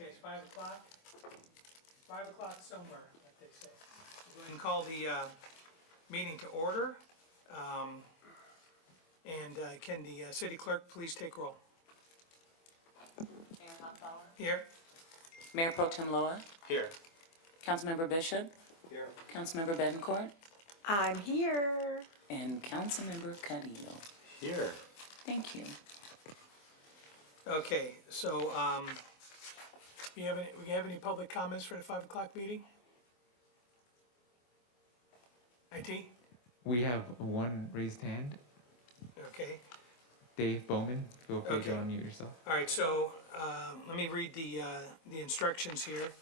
Okay, it's 5 o'clock. 5 o'clock somewhere, like they say. We'll go ahead and call the meeting to order. Can the city clerk please take roll? Mayor Hoffbauer. Here. Mayor Pro Tem Loa. Here. Councilmember Bishop. Here. Councilmember Betancourt. I'm here. And Councilmember Carrillo. Here. Thank you. Okay, so, we have any public comments for the 5 o'clock meeting? IT? We have one raised hand. Okay, Dave Bowman, feel free to Okay. unmute yourself. all right, so, let me read the instructions here.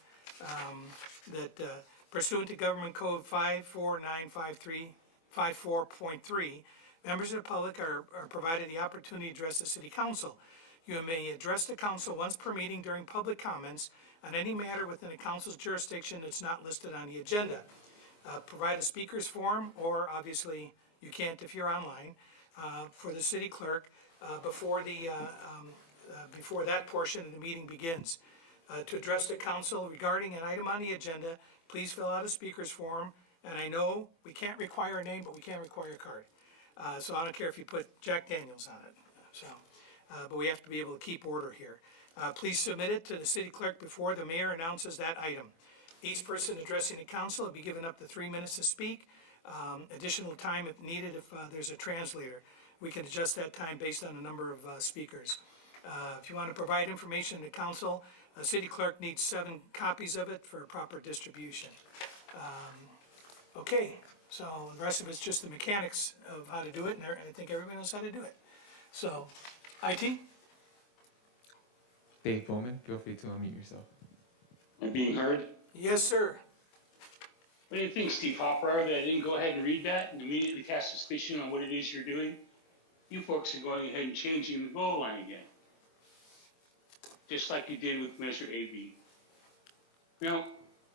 That pursuant to Government Code 54953, 54.3, members of the public are provided the opportunity to address the city council. You may address the council once per meeting during public comments on any matter within the council's jurisdiction that's not listed on the agenda. Provide a speaker's form, or obviously you can't if you're online, for the city clerk before that portion of the meeting begins. To address the council regarding an item on the agenda, please fill out a speaker's form. And I know we can't require a name, but we can require a card. So I don't care if you put Jack Daniels on it. So, but we have to be able to keep order here. Please submit it to the city clerk before the mayor announces that item. Each person addressing the council will be given up to 3 minutes to speak. Additional time if needed if there's a translator. We can adjust that time based on the number of speakers. If you want to provide information to the council, the city clerk needs 7 copies of it for proper distribution. Okay, so the rest of it's just the mechanics of how to do it, and I think everybody knows how to do it. So, IT? Dave Bowman, feel free to unmute yourself. Am I being heard? Yes, sir. What do you think, Steve Hopper, that I didn't go ahead and read that and immediately cast suspicion on what it is you're doing? You folks are going ahead and changing the goal line again. Just like you did with Measure AB. Now,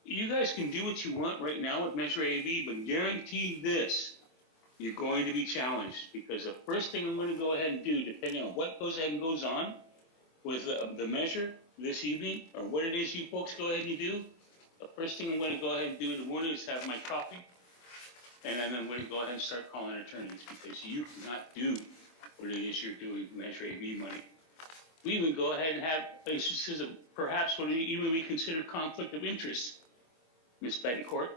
you guys can do what you want right now with Measure AB, but guarantee this, you're going to be challenged, because the first thing I'm going to go ahead and do, depending on what goes ahead and goes on with the measure this evening, or what it is you folks go ahead and do, the first thing I'm going to go ahead and do in the morning is have my coffee, and then I'm going to go ahead and start calling attorneys, because you cannot do what it is you're doing with Measure AB money. We even go ahead and have instances of perhaps what even we consider conflict of interest, Ms. Betancourt,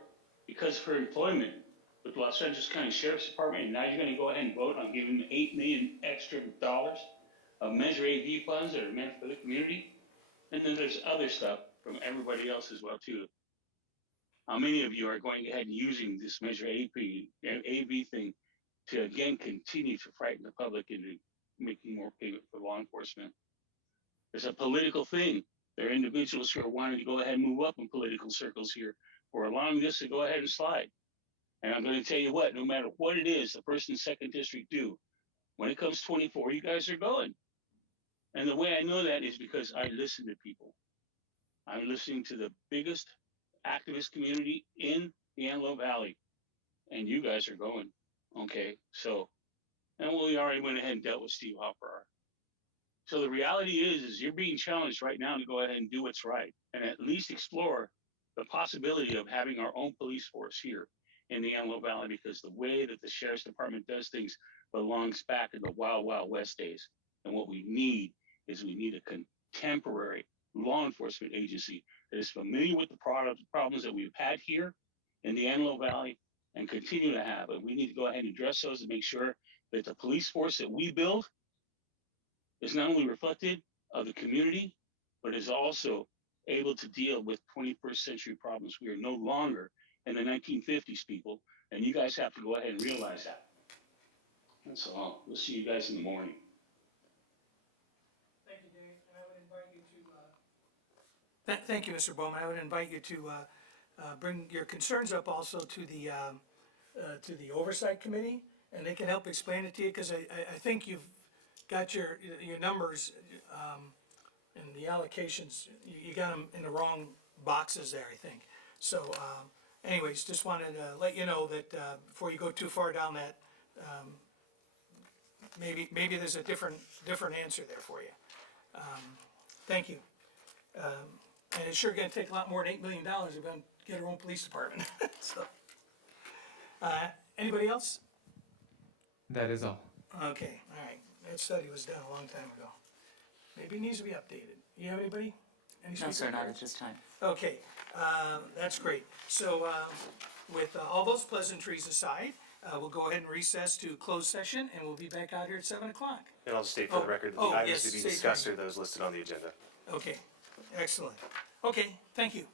because of her employment with the Los Angeles County Sheriff's Department, and now you're going to go ahead and vote on giving them $8 million extra of Measure AB funds that are meant for the community. And then there's other stuff from everybody else as well too. How many of you are going ahead and using this Measure AB thing to again continue to frighten the public into making more payment for law enforcement? There's a political thing. There are individuals who are wanting to go ahead and move up in political circles here, who are allowing this to go ahead and slide. And I'm going to tell you what, no matter what it is, the first and second district do, when it comes 24, you guys are going. And the way I know that is because I listen to people. I'm listening to the biggest activist community in the Antelope Valley. And you guys are going. Okay, so, and we already went ahead and dealt with Steve Hopper. So the reality is you're being challenged right now to go ahead and do what's right, and at least explore the possibility of having our own police force here in the Antelope Valley, because the way that the Sheriff's Department does things belongs back in the Wild Wild West days. And what we need is a contemporary law enforcement agency that is familiar with the problems that we've had here in the Antelope Valley and continue to have. And we need to go ahead and address those and make sure that the police force that we build is not only reflected of the community, but is also able to deal with 21st century problems. We are no longer in the 1950s, people, and you guys have to go ahead and realize that. And so we'll see you guys in the morning. Thank you, Dave. And I would invite you to, thank you, Mr. Bowman. I would invite you to bring your concerns up also to the Oversight Committee, and they can help explain it to you, because I think you've got your numbers and the allocations, you got them in the wrong boxes there, I think. So anyways, just wanted to let you know that before you go too far down that, maybe there's a different answer there for you. Thank you. And it's sure gonna take a lot more than $8 million if we don't get our own police department, so. Anybody else? That is all. Okay, all right, that study was done a long time ago. Maybe it needs to be updated. You have anybody? Any No, sir, speaker not cards? at this time. Okay, that's great. So, with all those pleasantries aside, we'll go ahead and recess to closed session, and we'll be back out here at 7 o'clock. And I'll just state for the record that the yes, items to be state discussed your- are those listed on the agenda. Okay, excellent. Okay, thank you.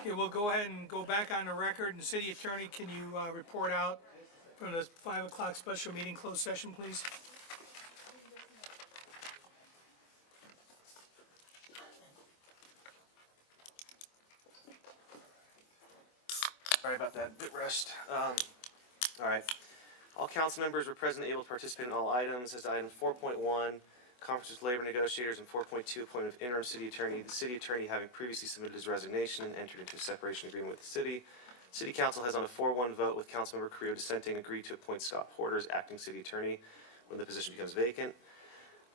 Okay, we'll go ahead and go back on the record, and City Attorney, can you, report out from the 5 o'clock special meeting closed session, please? Sorry about that, bit rushed. All right. All council members were present and able to participate in all items. As item 4.1, conference with labor negotiators, and 4.2, appointment of interim city attorney. The city attorney, having previously submitted his resignation and entered into a separation agreement with the city. City council has on a 4-1 vote with Councilmember Creo dissenting agreed to appoint Scott Porter as acting city attorney when the position becomes vacant.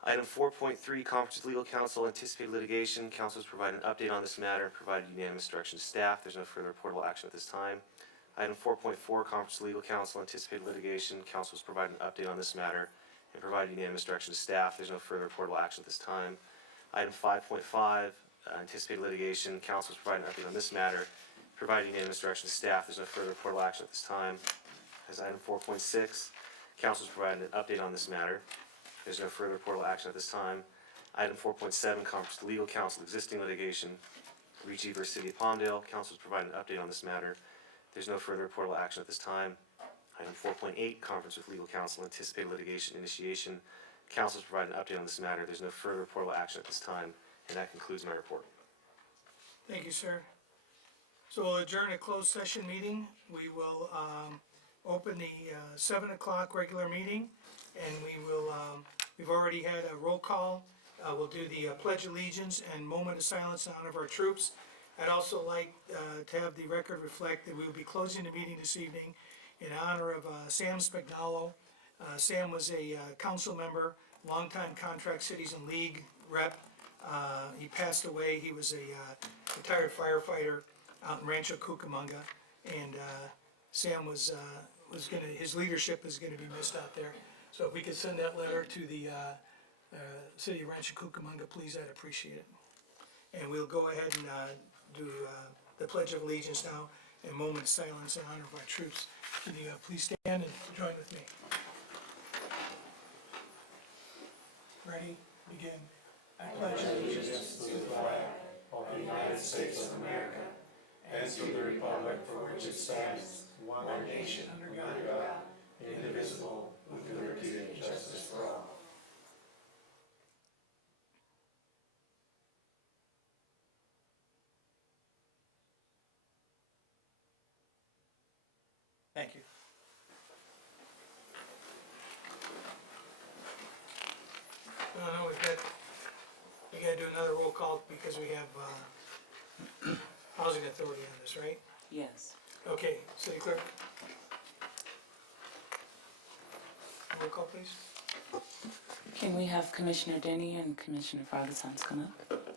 Item 4.3, conference with legal counsel, anticipated litigation. Council has provided an update on this matter and provided unanimous direction to staff. There's no further reportable action at this time. Item 4.4, conference with legal counsel, anticipated litigation. Council has provided an update on this matter and provided unanimous direction to staff. There's no further reportable action at this time. Item 5.5, anticipated litigation. Council has provided an update on this matter, provided unanimous direction to staff. There's no further reportable action at this time. As item 4.6, council has provided an update on this matter. There's no further reportable action at this time. Item 4.7, conference with legal counsel, existing litigation, Ricci versus City of Palmdale. Council has provided an update on this matter. There's no further reportable action at this time. Item 4.8, conference with legal counsel, anticipated litigation initiation. Council has provided an update on this matter. There's no further reportable action at this time, and that concludes my report. Thank you, sir. So we'll adjourn a closed session meeting. We will, open the, 7 o'clock regular meeting, and we will, we've already had a roll call. We'll do the Pledge of Allegiance and moment of silence in honor of our troops. I'd also like, to have the record reflect that we will be closing the meeting this evening in honor of, Sam Spagnolo. Sam was a, council member, longtime Contract Cities and League rep. He passed away. He was a, retired firefighter out in Rancho Cucamonga, and, Sam was gonna, his leadership is gonna be missed out there. So if we could send that letter to the, city of Rancho Cucamonga, please, I'd appreciate it. And we'll go ahead and, do, the Pledge of Allegiance now, and moment of silence in honor of our troops. Can you, please stand and join with me? Ready? Begin. I pledge allegiance to the flag of the United States of America and to the republic for which it stands, one nation under God, indivisible, with liberty and justice for all. Thank you. No, we gotta do another roll call because we have, Housing Authority on this, right? Yes. Okay, City Clerk. Roll call, please. Can we have Commissioner Denny and Commissioner Fargasons come up?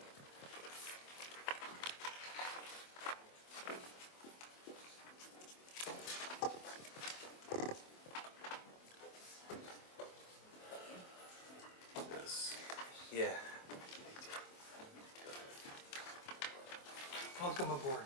Yeah. Welcome aboard.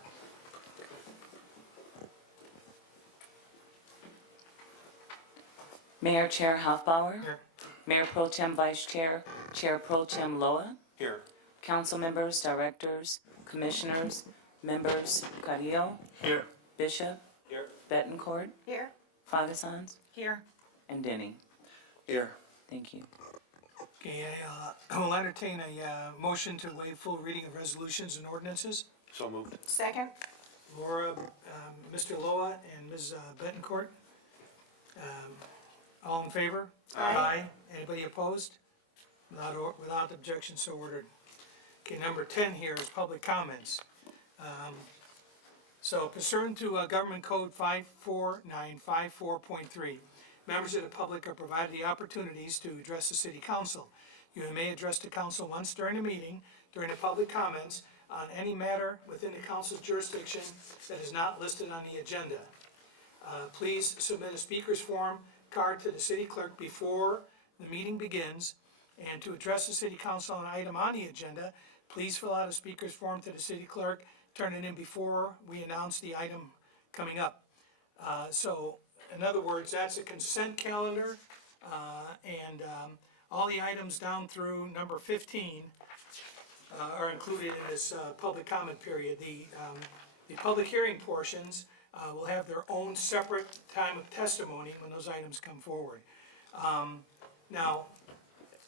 Mayor Chair Hoffbauer, Here. Mayor Pro Tem Vice Chair, Chair Pro Tem Loa, Here. council members, directors, commissioners, members Carrillo, Here. Bishop, Here. Betancourt, Here. Fargasons, Here. and Denny. Here. Thank you. Okay, I will entertain a, motion to waive full reading of resolutions and ordinances. So moved. Second. Laura, Mr. Loa, and Ms. Betancourt. All in favor? Aye. Anybody opposed? Without objection, so ordered. Okay, number 10 here is public comments. So pursuant to Government Code 54954.3, members of the public are provided the opportunities to address the city council. You may address the council once during a meeting, during the public comments, on any matter within the council's jurisdiction that is not listed on the agenda. Please submit a speaker's form card to the city clerk before the meeting begins. And to address the city council on an item on the agenda, please fill out a speaker's form to the city clerk, turn it in before we announce the item coming up. So, in other words, that's a consent calendar, and all the items down through number 15 are included in this public comment period. The The public hearing portions will have their own separate time of testimony when those items come forward. Now,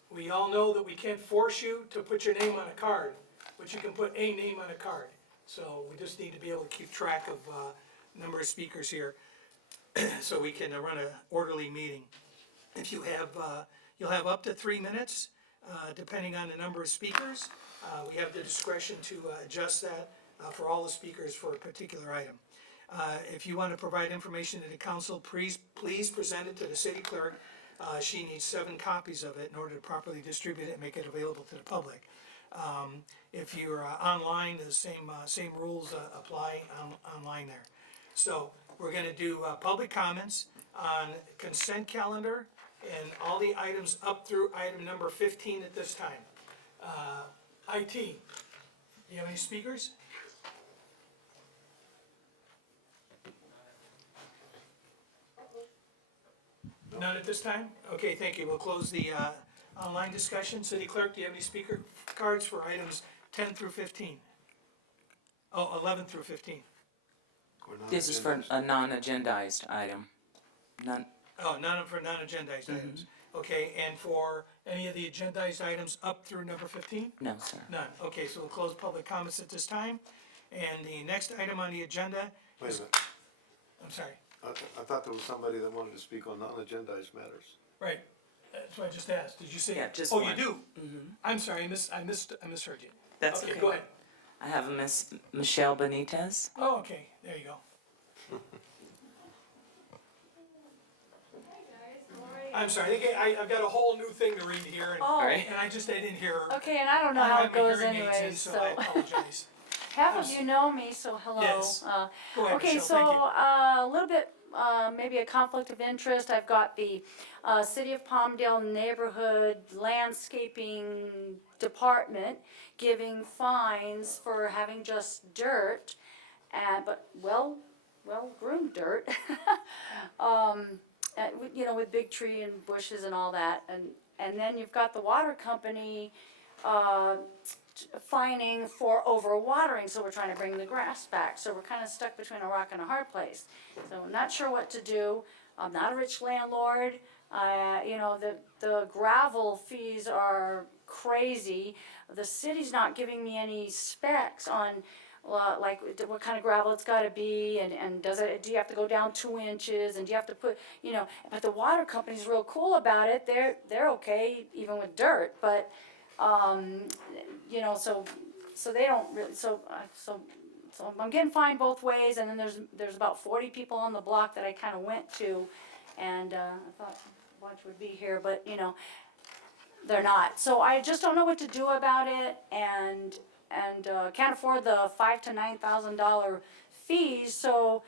we all know that we can't force you to put your name on a card, but you can put a name on a card. So we just need to be able to keep track of number of speakers here, so we can run an orderly meeting. If you have, you'll have up to 3 minutes, depending on the number of speakers. We have the discretion to adjust that for all the speakers for a particular item. If you want to provide information to the council, please present it to the city clerk. She needs 7 copies of it in order to properly distribute it and make it available to the public. If you're online, the same rules apply online there. So we're gonna do public comments on consent calendar and all the items up through item number 15 at this time. IT, do you have any speakers? None at this time? Okay, thank you. We'll close the online discussion. City Clerk, do you have any speaker cards for items 10 through 15? Oh, 11 through 15. This is for a non-agendized item. None, Oh, none for non-agendized items. Okay, and for any of the agendized items up through number 15? no, sir. None. Okay, so we'll close public comments at this time. And the next item on the agenda Wait is, a minute, I'm sorry, I thought there was somebody that wanted to speak on non-agendized matters. right, that's what I just asked. Did you say? Yeah, just Oh, one. you do? I'm sorry, I misheard you. That's Okay, okay. go ahead. I have a Miss Michelle Benitez. Oh, okay, there you go. I'm sorry, I've got a whole new thing to read here, and, Oh, Right. and I didn't hear. okay, and I don't know I don't how have it my goes hearing aids in, anyway, so I so. apologize. Half of you know me, so hello. Yes. Go ahead, Okay, Michelle, so thank you. a little bit, maybe a conflict of interest. I've got the City of Palmdale Neighborhood Landscaping Department giving fines for having just dirt, but well-groomed dirt. You know, with big tree and bushes and all that, and then you've got the water company fining for overwatering, so we're trying to bring the grass back, so we're kind of stuck between a rock and a hard place. So I'm not sure what to do. I'm not a rich landlord. You know, the gravel fees are crazy. The city's not giving me any specs on like what kind of gravel it's gotta be, and do you have to go down 2 inches, and do you have to put, you know, but the water company's real cool about it. They're okay even with dirt, but you know, so they don't really, so I'm getting fined both ways, and then there's about 40 people on the block that I kind of went to, and I thought a bunch would be here, but you know, they're not. So I just don't know what to do about it, and can't afford the $5,000 to $9,000 fees, so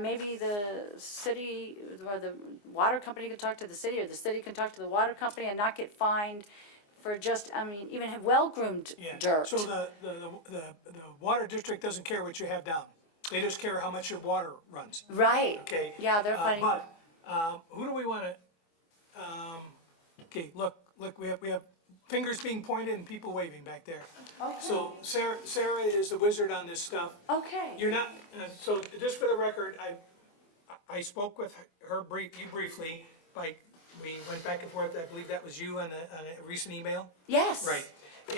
maybe the city or the water company can talk to the city, or the city can talk to the water company and not get fined for just, I mean, even well-groomed Yeah, dirt. so the water district doesn't care what you have down. They just care how much your water runs, Right. okay? Yeah, they're funny. But, who do we wanna, okay, look, we have fingers being pointed and people waving back there. Okay. So Sarah is the wizard on this stuff. Okay. You're not, so just for the record, I spoke with her briefly, we went back and forth, I believe that was you on a recent email? Yes. Right,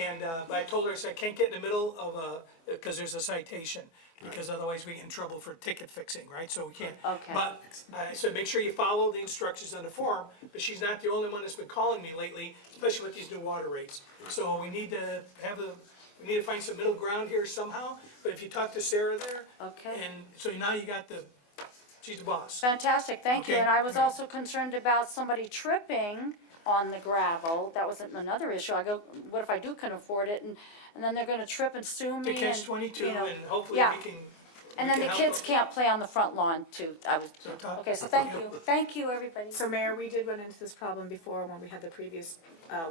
and, but I told her, I said, I can't get in the middle of cause there's a citation, because otherwise we get in trouble for ticket fixing, right, so we can't. Okay. But, I said, make sure you follow the instructions on the form, but she's not the only one that's been calling me lately, especially with these new water rates. So we need to find some middle ground here somehow, but if you talk to Sarah there, Okay. and so now you got she's the boss. Fantastic, thank you. Okay. And I was also concerned about somebody tripping on the gravel. That was another issue. I go, what if I can afford it? And then they're gonna trip and sue me, To catch and, 22, you know, and hopefully yeah. we can. And then the help kids them. can't play on the front lawn too. So talk- Okay, so thank you, everybody. So Mayor, we did run into this problem before when we had the previous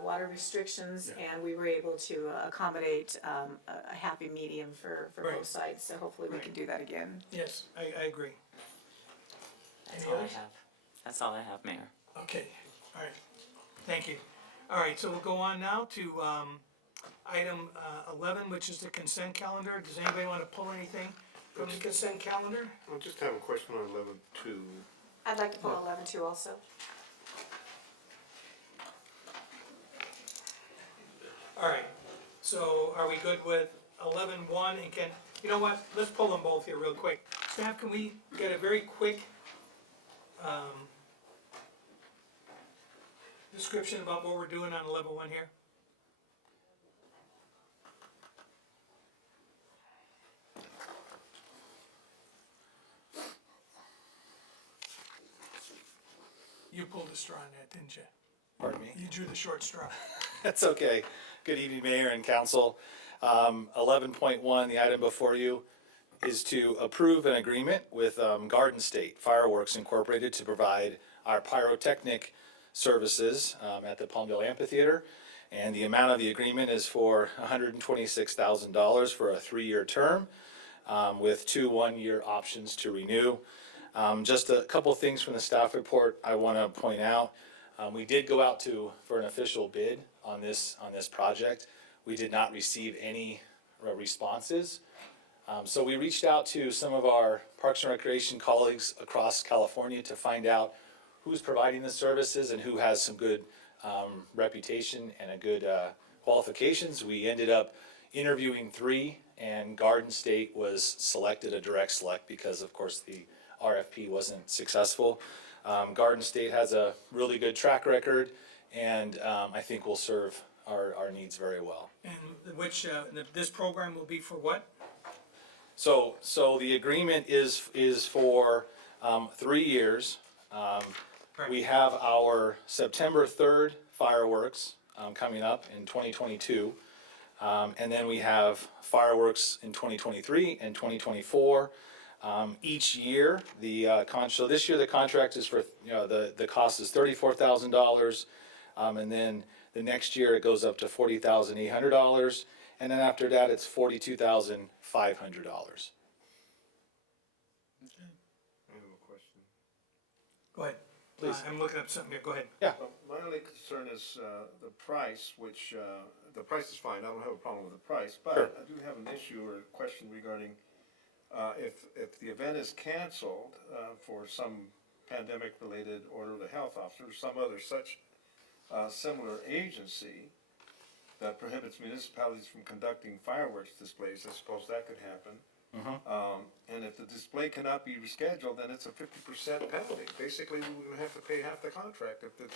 water restrictions, and we were able to accommodate a happy medium for Right. both sides, so hopefully we can do that again. Yes, I agree. That's Any all I others? have. That's all I have, Mayor. Okay, all right, thank you. All right, so we'll go on now to, item, 11, which is the consent calendar. Does anybody wanna pull anything Go to the consent calendar. I just have a question on 11.2. I'd like to pull 11.2 also. All right, so are we good with 11.1 and can, you know what, let's pull them both here real quick. Staff, can we get a very quick, description about what we're doing on 11.1 here? You pulled a straw on that, didn't you? Pardon me? You drew the short straw. That's okay. Good evening, Mayor and Council. 11.1, the item before you is to approve an agreement with Garden State Fireworks Incorporated to provide our pyrotechnic services at the Palmdale Amphitheater. And the amount of the agreement is for $126,000 for a 3-year term with 2 1-year options to renew. Just a couple things from the staff report I want to point out. We did go out for an official bid on this project. We did not receive any responses. So we reached out to some of our Parks and Recreation colleagues across California to find out who's providing the services and who has some good reputation and a good qualifications. We ended up interviewing 3, and Garden State was selected a direct select because, of course, the RFP wasn't successful. Garden State has a really good track record, and I think will serve our needs very well. And which, this program will be for what? So the agreement is for 3 years. We have our September 3rd fireworks coming up in 2022. And then we have fireworks in 2023 and 2024. Each year, so this year the contract is for, the cost is $34,000. And then the next year it goes up to $40,800. And then after that, it's $42,500. I have a question. Go ahead. Please. I'm looking up something here, go ahead. My only concern is the price, which, the price is fine, I don't have a problem with the price, but Sure. I do have an issue or a question regarding if the event is canceled for some pandemic-related order of the health officer or some other such similar agency that prohibits municipalities from conducting fireworks displays, I suppose that could happen. And if the display cannot be rescheduled, then it's a 50% penalty. Basically, we would have to pay half the contract if it's.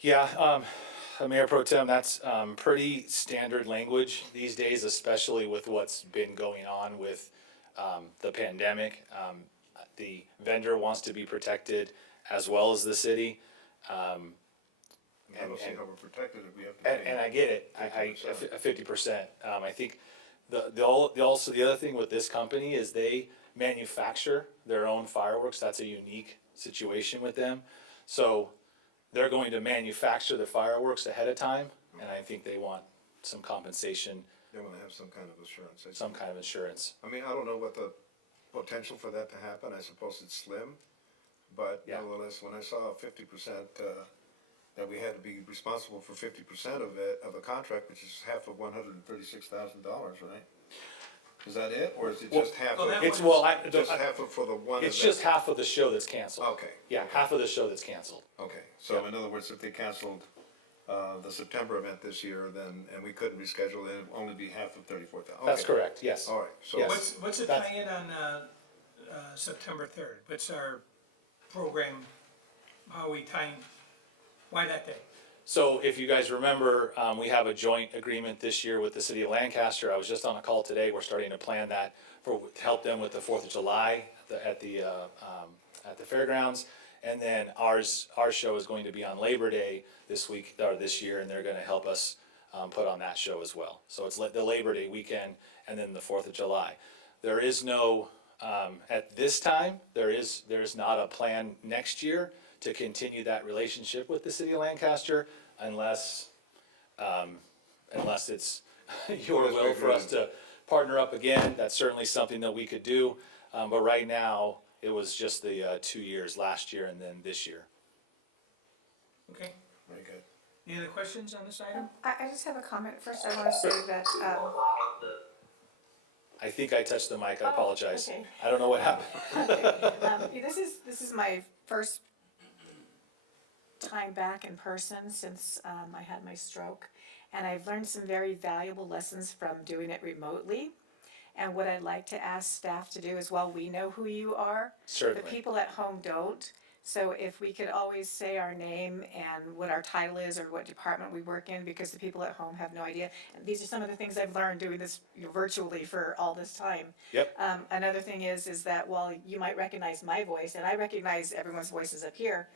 Yeah, Mayor Pro Tem, that's pretty standard language these days, especially with what's been going on with the pandemic. The vendor wants to be protected as well as the city. I don't see how we're protected if we have to pay. And I get it, 50%. I think the other thing with this company is they manufacture their own fireworks. That's a unique situation with them. So they're going to manufacture the fireworks ahead of time, and I think they want some compensation, They want to have some kind of assurance. some kind of insurance. I mean, I don't know what the potential for that to happen. I suppose it's slim. But Yeah. nevertheless, when I saw 50%, that we had to be responsible for 50% of it, of a contract, which is half of $136,000, right? Is that it, or is it just half of? It's, Just half of for the one event? it's just half of the show that's canceled. Okay. Yeah, half of the show that's canceled. Okay, so in other words, if they canceled, the September event this year, then, and we couldn't reschedule, then it'd only be half of 34,000. That's correct, yes. All right, so. Yes. What's the That's- tie-in on, September 3rd? What's our program, how are we tying, why that day? So if you guys remember, we have a joint agreement this year with the city of Lancaster. I was just on a call today. We're starting to plan that to help them with the 4th of July at the fairgrounds. And then our show is going to be on Labor Day this week, or this year, and they're gonna help us put on that show as well. So it's the Labor Day weekend and then the 4th of July. There is no, at this time, there is not a plan next year to continue that relationship with the city of Lancaster unless it's your will for us to partner up again. That's certainly something that we could do. But right now, it was just the 2 years, last year and then this year. Okay, Very good. any other questions on this item? I just have a comment. First, I want to say that, I think I touched the mic, I apologize. okay. I don't know what happened. This is my first time back in person since I had my stroke, and I've learned some very valuable lessons from doing it remotely. And what I'd like to ask staff to do is, well, we know who you are. Certainly. The people at home don't. So if we could always say our name and what our title is or what department we work in, because the people at home have no idea. And these are some of the things I've learned doing this virtually for all this time. Yep. Another thing is that while you might recognize my voice, and I recognize everyone's voices up here,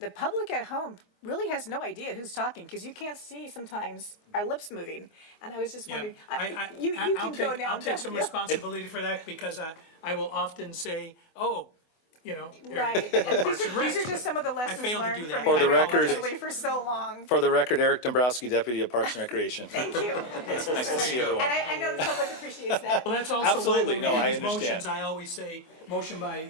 the public at home really has no idea who's talking, because you can't see sometimes our lips moving. And I was just Yeah, wondering, I'll can go take, down. I'll take some yeah. responsibility for that, because I will often say, oh, you know. you're- Right, you're and Parks and these Rec. are just some of the lessons failed to learned do from that. me For the record- virtually for so long. For the record, Eric Dombrowski, Deputy of Parks and Recreation. Thank you. It's nice to see everyone. And I know the public appreciates that. Well, that's also why Absolutely, when no, we I have these motions, understand. I always say, motion by,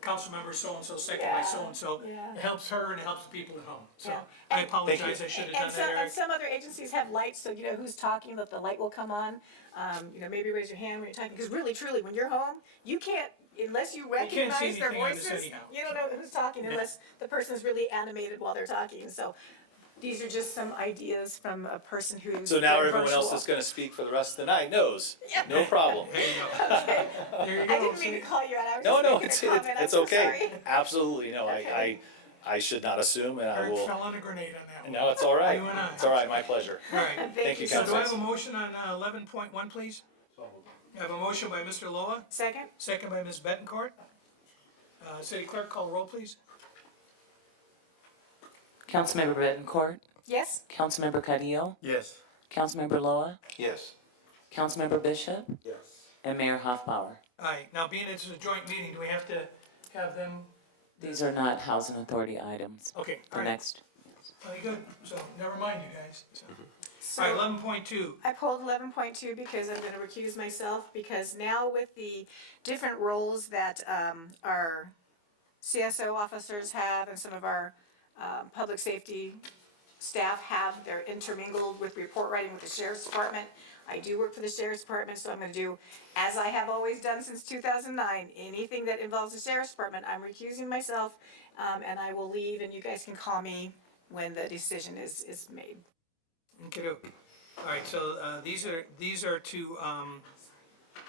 council member so-and-so, second by Yeah, so-and-so. yeah. It helps her and it helps the people at home, so Yeah. I And- apologize, I should have done And that, some, and Eric. some other agencies have lights, so you know who's talking, that the light will come on. Maybe raise your hand when you're talking, because really, truly, when you're home, you can't, unless you can't see recognize their anything on this voices, anyhow. you don't know who's talking unless the person's really animated while they're talking, so these are just some ideas from a person who's. So now been everyone else virtual. that's gonna speak for the rest of the night knows. Yeah. No problem. There you go. Okay. There you I go. didn't mean to call you out, I was No, just no, making it's, a comment, I'm it's so okay. sorry. Absolutely, no, Okay. I should not assume, and I Eric will. fell on a grenade on that one. No, it's all right. You and I. It's all right, my pleasure. All right, Thank you, so do I Council. have a motion on 11.1, please? I have a motion by Mr. Loa, Second? second by Ms. Betancourt. City Clerk, call roll, please. Councilmember Bettencourt, Yes? Councilmember Cadillo, Yes. Councilmember Loa, Yes. Councilmember Bishop, Yes. and Mayor Hoffbauer. Aye, now being it's a joint meeting, do we have to have them, These are not Housing Authority items. okay, The all right, next. very good, so never mind you guys. So. So- All right, 11.2, I pulled 11.2 because I'm gonna recuse myself, because now with the different roles that, our CSO officers have and some of our, public safety staff have, they're intermingled with report writing with the sheriff's department. I do work for the sheriff's department, so I'm gonna do, as I have always done since 2009, anything that involves the sheriff's department, I'm recusing myself, and I will leave, and you guys can call me when the decision is made. okey-doke. All right, so these are to,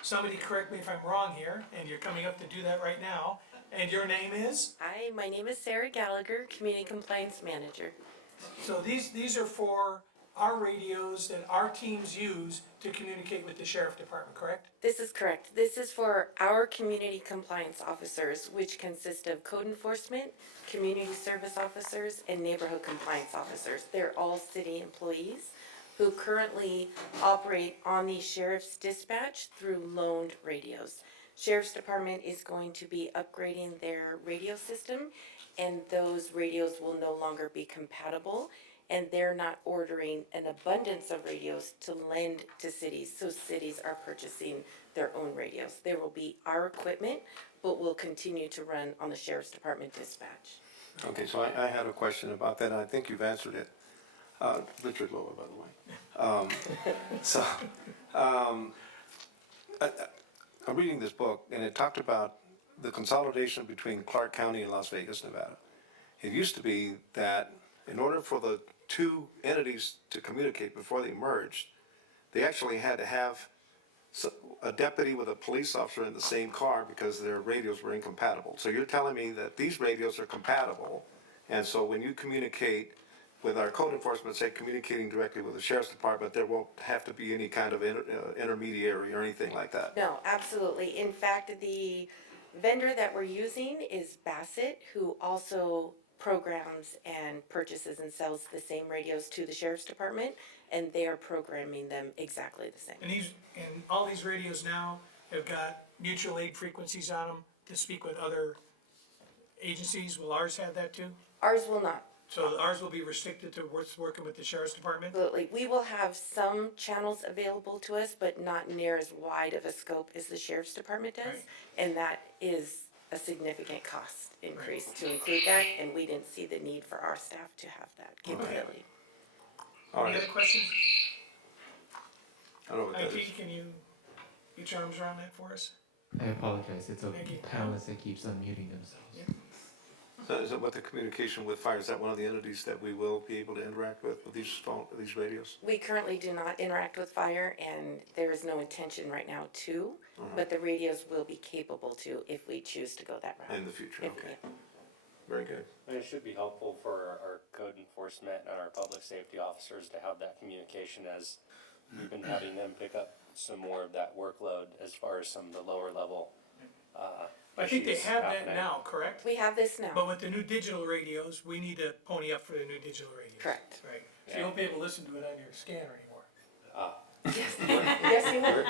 somebody correct me if I'm wrong here, and you're coming up to do that right now, and your name is? Hi, my name is Sarah Gallagher, Community Compliance Manager. So these are for our radios that our teams use to communicate with the sheriff department, correct? This is correct. This is for our community compliance officers, which consist of code enforcement, community service officers, and neighborhood compliance officers. They're all city employees who currently operate on the sheriff's dispatch through loaned radios. Sheriff's Department is going to be upgrading their radio system, and those radios will no longer be compatible, and they're not ordering an abundance of radios to lend to cities, so cities are purchasing their own radios. There will be our equipment, but will continue to run on the Sheriff's Department dispatch. Okay, so I had a question about that, and I think you've answered it. Richard Lowe, by the way. I'm reading this book, and it talked about the consolidation between Clark County and Las Vegas, Nevada. It used to be that in order for the two entities to communicate before they merged, they actually had to have a deputy with a police officer in the same car because their radios were incompatible. So you're telling me that these radios are compatible, and so when you communicate with our code enforcement, say communicating directly with the sheriff's department, there won't have to be any kind of intermediary or anything like that? No, absolutely. In fact, the vendor that we're using is Bassett, who also programs and purchases and sells the same radios to the Sheriff's Department, and they are programming them exactly the same. And all these radios now have got mutual aid frequencies on them to speak with other agencies. Will ours have that too? Ours will not. So ours will be restricted to working with the sheriff's department? Absolutely. We will have some channels available to us, but not near as wide of a scope as the Sheriff's Department does. Right. And that is a significant cost increase to include that, and we didn't see the need for our staff to have that capability. All Any right, other questions? I don't know what that is. IT, can you Get your arms around that for us. I apologize. It's a Thank you. panelist that keeps unmuting themselves. So is it with the communication with fire, is that one of the entities that we will be able to interact with these radios? We currently do not interact with fire, and there is no intention right now to, but the radios will be capable to if we choose to go that route. In the future, If okay, we- very good. And it should be helpful for our code enforcement and our public safety officers to have that communication as we've been having them pick up some more of that workload as far as some of the lower level, I think they issues have that happening. now, correct? We have this now. But with the new digital radios, we need to pony up for the new digital radios. Correct. Right, so you won't be able to listen to it on your scanner anymore. Yes, yes, you will.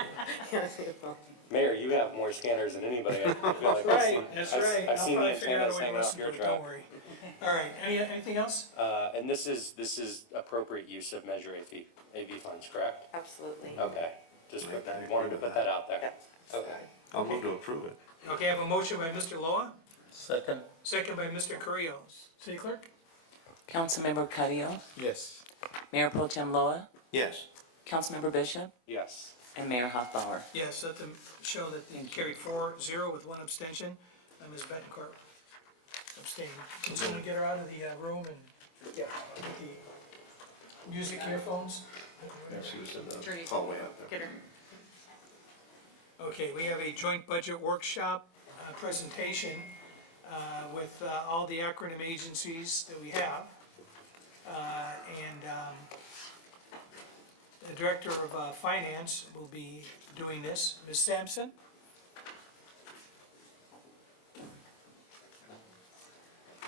Yes, you will. Mayor, you have more scanners than anybody. I feel like That's right. I've I'll seen the probably figure out a antennas way to hanging off listen your to it, don't truck. worry. All right, anything else? And this is appropriate use of Measure AV funds, correct? Absolutely. Okay, just Right, I agree wanted to with put that. that out there. Yeah. Okay. I'll move to approve it. Okay, I have a motion by Mr. Loa, Second? second by Mr. Carrillo. City Clerk? Councilmember Carrillo, Yes. Mayor Pro Tem Loa, Yes. Councilmember Bishop, Yes. and Mayor Hoffbauer. Yes, let them show that they carried 4-0 with one abstention. Ms. Bettencourt abstained. Can someone get her out of the room and get the music earphones? Yeah, she was in the hallway out there. Okay, we have a joint budget workshop presentation with all the acronym agencies that we have. The Director of Finance will be doing this. Ms. Sampson?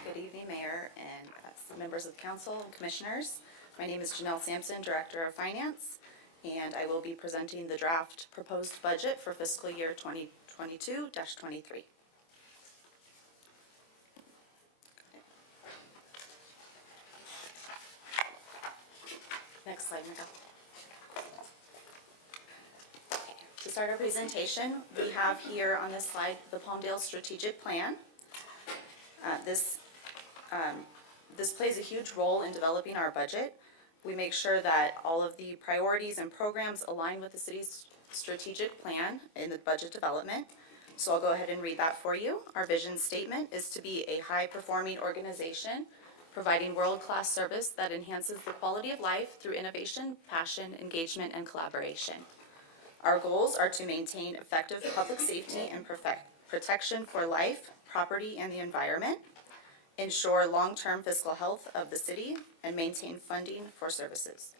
Good evening, Mayor and members of the council and commissioners. My name is Janelle Sampson, Director of Finance, and I will be presenting the draft proposed budget for fiscal year 2022-23. Next slide, Michelle. To start our presentation, we have here on this slide the Palmdale Strategic Plan. This plays a huge role in developing our budget. We make sure that all of the priorities and programs align with the city's strategic plan in the budget development. So I'll go ahead and read that for you. Our vision statement is to be a high-performing organization, providing world-class service that enhances the quality of life through innovation, passion, engagement, and collaboration. Our goals are to maintain effective public safety and protection for life, property, and the environment, ensure long-term fiscal health of the city, and maintain funding for services.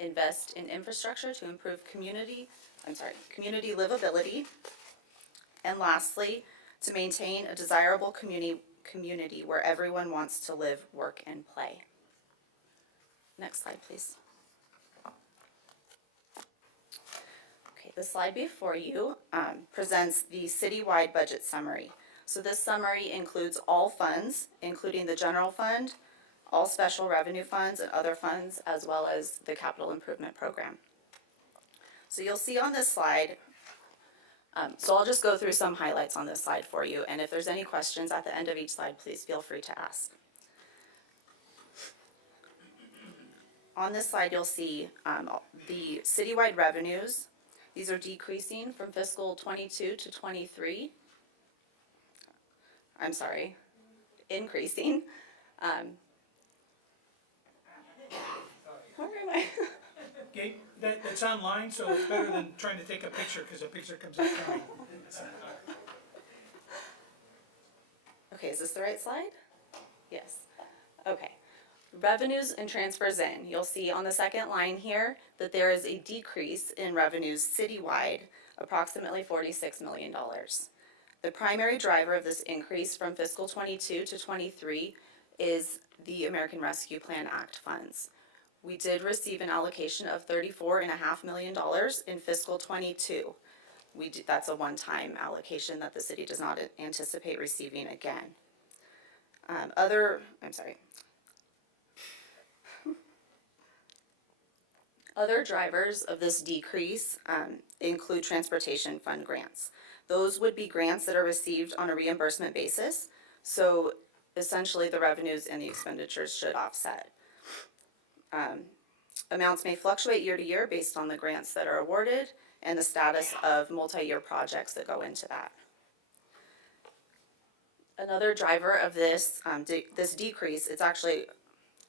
Invest in infrastructure to improve community livability. And lastly, to maintain a desirable community where everyone wants to live, work, and play. Next slide, please. Okay, the slide before you presents the citywide budget summary. So this summary includes all funds, including the general fund, all special revenue funds and other funds, as well as the capital improvement program. So you'll see on this slide, so I'll just go through some highlights on this slide for you, and if there's any questions at the end of each slide, please feel free to ask. On this slide, you'll see the citywide revenues. These are decreasing from fiscal 22 to 23. I'm sorry, increasing. Where am I? Okay, that's online, so it's better than trying to take a picture, because a picture comes out fine. Okay, is this the right slide? Yes. Okay. Revenues and transfers in. You'll see on the second line here that there is a decrease in revenues citywide, approximately $46 million. The primary driver of this increase from fiscal 22 to 23 is the American Rescue Plan Act funds. We did receive an allocation of $34.5 million in fiscal 22. That's a one-time allocation that the city does not anticipate receiving again. Other drivers of this decrease include transportation fund grants. Those would be grants that are received on a reimbursement basis, so essentially the revenues and the expenditures should offset. Amounts may fluctuate year to year based on the grants that are awarded and the status of multi-year projects that go into that. Another driver of this, this decrease, it's actually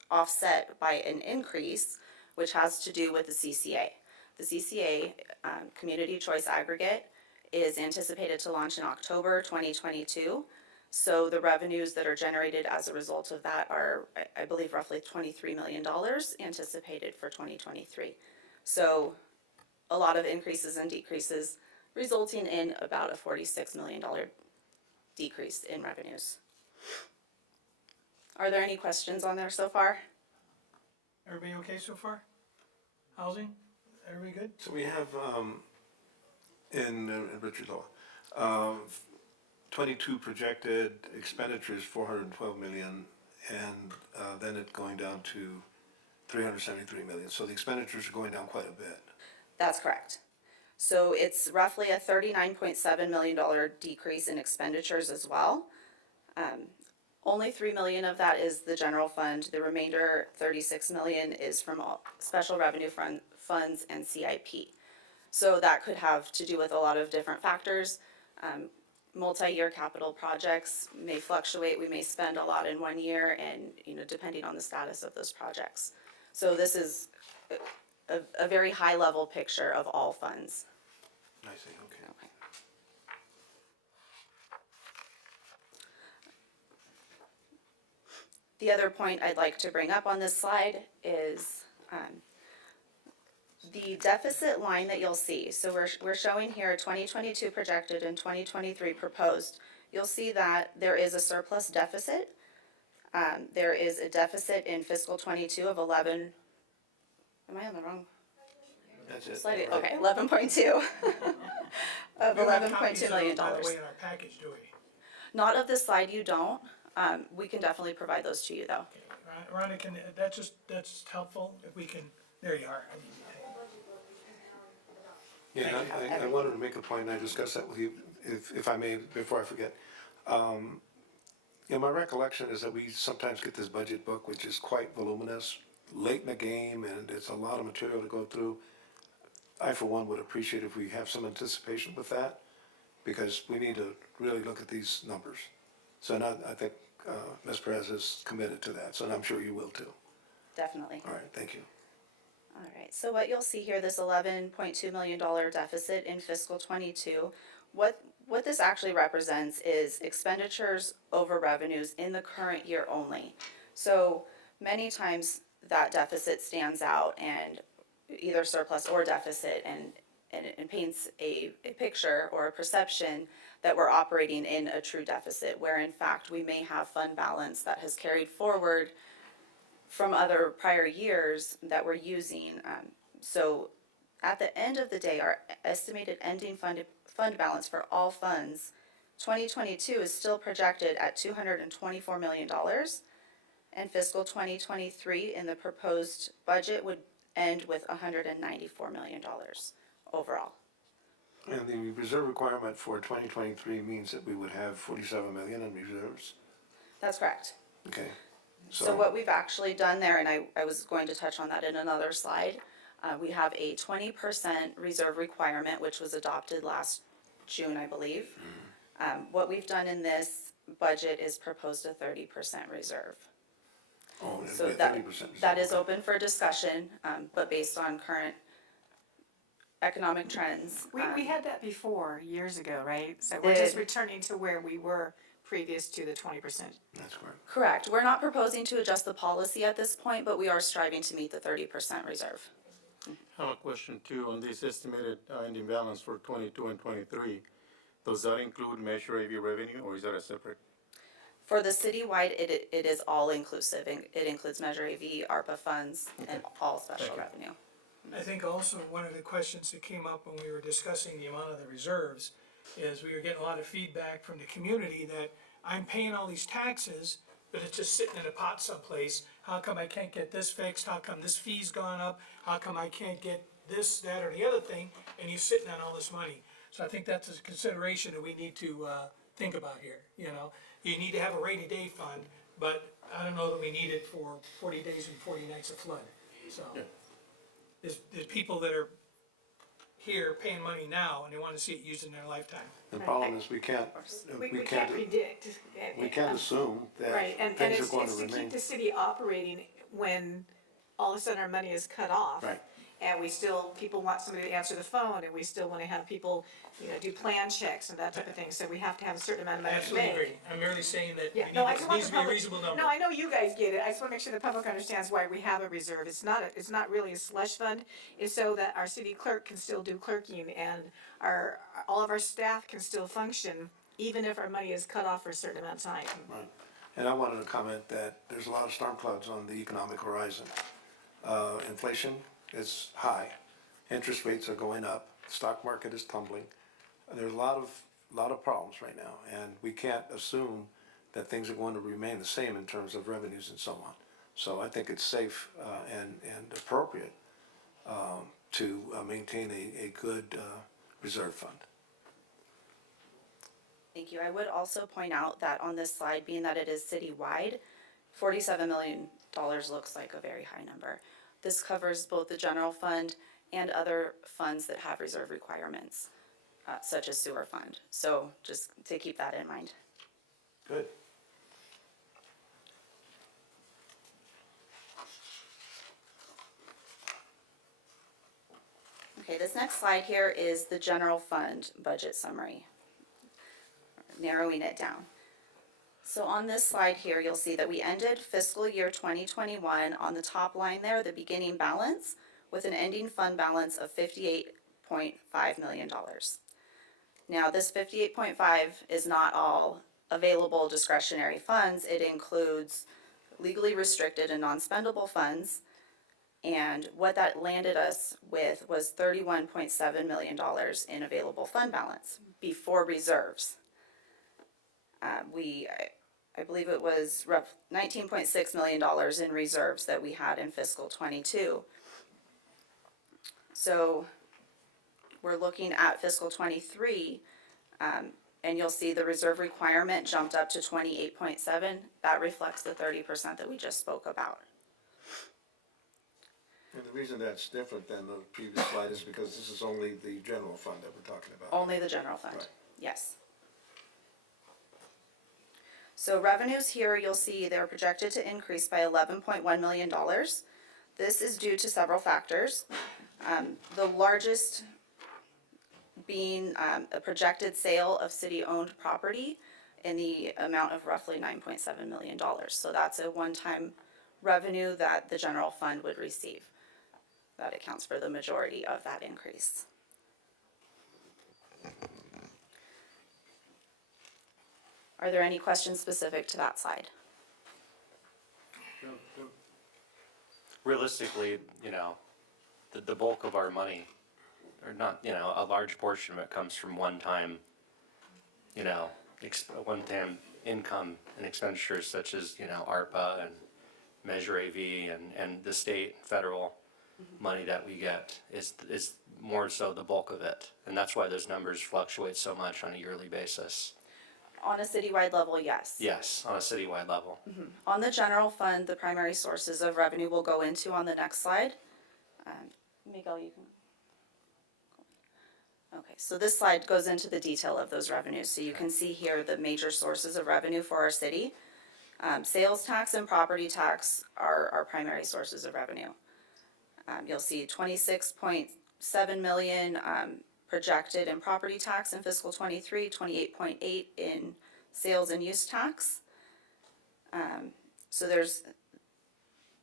offset by an increase, which has to do with the CCA. The CCA, Community Choice Aggregate, is anticipated to launch in October 2022. So the revenues that are generated as a result of that are, I believe, roughly $23 million anticipated for 2023. So a lot of increases and decreases, resulting in about a $46 million decrease in revenues. Are there any questions on there so far? Everybody okay so far? Housing? Everybody good? So we have, in Richard Law, 22 projected expenditures, 412 million, and then it going down to 373 million. So the expenditures are going down quite a bit. That's correct. So it's roughly a $39.7 million decrease in expenditures as well. Only $3 million of that is the general fund. The remainder, $36 million, is from all special revenue funds and CIP. So that could have to do with a lot of different factors. Multi-year capital projects may fluctuate. We may spend a lot in one year, and depending on the status of those projects. So this is a very high-level picture of all funds. I see, okay. The other point I'd like to bring up on this slide is the deficit line that you'll see. So we're showing here 2022 projected and 2023 proposed. You'll see that there is a surplus deficit. There is a deficit in fiscal 22 of 11. Am I on the wrong? That's it. Slide? Right. Okay, 11.2 of We don't have $11.2 copies million. By the way, in our package, do we? Not of this slide, you don't. We can definitely provide those to you though. Okay. Rhonda, that's helpful, if we can, there you are. Yeah, I wanted to make a point, and I discussed that with you, if I may, before I forget. My recollection is that we sometimes get this budget book, which is quite voluminous, late in the game, and it's a lot of material to go through. I, for one, would appreciate if we have some anticipation with that, because we need to really look at these numbers. So now, I think Ms. Perez is committed to that, so I'm sure you will too. Definitely. All right, thank you. All right, so what you'll see here, this $11.2 million deficit in fiscal 22, what this actually represents is expenditures over revenues in the current year only. So many times that deficit stands out and either surplus or deficit and paints a picture or a perception that we're operating in a true deficit, where in fact we may have fund balance that has carried forward from other prior years that we're using. So at the end of the day, our estimated ending fund balance for all funds, 2022 is still projected at $224 million, and fiscal 2023 in the proposed budget would end with $194 million overall. And the reserve requirement for 2023 means that we would have 47 million in reserves? That's correct. Okay. So what we've actually done there, and I was going to touch on that in another slide, we have a 20% reserve requirement, which was adopted last June, I believe. What we've done in this budget is proposed a 30% reserve. Oh, it'd So be a 30%. that is open for discussion, but based on current economic trends. We had that before, years ago, right? So we're just returning to where we were previous to the 20%. That's correct. Correct. We're not proposing to adjust the policy at this point, but we are striving to meet the 30% reserve. I have a question too on this estimated ending balance for 22 and 23. Does that include Measure AV revenue, or is that a separate? For the citywide, it is all inclusive. It includes Measure AV, Arpa funds, and all special revenue. I think also one of the questions that came up when we were discussing the amount of the reserves is we were getting a lot of feedback from the community that I'm paying all these taxes, but it's just sitting in a pot someplace. How come I can't get this fixed? How come this fee's gone up? How come I can't get this, that, or the other thing? And you're sitting on all this money. So I think that's a consideration that we need to think about here. You need to have a rainy day fund, but I don't know that we need it for 40 days and 40 nights of flood. So there's people that are here paying money now and they wanna see it used in their lifetime. The problem is we can't predict. we can't assume that Right, and things are it's, going to it's to keep remain. the city operating when all of a sudden our money is cut off. Right. And we still, people want somebody to answer the phone, and we still wanna have people, you know, do plan checks and that type of thing, so we have to have a certain amount of I money to absolutely make. agree. I'm merely saying that Yeah, we no, I need, just it want needs the to be a public, reasonable number. no, I know you guys get it, I just wanna make sure the public understands why we have a reserve, it's not really a slush fund, it's so that our city clerk can still do clerking, and all of our staff can still function, even if our money is cut off for a certain amount of time. Right. And I wanted to comment that there's a lot of storm clouds on the economic horizon. Inflation is high, interest rates are going up, stock market is tumbling. There's a lot of problems right now, and we can't assume that things are going to remain the same in terms of revenues and so on. So I think it's safe and appropriate to maintain a good reserve fund. Thank you. I would also point out that on this slide, being that it is citywide, $47 million looks like a very high number. This covers both the general fund and other funds that have reserve requirements, such as sewer fund. So just to keep that in mind. Good. Okay, this next slide here is the general fund budget summary, narrowing it down. So on this slide here, you'll see that we ended fiscal year 2021 on the top line there, the beginning balance, with an ending fund balance of $58.5 million. Now, this 58.5 is not all available discretionary funds. It includes legally restricted and non-spendable funds. And what that landed us with was $31.7 million in available fund balance before reserves. I believe it was $19.6 million in reserves that we had in fiscal 22. So we're looking at fiscal 23, and you'll see the reserve requirement jumped up to 28.7. That reflects the 30% that we just spoke about. And the reason that's different than the previous slide is because this is only the general fund that we're talking about. Only the general fund, Right. yes. So revenues here, you'll see they're projected to increase by $11.1 million. This is due to several factors. The largest being a projected sale of city-owned property in the amount of roughly $9.7 million. So that's a one-time revenue that the general fund would receive. That accounts for the majority of that increase. Are there any questions specific to that slide? Realistically, the bulk of our money, or not, a large portion of it comes from one-time income and expenditures such as, ARPA and Measure AV and the state, federal money that we get is more so the bulk of it. And that's why those numbers fluctuate so much on a yearly basis. On a citywide level, yes. Yes, on a citywide level. On the general fund, the primary sources of revenue we'll go into on the next slide. Miguel, you can. Okay, so this slide goes into the detail of those revenues. So you can see here the major sources of revenue for our city. Sales tax and property tax are our primary sources of revenue. You'll see 26.7 million projected in property tax in fiscal 23, 28.8 in sales and use tax. So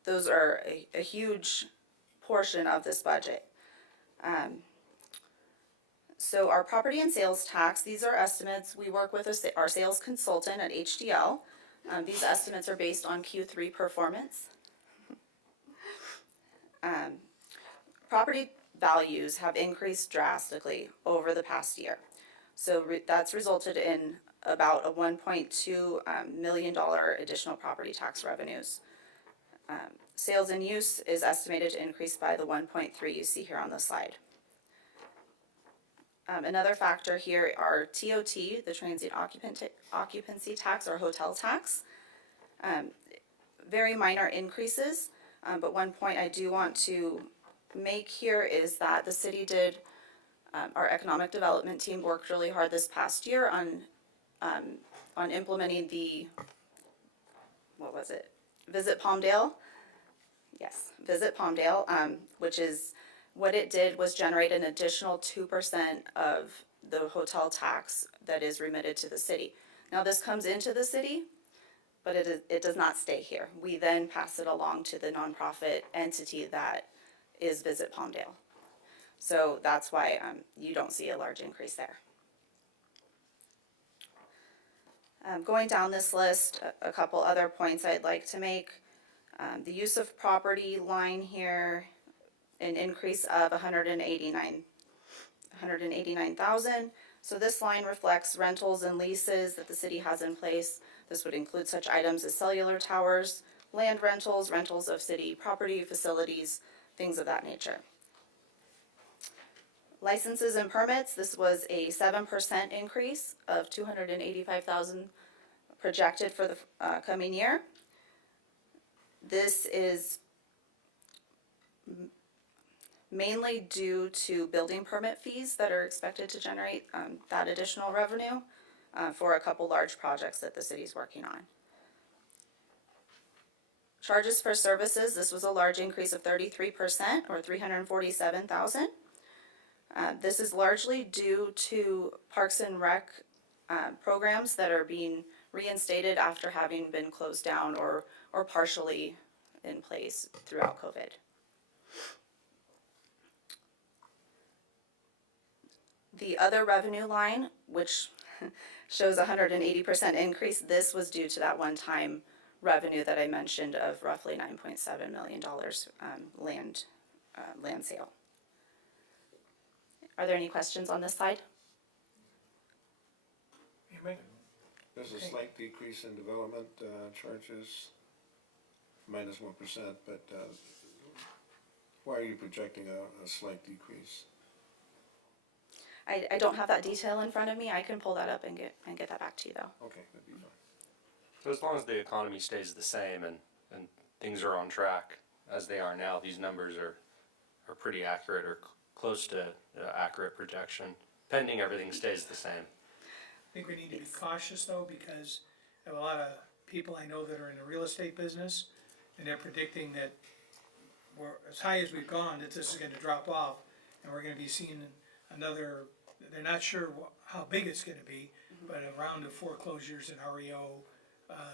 those are a huge portion of this budget. So our property and sales tax, these are estimates. We work with our sales consultant at HDL. These estimates are based on Q3 performance. Property values have increased drastically over the past year. So that's resulted in about a $1.2 million additional property tax revenues. Sales and use is estimated to increase by the 1.3 you see here on the slide. Another factor here are TOT, the Transient Occupancy tax or hotel tax. Very minor increases, but one point I do want to make here is that the city did Our economic development team worked really hard this past year on implementing the, what was it? Visit Palmdale. Yes, Visit Palmdale, which is, what it did was generate an additional 2% of the hotel tax that is remitted to the city. Now, this comes into the city, but it does not stay here. We then pass it along to the nonprofit entity that is Visit Palmdale. So that's why you don't see a large increase there. Going down this list, a couple other points I'd like to make. The use of property line here, an increase of $189,000. So this line reflects rentals and leases that the city has in place. This would include such items as cellular towers, land rentals, rentals of city property, facilities, things of that nature. Licenses and permits, this was a 7% increase of $285,000 projected for the coming year. This is mainly due to building permit fees that are expected to generate that additional revenue for a couple large projects that the city's working on. Charges for services, this was a large increase of 33% or $347,000. This is largely due to Parks and Rec programs that are being reinstated after having been closed down or partially in place throughout COVID. The other revenue line, which shows 180% increase, this was due to that one-time revenue that I mentioned of roughly $9.7 million land sale. Are there any questions on this slide? Anybody? There's a slight decrease in development charges, minus 1%, but why are you projecting a slight decrease? I don't have that detail in front of me. I can pull that up and get that back to you though. Okay, that'd be fine. So as long as the economy stays the same and things are on track as they are now, these numbers are pretty accurate or close to accurate projection, pending everything stays the same. I think we need to be cautious though, because I have a lot of people I know that are in the real estate business, and they're predicting that we're, as high as we've gone, that this is gonna drop off, and we're gonna be seeing another, they're not sure how big it's gonna be, but a round of foreclosures and REO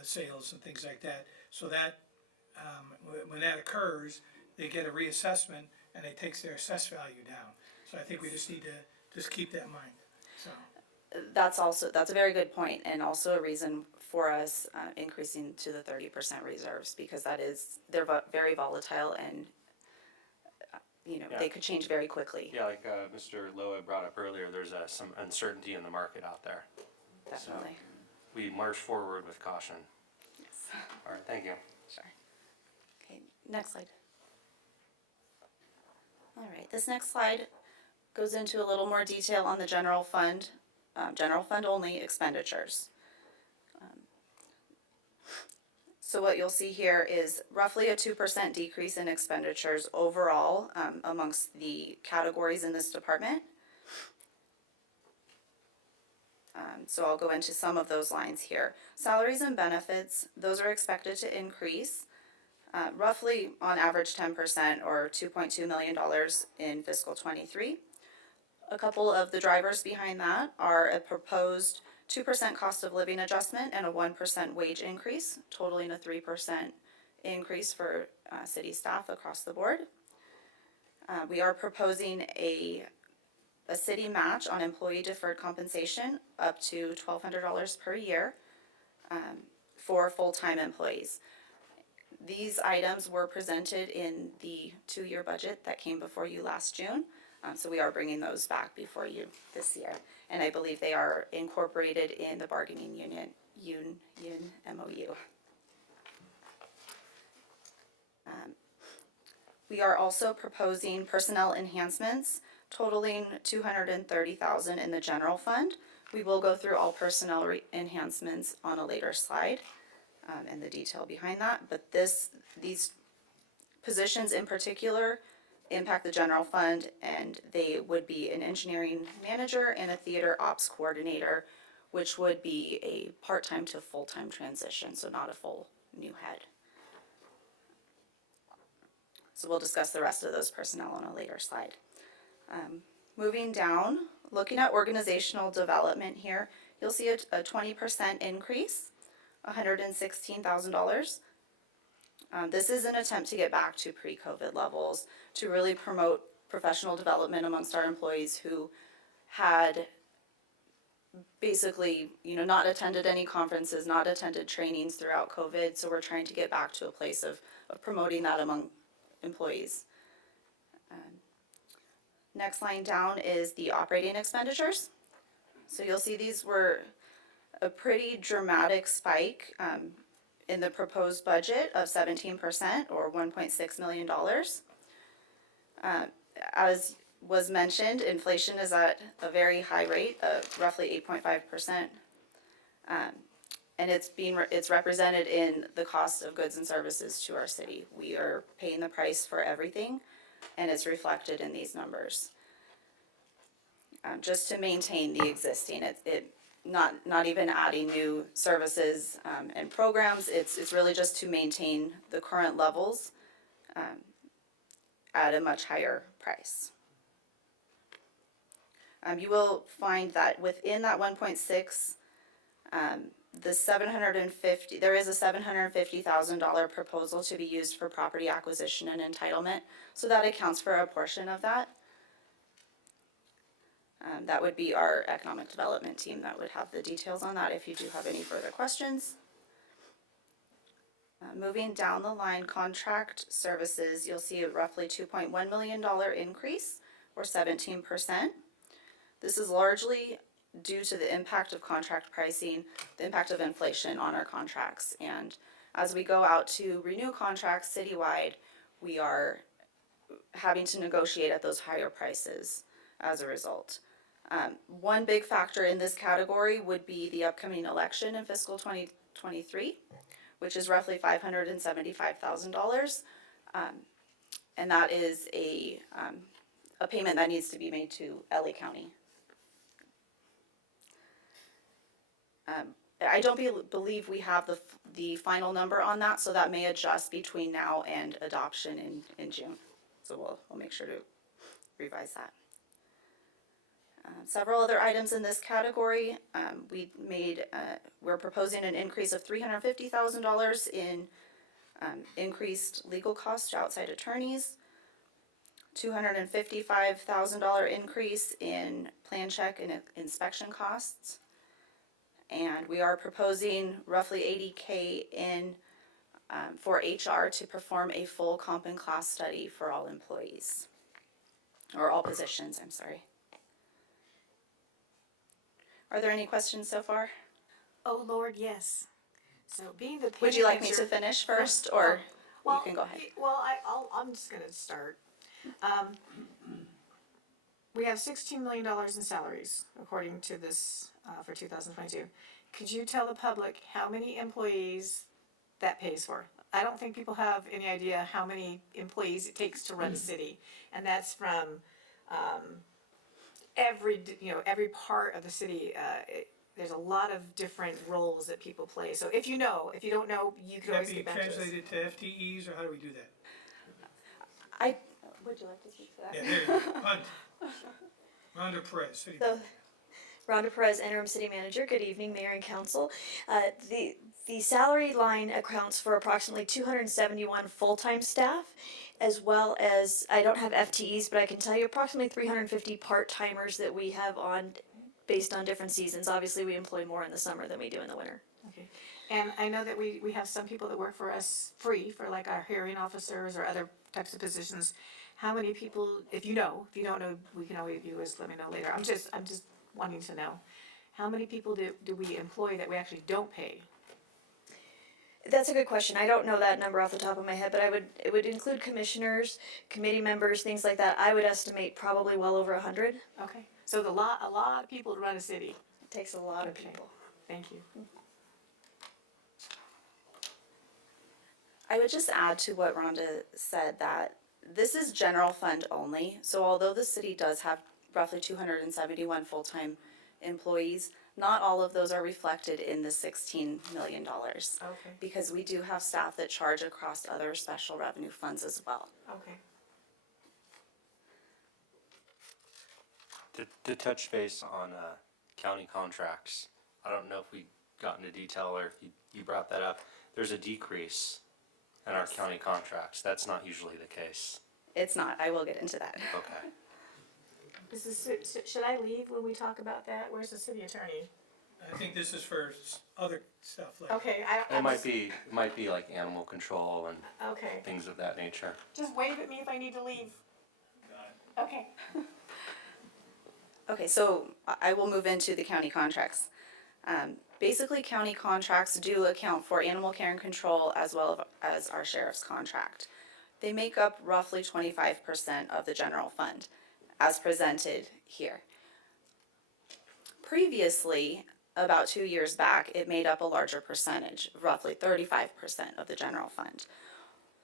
sales and things like that. So that, when that occurs, they get a reassessment and it takes their assessed value down. So I think we just need to just keep that in mind, so. That's a very good point, and also a reason for us increasing to the 30% reserves, because they're very volatile and they could change very quickly. Yeah, like Mr. Loa brought up earlier, there's some uncertainty in the market out there. Definitely. So we march forward with caution. Yes. All right, thank you. Sure. Okay, next slide. All right, this next slide goes into a little more detail on the general fund only expenditures. So what you'll see here is roughly a 2% decrease in expenditures overall amongst the categories in this department. So I'll go into some of those lines here. Salaries and benefits, those are expected to increase roughly on average 10% or $2.2 million in fiscal 23. A couple of the drivers behind that are a proposed 2% cost of living adjustment and a 1% wage increase, totaling a 3% increase for city staff across the board. We are proposing a city match on employee deferred compensation up to $1,200 per year for full-time employees. These items were presented in the 2-year budget that came before you last June. So we are bringing those back before you this year. And I believe they are incorporated in the bargaining union MOU. We are also proposing personnel enhancements totaling $230,000 in the general fund. We will go through all personnel enhancements on a later slide and the detail behind that. But these positions in particular impact the general fund, and they would be an engineering manager and a theater ops coordinator, which would be a part-time to full-time transition, so not a full new head. So we'll discuss the rest of those personnel on a later slide. Moving down, looking at organizational development here, you'll see a 20% increase, $116,000. This is an attempt to get back to pre-COVID levels, to really promote professional development amongst our employees who had basically, not attended any conferences, not attended trainings throughout COVID. So we're trying to get back to a place of promoting that among employees. Next line down is the operating expenditures. So you'll see these were a pretty dramatic spike in the proposed budget of 17%, or $1.6 million. As was mentioned, inflation is at a very high rate of roughly 8.5%. And it's represented in the cost of goods and services to our city. We are paying the price for everything, and it's reflected in these numbers. Just to maintain the existing, not even adding new services and programs. It's really just to maintain the current levels at a much higher price. You will find that within that 1.6, there is a $750,000 proposal to be used for property acquisition and entitlement. So that accounts for a portion of that. That would be our economic development team that would have the details on that if you do have any further questions. Moving down the line, contract services, you'll see a roughly $2.1 million increase, or 17%. This is largely due to the impact of contract pricing, the impact of inflation on our contracts. And as we go out to renew contracts citywide, we are having to negotiate at those higher prices as a result. One big factor in this category would be the upcoming election in fiscal 2023, which is roughly $575,000. And that is a payment that needs to be made to LA County. I don't believe we have the final number on that, so that may adjust between now and adoption in June. So we'll make sure to revise that. Several other items in this category. We're proposing an increase of $350,000 in increased legal costs to outside attorneys, $255,000 increase in plan check and inspection costs, and we are proposing roughly $80K in for HR to perform a full comp and class study for all employees, or all positions, I'm sorry. Are there any questions so far? Oh, Lord, yes. So being the Would you like me to finish first, or you can go ahead? Well, I'm just going to start. We have $16 million in salaries, according to this, for 2022. Could you tell the public how many employees that pays for? I don't think people have any idea how many employees it takes to run a city. And that's from every part of the city. There's a lot of different roles that people play. So if you don't know, you can always get back to us. Can that be translated to FTEs, or how do we do that? Would you like to speak to that? Yeah, there you go. Rhonda Perez, City Manager. Rhonda Perez, Interim City Manager. Good evening, Mayor and Council. The salary line accounts for approximately 271 full-time staff, as well as, I don't have FTEs, but I can tell you approximately 350 part-timers that we have on, based on different seasons. Obviously, we employ more in the summer than we do in the winter. Okay. And I know that we have some people that work for us free, for like our hearing officers or other types of positions. How many people, if you don't know, we can always let me know later. I'm just wanting to know. How many people do we employ that we actually don't pay? That's a good question. I don't know that number off the top of my head, but it would include commissioners, committee members, things like that. I would estimate probably well over 100. Okay. So a lot of people to run a city. It takes a lot of people. Thank you. I would just add to what Rhonda said that This is general fund only, so although the city does have roughly 271 full-time employees, not all of those are reflected in the $16 million. Okay. Because we do have staff that charge across other special revenue funds as well. Okay. To touch base on county contracts, I don't know if we got into detail or if you brought that up. There's a decrease in our county contracts. That's not usually the case. It's not, I will get into that. Okay. Should I leave when we talk about that? Where's the city attorney? I think this is for other stuff like. Okay, It might be like animal control and okay. things of that nature. Just wave at me if I need to leave. Okay. Okay, so I will move into the county contracts. Basically, county contracts do account for animal care and control as well as our sheriff's contract. They make up roughly 25% of the general fund, as presented here. Previously, about 2 years back, it made up a larger percentage, roughly 35% of the general fund.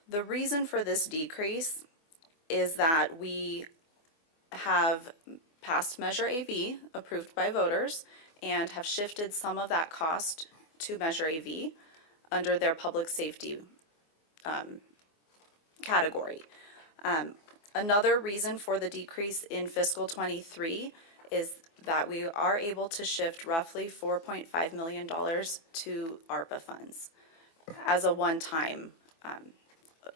The reason for this decrease is that we have passed Measure AV, approved by voters, and have shifted some of that cost to Measure AV under their public safety category. Another reason for the decrease in fiscal '23 is that we are able to shift roughly $4.5 million to Arpa Funds as a one-time,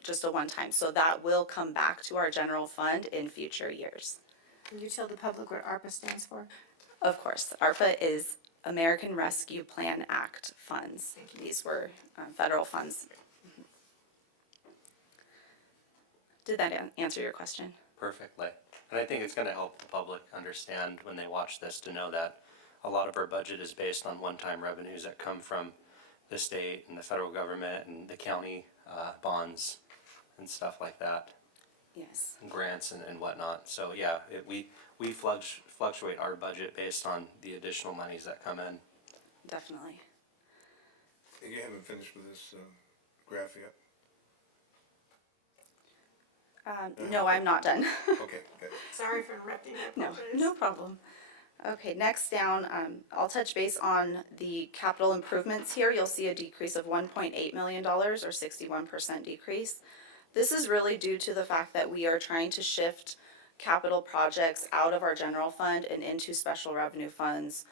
just a one-time. So that will come back to our general fund in future years. Can you tell the public what ARPA stands for? Of course, ARPA is American Rescue Plan Act funds. These were federal funds. Did that answer your question? Perfectly. And I think it's going to help the public understand when they watch this to know that a lot of our budget is based on one-time revenues that come from the state and the federal government and the county bonds and stuff like that. Yes. And grants and whatnot. So yeah, we fluctuate our budget based on the additional monies that come in. Definitely. You haven't finished with this graph yet? No, I'm not done. Okay, good. Sorry for interrupting. No problem. Okay, next down, I'll touch base on the capital improvements here. You'll see a decrease of $1.8 million or 61% decrease. This is really due to the fact that we are trying to shift capital projects out of our general fund and into special revenue funds.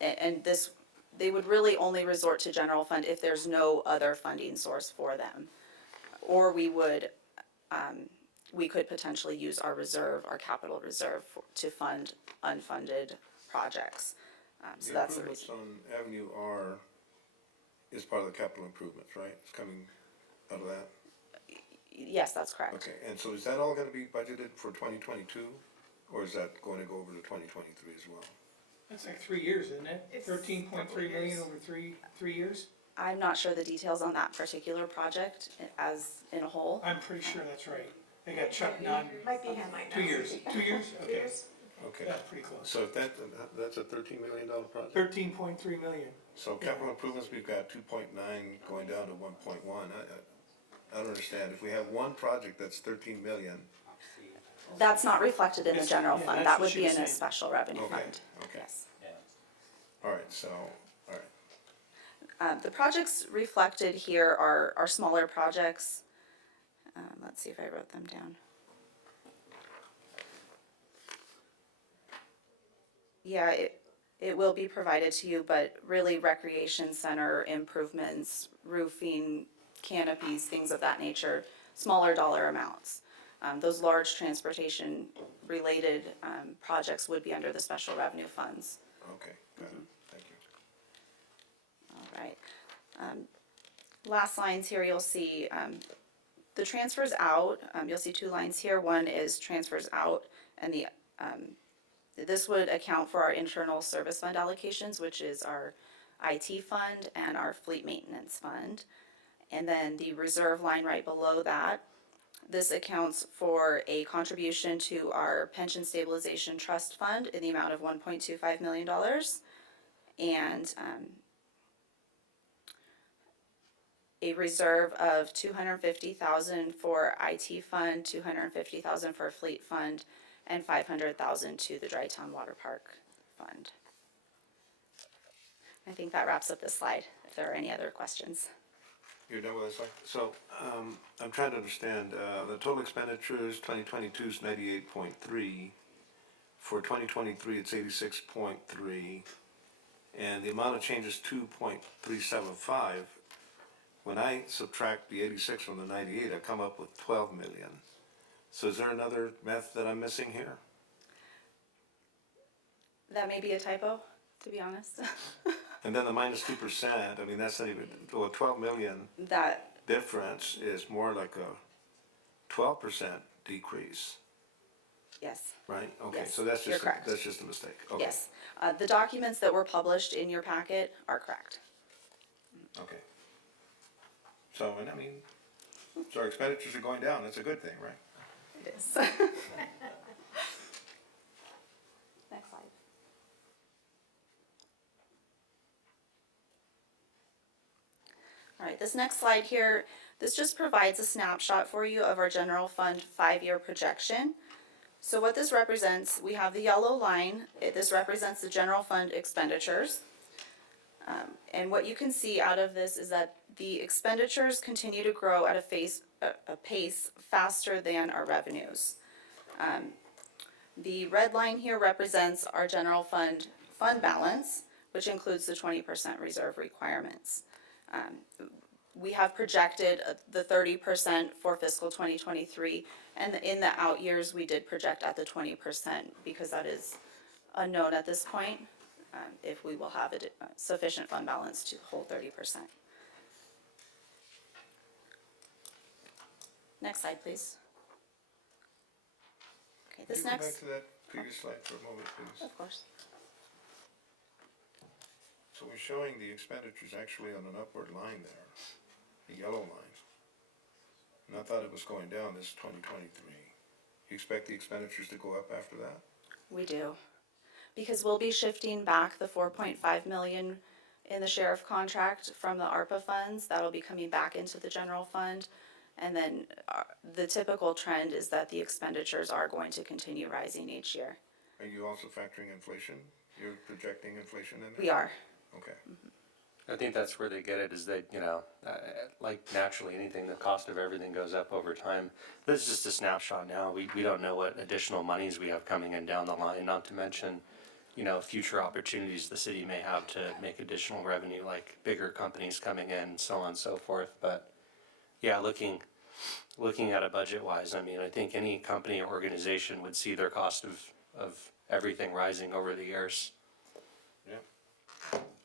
And this, they would really only resort to general fund if there's no other funding source for them. Or we could potentially use our reserve, our capital reserve to fund unfunded projects. So The that's the improvements reason. on Avenue R is part of the capital improvements, right? It's coming out of that? Yes, that's correct. Okay, and so is that all gonna be budgeted for 2022? Or is that going to go over to 2023 as well? That's like 3 years, isn't it? It's 13.3 million over three years? I'm not sure the details on that particular project as in a whole. I'm pretty sure that's right. They got Chuck Nunn, Might be him, might not. 2 years. 2 years? Okay, Okay, that's pretty close. so if that's a $13 million project? 13.3 million. So capital improvements, we've got 2.9 going down to 1.1. I don't understand. If we have one project that's 13 million. That's not reflected in the Yes, general yeah, fund. that's That what would she be was in a saying. special revenue Okay, fund. okay. Yes. All right, so, all right. The projects reflected here are smaller projects. Let's see if I wrote them down. Yeah, it will be provided to you, but really recreation center improvements, roofing, canopies, things of that nature, smaller dollar amounts. Those large transportation related projects would be under the special revenue funds. Okay, got it. Thank you. All right. Last lines here, you'll see the transfers out. You'll see 2 lines here. One is transfers out, and this would account for our internal service fund allocations, which is our IT fund and our fleet maintenance fund. And then the reserve line right below that, this accounts for a contribution to our pension stabilization trust fund in the amount of $1.25 million. And a reserve of $250,000 for IT fund, $250,000 for fleet fund, and $500,000 to the Dry Town Water Park fund. I think that wraps up this slide, if there are any other questions. You're done with this one? So, I'm trying to understand, the total expenditures, 2022 is 98.3. For 2023, it's 86.3. And the amount of change is 2.375. When I subtract the 86 from the 98, I come up with 12 million. So is there another math that I'm missing here? That may be a typo, to be honest. And then the minus 2%, I mean, that's not even, well, 12 million That, difference is more like a 12% decrease, yes, right? Okay, Yes, so that's you're just, correct. that's just a mistake. Okay. yes. The documents that were published in your packet are correct. Okay. So, and I mean, so our expenditures are going down, that's a good thing, right? It is. Next slide. All right, this next slide here, this just provides a snapshot for you of our general fund 5-year projection. So what this represents, we have the yellow line, this represents the general fund expenditures. And what you can see out of this is that the expenditures continue to grow at a pace faster than our revenues. The red line here represents our general fund balance, which includes the 20% reserve requirements. We have projected the 30% for fiscal 2023, and in the out years, we did project at the 20% because that is unknown at this point, if we will have sufficient fund balance to hold 30%. Next slide, please. Okay, this Can you next. go back to that previous slide for a moment, please? Of course. So we're showing the expenditures actually on an upward line there, the yellow line. And I thought it was going down this 2023. You expect the expenditures to go up after that? We do, because we'll be shifting back the 4.5 million in the sheriff contract from the Arpa funds. That'll be coming back into the general fund. And then the typical trend is that the expenditures are going to continue rising each year. Are you also factoring inflation? You're projecting inflation in there? We are. Okay. I think that's where they get it, is that, like naturally anything, the cost of everything goes up over time. This is just a snapshot now. We don't know what additional monies we have coming in down the line, not to mention, future opportunities the city may have to make additional revenue, like bigger companies coming in, so on and so forth. But yeah, looking at it budget-wise, I mean, I think any company or organization would see their cost of everything rising over the years. Yeah.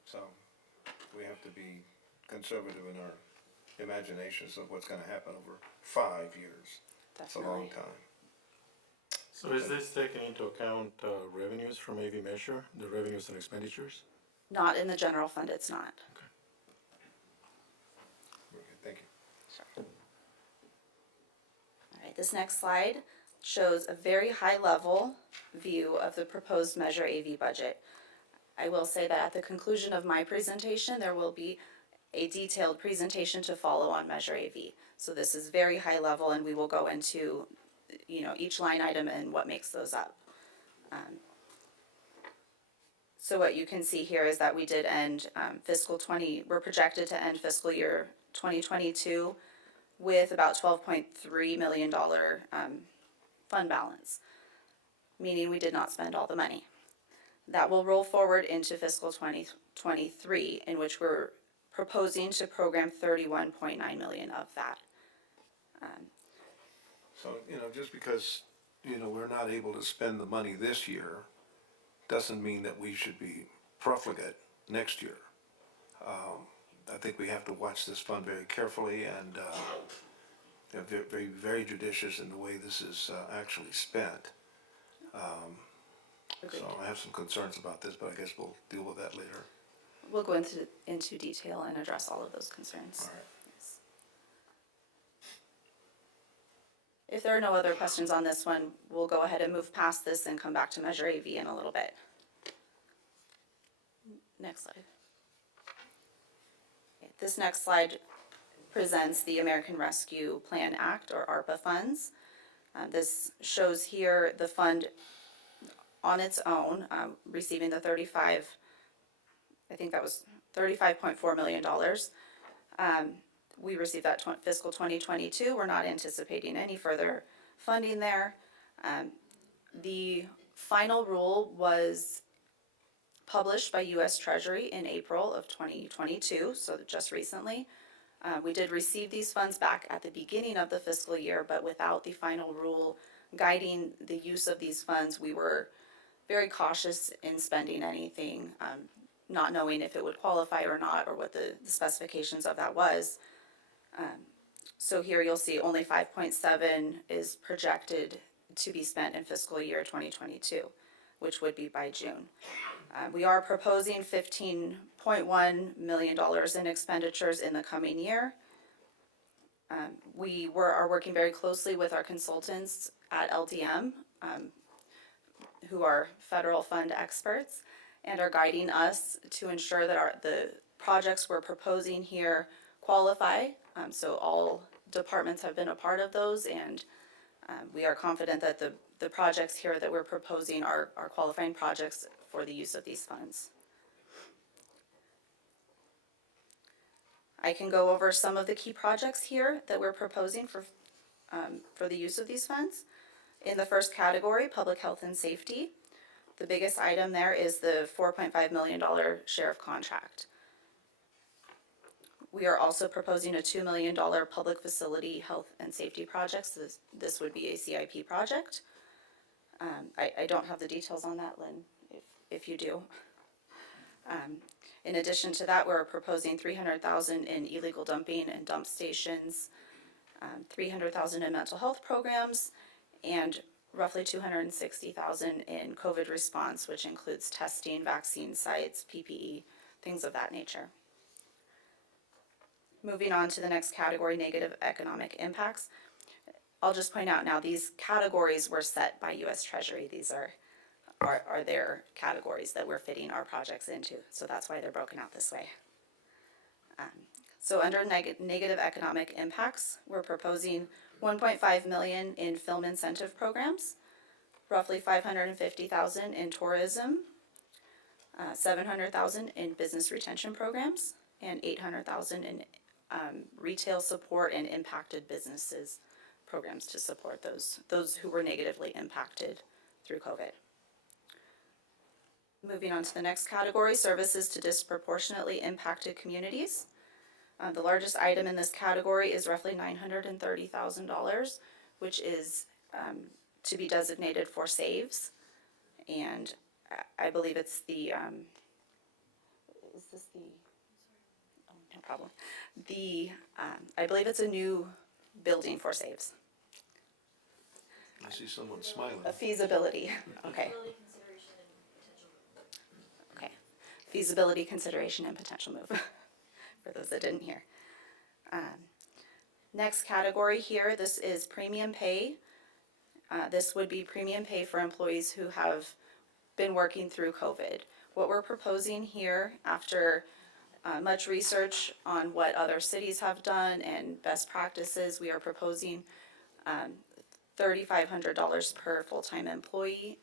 So we have to be conservative in our imaginations of what's gonna happen over 5 years. That's a long time. So is this taking into account revenues from AV measure, the revenues and expenditures? Not in the general fund, it's not. Very good, thank you. Sure. All right, this next slide shows a very high-level view of the proposed Measure AV budget. I will say that at the conclusion of my presentation, there will be a detailed presentation to follow on Measure AV. So this is very high level, and we will go into, each line item and what makes those up. So what you can see here is that we did end we're projected to end fiscal year 2022 with about $12.3 million fund balance, meaning we did not spend all the money. That will roll forward into fiscal 2023, in which we're proposing to program 31.9 million of that. So, just because, we're not able to spend the money this year, doesn't mean that we should be profligate next year. I think we have to watch this fund very carefully and very, very judicious in the way this is actually spent. So I have some concerns about this, but I guess we'll deal with that later. We'll go into detail and address all of those concerns. All right. Yes. If there are no other questions on this one, we'll go ahead and move past this and come back to Measure AV in a little bit. Next slide. Okay, this next slide presents the American Rescue Plan Act, or ARPA funds. This shows here the fund on its own, receiving the $35.4 million. We received that fiscal 2022. We're not anticipating any further funding there. The final rule was published by U.S. Treasury in April of 2022, so just recently. We did receive these funds back at the beginning of the fiscal year, but without the final rule guiding the use of these funds, we were very cautious in spending anything, not knowing if it would qualify or not, or what the specifications of that was. So here you'll see only 5.7 is projected to be spent in fiscal year 2022, which would be by June. We are proposing $15.1 million in expenditures in the coming year. We are working very closely with our consultants at LDM, who are federal fund experts, and are guiding us to ensure that the projects we're proposing here qualify. So all departments have been a part of those, and we are confident that the projects here that we're proposing are qualifying projects for the use of these funds. I can go over some of the key projects here that we're proposing for the use of these funds. In the first category, public health and safety, the biggest item there is the $4.5 million sheriff contract. We are also proposing a $2 million public facility health and safety project. So this would be a CIP project. I don't have the details on that, Lynn, if you do. In addition to that, we're proposing $300,000 in illegal dumping and dump stations, $300,000 in mental health programs, and roughly $260,000 in COVID response, which includes testing, vaccine sites, PPE, things of that nature. Moving on to the next category, negative economic impacts. I'll just point out now, these categories were set by U.S. Treasury. These are their categories that we're fitting our projects into. So that's why they're broken out this way. So under negative economic impacts, we're proposing $1.5 million in film incentive programs, roughly $550,000 in tourism, $700,000 in business retention programs, and $800,000 in retail support and impacted businesses programs to support those who were negatively impacted through COVID. Moving on to the next category, services to disproportionately impacted communities. The largest item in this category is roughly $930,000, which is to be designated for SAVES. And I believe it's the, is this the, oh, no problem. I believe it's a new building for SAVES. I see someone smiling. A feasibility, okay. Okay, feasibility, consideration, and potential move, for those that didn't hear. Next category here, this is premium pay. This would be premium pay for employees who have been working through COVID. What we're proposing here, after much research on what other cities have done and best practices, we are proposing $3,500 per full-time employee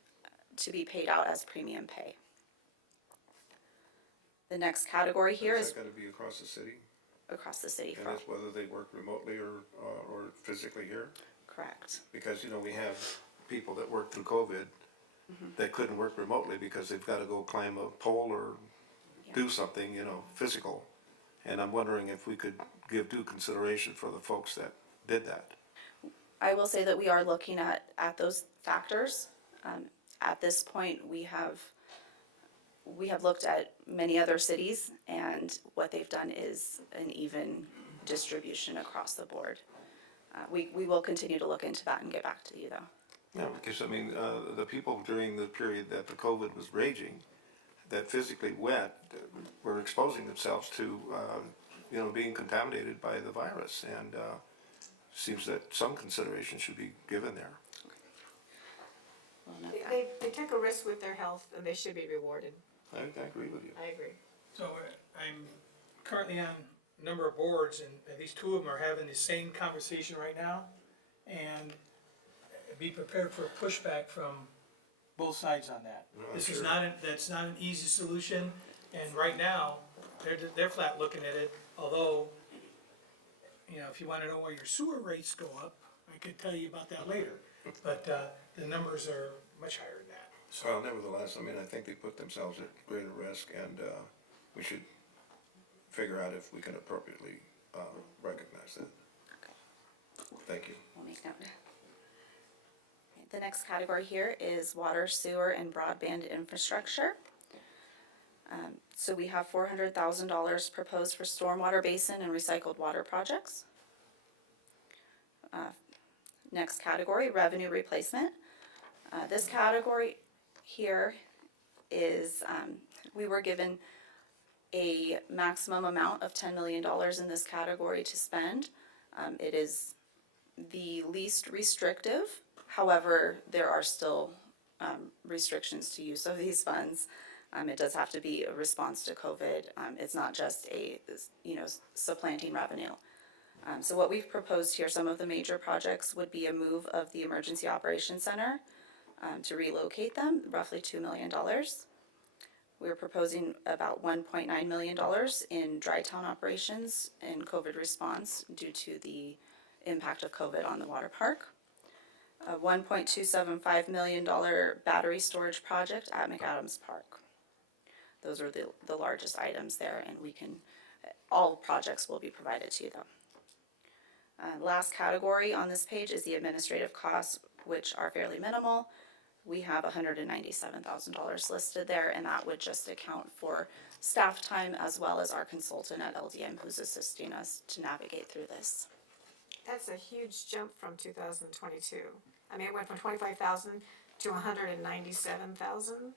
to be paid out as premium pay. The next category here is that got to be across the city? Across the city. And that's whether they work remotely or physically here? Correct. Because, you know, we have people that work through COVID that couldn't work remotely because they've got to go climb a pole or do something, you know, physical. And I'm wondering if we could give due consideration for the folks that did that. I will say that we are looking at those factors. At this point, we have looked at many other cities, and what they've done is an even distribution across the board. We will continue to look into that and get back to you, though. Yeah, because I mean, the people during the period that the COVID was raging, that physically went, were exposing themselves to, you know, being contaminated by the virus, and seems that some consideration should be given there. They took a risk with their health and they should be rewarded. I agree with you. I agree. So I'm currently on number of boards, and at least two of them are having the same conversation right now, and be prepared for pushback from both sides on that. This is not, that's not an easy solution, and right now, they're flat looking at it, although, you know, if you wanna know why your sewer rates go up, I could tell you about that later, but, the numbers are much higher than that. Well, nevertheless, I mean, I think they put themselves at greater risk, and we should figure out if we can appropriately recognize that. Thank you. We'll make note. The next category here is water, sewer, and broadband infrastructure. So we have $400,000 proposed for stormwater basin and recycled water projects. Next category, revenue replacement. This category here is, we were given a maximum amount of $10 million in this category to spend. It is the least restrictive. However, there are still restrictions to use of these funds. It does have to be a response to COVID. It's not just a, supplanting revenue. So what we've proposed here, some of the major projects would be a move of the Emergency Operations Center to relocate them, roughly $2 million. We're proposing about $1.9 million in dry town operations and COVID response due to the impact of COVID on the water park. A $1.275 million battery storage project at McAdams Park. Those are the largest items there, and all projects will be provided to them. Last category on this page is the administrative costs, which are fairly minimal. We have $197,000 listed there, and that would just account for staff time as well as our consultant at LDM who's assisting us to navigate through this. That's a huge jump from 2022. I mean, it went from 25,000 to 197,000.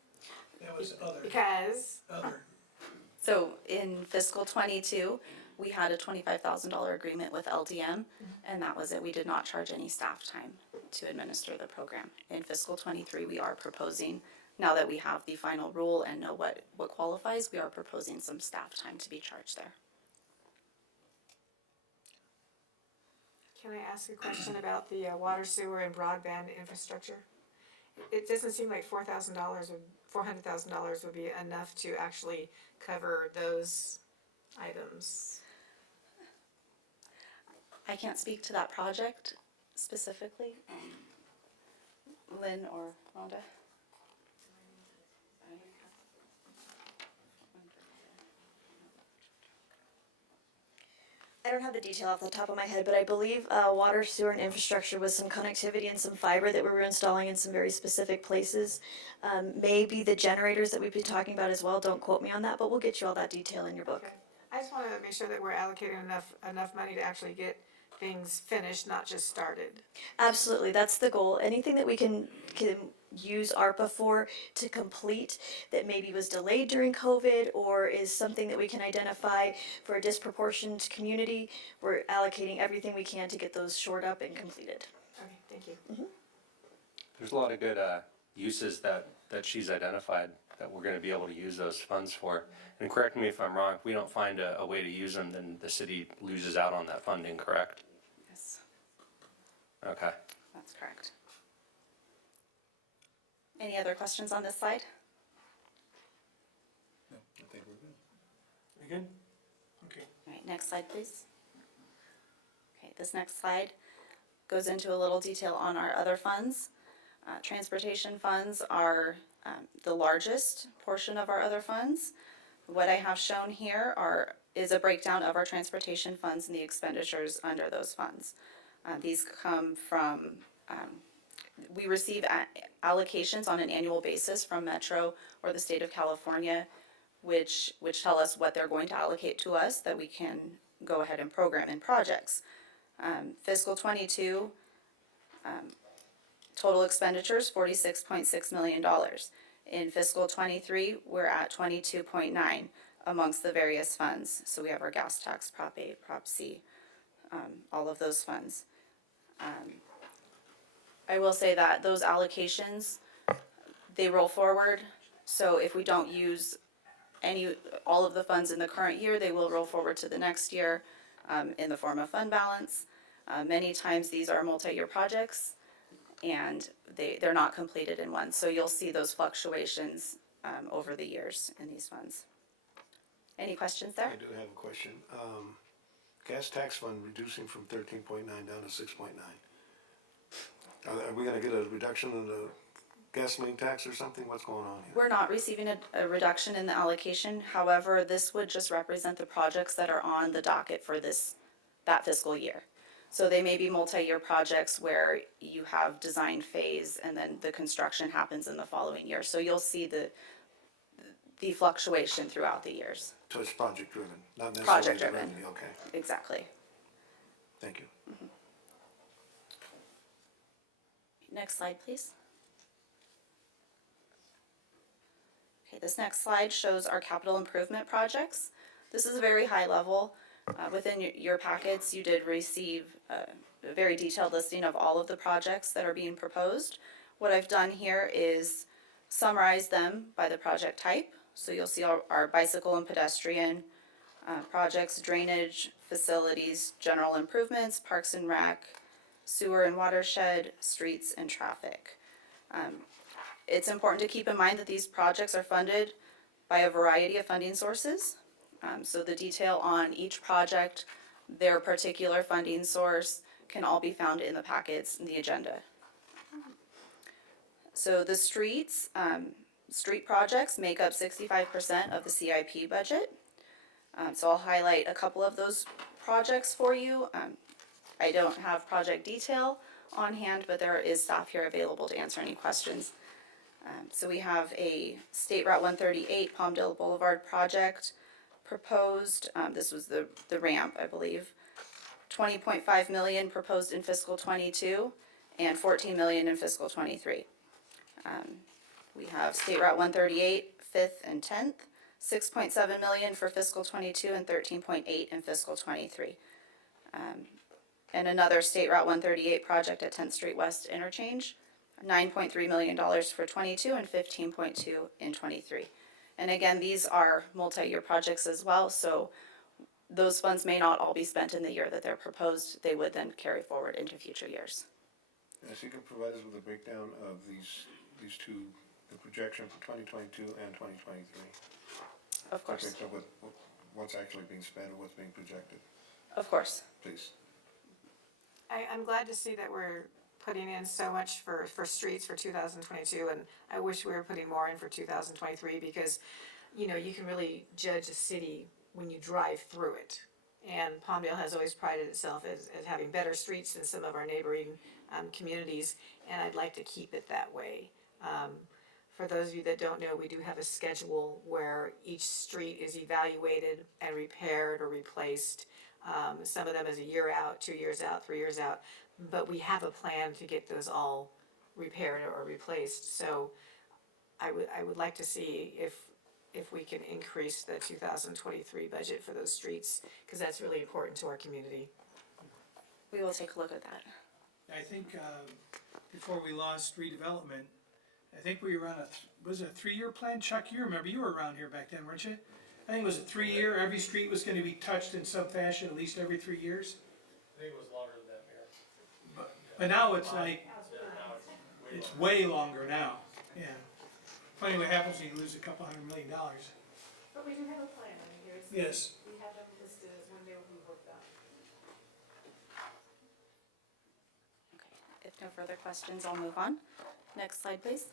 That was other. Because Other. So in fiscal '22, we had a $25,000 agreement with LDM, and that was it. We did not charge any staff time to administer the program. In fiscal '23, we are proposing, now that we have the final rule and know what qualifies, we are proposing some staff time to be charged there. can I ask a question about the water, sewer, and broadband infrastructure? It doesn't seem like $400,000 would be enough to actually cover those items. I can't speak to that project specifically. Lynn or Rhonda? I don't have the detail off the top of my head, but I believe water, sewer, and infrastructure with some connectivity and some fiber that we were installing in some very specific places. Maybe the generators that we've been talking about as well, don't quote me on that, but we'll get you all that detail in your book. Okay. I just wanna make sure that we're allocating enough money to actually get things finished, not just started. Absolutely, that's the goal. Anything that we can use ARPA for to complete that maybe was delayed during COVID or is something that we can identify for a disproportionate community, we're allocating everything we can to get those shored up and completed. Okay, thank you. Mm-hmm. There's a lot of good uses that she's identified that we're gonna be able to use those funds for. And correct me if I'm wrong, if we don't find a way to use them, then the city loses out on that funding, correct? Yes, Okay. that's correct. Any other questions on this slide? I think we're good. We good? Okay. All right, next slide, please. Okay, this next slide goes into a little detail on our other funds. Transportation funds are the largest portion of our other funds. What I have shown here is a breakdown of our transportation funds and the expenditures under those funds. These come from, we receive allocations on an annual basis from Metro or the state of California, which tell us what they're going to allocate to us that we can go ahead and program in projects. Fiscal '22, total expenditures, $46.6 million. In fiscal '23, we're at 22.9 amongst the various funds. So we have our gas tax, Prop A, Prop C, all of those funds. I will say that those allocations, they roll forward. So if we don't use all of the funds in the current year, they will roll forward to the next year in the form of fund balance. Many times these are multi-year projects and they're not completed in one. So you'll see those fluctuations over the years in these funds. Any questions there? I do have a question. Gas tax fund reducing from 13.9 down to 6.9. Are we gonna get a reduction in the gasoline tax or something? What's going on here? We're not receiving a reduction in the allocation. However, this would just represent the projects that are on the docket for that fiscal year. So they may be multi-year projects where you have design phase and then the construction happens in the following year. So you'll see the fluctuation throughout the years. So it's project driven, not necessarily Project the driven. revenue. Okay, Exactly. thank you. Next slide, please. Okay, this next slide shows our capital improvement projects. This is a very high level. Within your packets, you did receive a very detailed listing of all of the projects that are being proposed. What I've done here is summarize them by the project type. So you'll see our bicycle and pedestrian projects, drainage, facilities, general improvements, parks and rec, sewer and watershed, streets and traffic. It's important to keep in mind that these projects are funded by a variety of funding sources. So the detail on each project, their particular funding source, can all be found in the packets in the agenda. So the street projects make up 65% of the CIP budget. So I'll highlight a couple of those projects for you. I don't have project detail on hand, but there is staff here available to answer any questions. So we have a State Route 138 Palmdale Boulevard project proposed. This was the ramp, I believe. 20.5 million proposed in fiscal 22 and 14 million in fiscal 23. We have State Route 138, 5th and 10th, 6.7 million for fiscal 22 and 13.8 in fiscal 23. And another State Route 138 project at 10th Street West Interchange, $9.3 million for 22 and 15.2 in 23. And again, these are multi-year projects as well, so those funds may not all be spent in the year that they're proposed. They would then carry forward into future years. Yes, you can provide us with a breakdown of these two, the projection for 2022 and 2023. Of course. Okay, so what's actually being spent or what's being projected, Of course. please? I'm glad to see that we're putting in so much for streets for 2022, and I wish we were putting more in for 2023 because, you know, you can really judge a city when you drive through it. And Palmdale has always prided itself as having better streets than some of our neighboring communities, and I'd like to keep it that way. For those of you that don't know, we do have a schedule where each street is evaluated and repaired or replaced. Some of them is a year out, 2 years out, 3 years out, but we have a plan to get those all repaired or replaced. So I would like to see if we can increase the 2023 budget for those streets, because that's really important to our community. We will take a look at that. I think, before we lost redevelopment, I think we were on was it a 3-year plan? Chuck, you remember, you were around here back then, weren't you? I think it was a 3-year, every street was gonna be touched in some fashion at least every 3 years. I think it was longer than that, Mayor. But now it's like, it's way longer now, yeah. Funny what happens when you lose a couple $100 million. But we do have a plan, I mean, Yes. we have them listed as when they will be worked on. Okay. If no further questions, I'll move on. Next slide, please.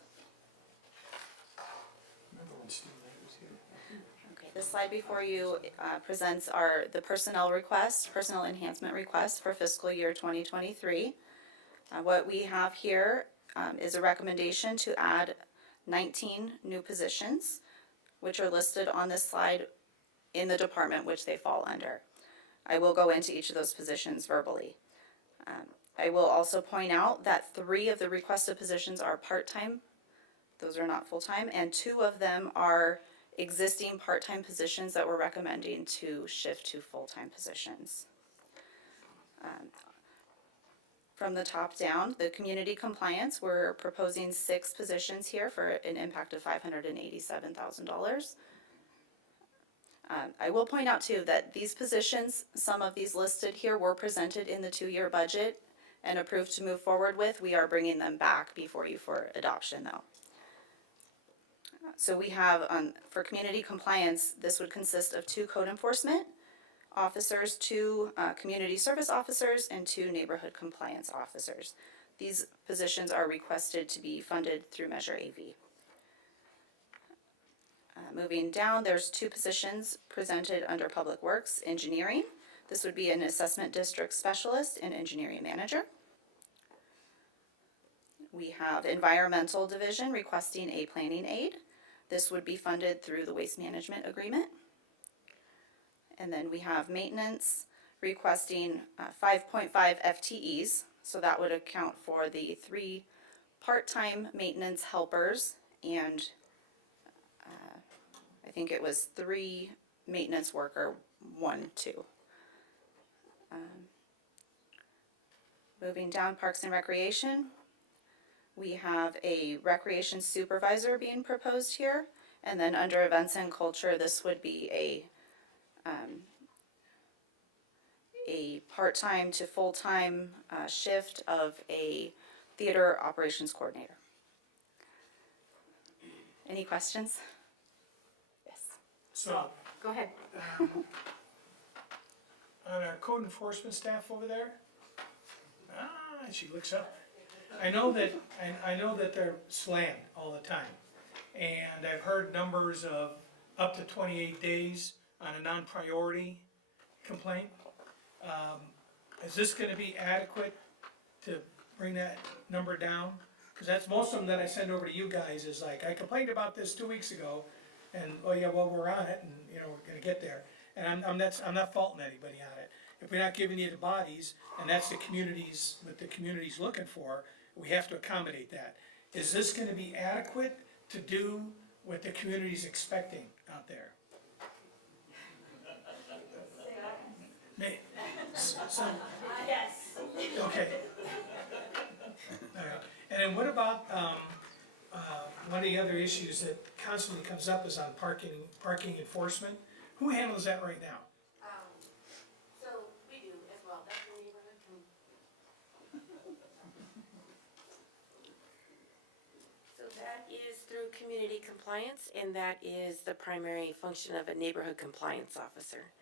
Remember when Steve Knight was here? Okay, this slide before you presents the personnel enhancement request for fiscal year 2023. What we have here is a recommendation to add 19 new positions, which are listed on this slide in the department which they fall under. I will go into each of those positions verbally. I will also point out that 3 of the requested positions are part-time. Those are not full-time, and 2 of them are existing part-time positions that we're recommending to shift to full-time positions. From the top down, the community compliance, we're proposing 6 positions here for an impact of $587,000. I will point out too that these positions, some of these listed here were presented in the 2-year budget and approved to move forward with. We are bringing them back before you for adoption though. So we have, for community compliance, this would consist of 2 code enforcement officers, 2 community service officers, and 2 neighborhood compliance officers. These positions are requested to be funded through Measure AV. Moving down, there's 2 positions presented under Public Works Engineering. This would be an assessment district specialist and engineering manager. We have Environmental Division requesting a planning aid. This would be funded through the Waste Management Agreement. And then we have Maintenance requesting 5.5 FTEs. So that would account for the 3 part-time maintenance helpers and I think it was 3 maintenance worker, 1, 2. Moving down, Parks and Recreation. We have a recreation supervisor being proposed here. And then under Events and Culture, this would be a part-time to full-time shift of a theater operations coordinator. Any questions? Yes. So, Go ahead. on our code enforcement staff over there, she looks up. I know that they're slammed all the time. And I've heard numbers of up to 28 days on a non-priority complaint. Is this gonna be adequate to bring that number down? Cause that's most of them that I send over to you guys is like, I complained about this 2 weeks ago, and, oh yeah, well, we're on it, and, you know, we're gonna get there. And I'm not faulting anybody on it. If we're not giving you the bodies, and that's the communities, what the community's looking for, we have to accommodate that. Is this gonna be adequate to do what the community's expecting out there? Yes. Okay. All right. And then what about, one of the other issues that constantly comes up is on parking enforcement? Who handles that right now? So we do as well, that's the neighborhood. So that is through community compliance, and that is the primary function of a neighborhood compliance officer.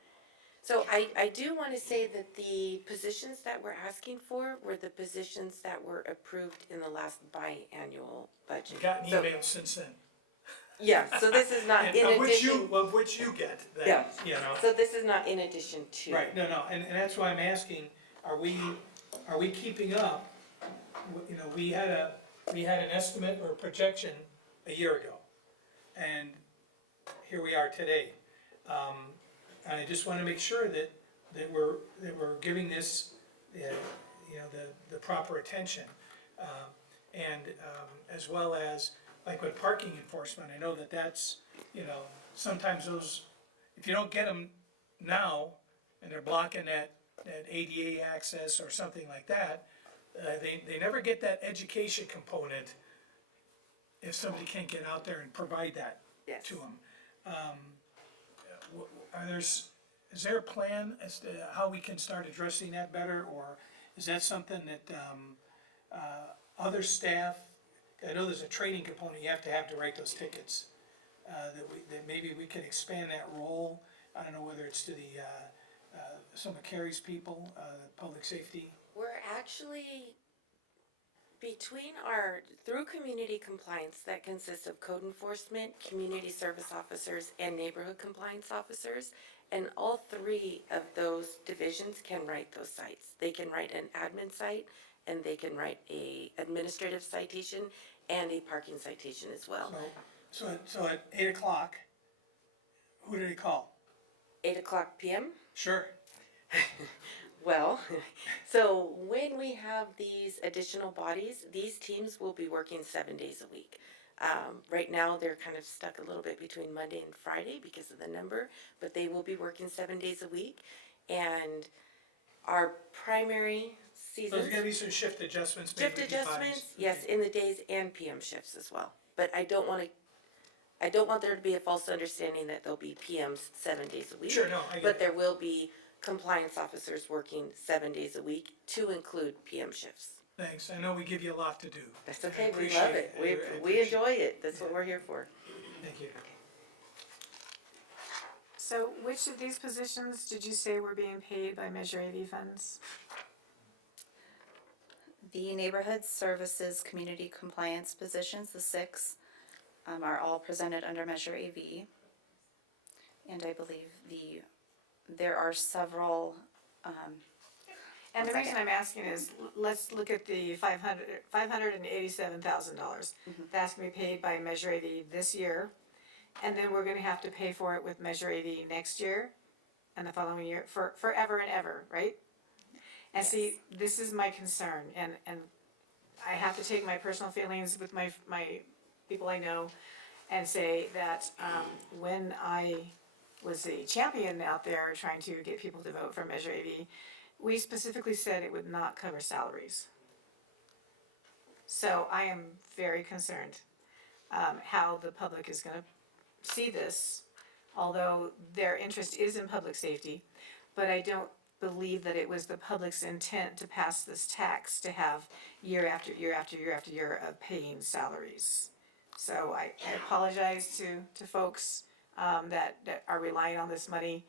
So I do want to say that the positions that we're asking for were the positions that were approved in the last biannual budget. You've gotten So- emails since then. Yeah, so this is not And in of which addition. of which you get, Yeah, that, you know. so this is not in addition to. Right, no, and that's why I'm asking, are we keeping up? You know, we had an estimate or projection a year ago, and here we are today. And I just wanna make sure that we're giving this, you know, the proper attention. And as well as, like with parking enforcement, I know that's, you know, sometimes those, if you don't get them now, and they're blocking that ADA access or something like that, they never get that education component if somebody can't get out there and provide that Yes. to them. Is there a plan as to how we can start addressing that better, or is that something that, other staff, I know there's a training component you have to write those tickets, that maybe we can expand that role, I don't know whether it's to the, some of Carrie's people, public safety. We're actually, through community compliance, that consists of code enforcement, community service officers, and neighborhood compliance officers. And all 3 of those divisions can write those cites. They can write an admin cite, and they can write a administrative citation and a parking citation as well. So at 8 o'clock, who do they call? 8:00 p.m.? Sure. Well, so when we have these additional bodies, these teams will be working 7 days a week. Right now, they're kind of stuck a little bit between Monday and Friday because of the number, but they will be working 7 days a week. And our primary So seasons. there's gonna be some shift adjustments made Shift with these bodies. adjustments, yes, in the days and PM shifts as well. But I don't I don't want there to be a false understanding that there'll be PMs 7 days a week. Sure, no, I get But it. there will be compliance officers working 7 days a week to include PM shifts. Thanks, I know we give you a lot to do. That's I okay, we appreciate love it. I We appreciate enjoy it. That's what we're here for. Thank you. So which of these positions did you say were being paid by Measure AV funds? The neighborhood services community compliance positions, the 6, are all presented under Measure AV. And I believe there are several, And the One reason second. I'm asking is, let's look at the $587,000. That's gonna be paid by Measure AV this year, and then we're gonna have to pay for it with Measure AV next year, and the following year, for forever and ever, right? And see, this is my concern, and I have to take my personal feelings with my people I know, and say that, when I was a champion out there trying to get people to vote for Measure AV, we specifically said it would not cover salaries. So I am very concerned, how the public is gonna see this, although their interest is in public safety, but I don't believe that it was the public's intent to pass this tax to have year after year after year after year of paying salaries. So I apologize to folks, that are relying on this money.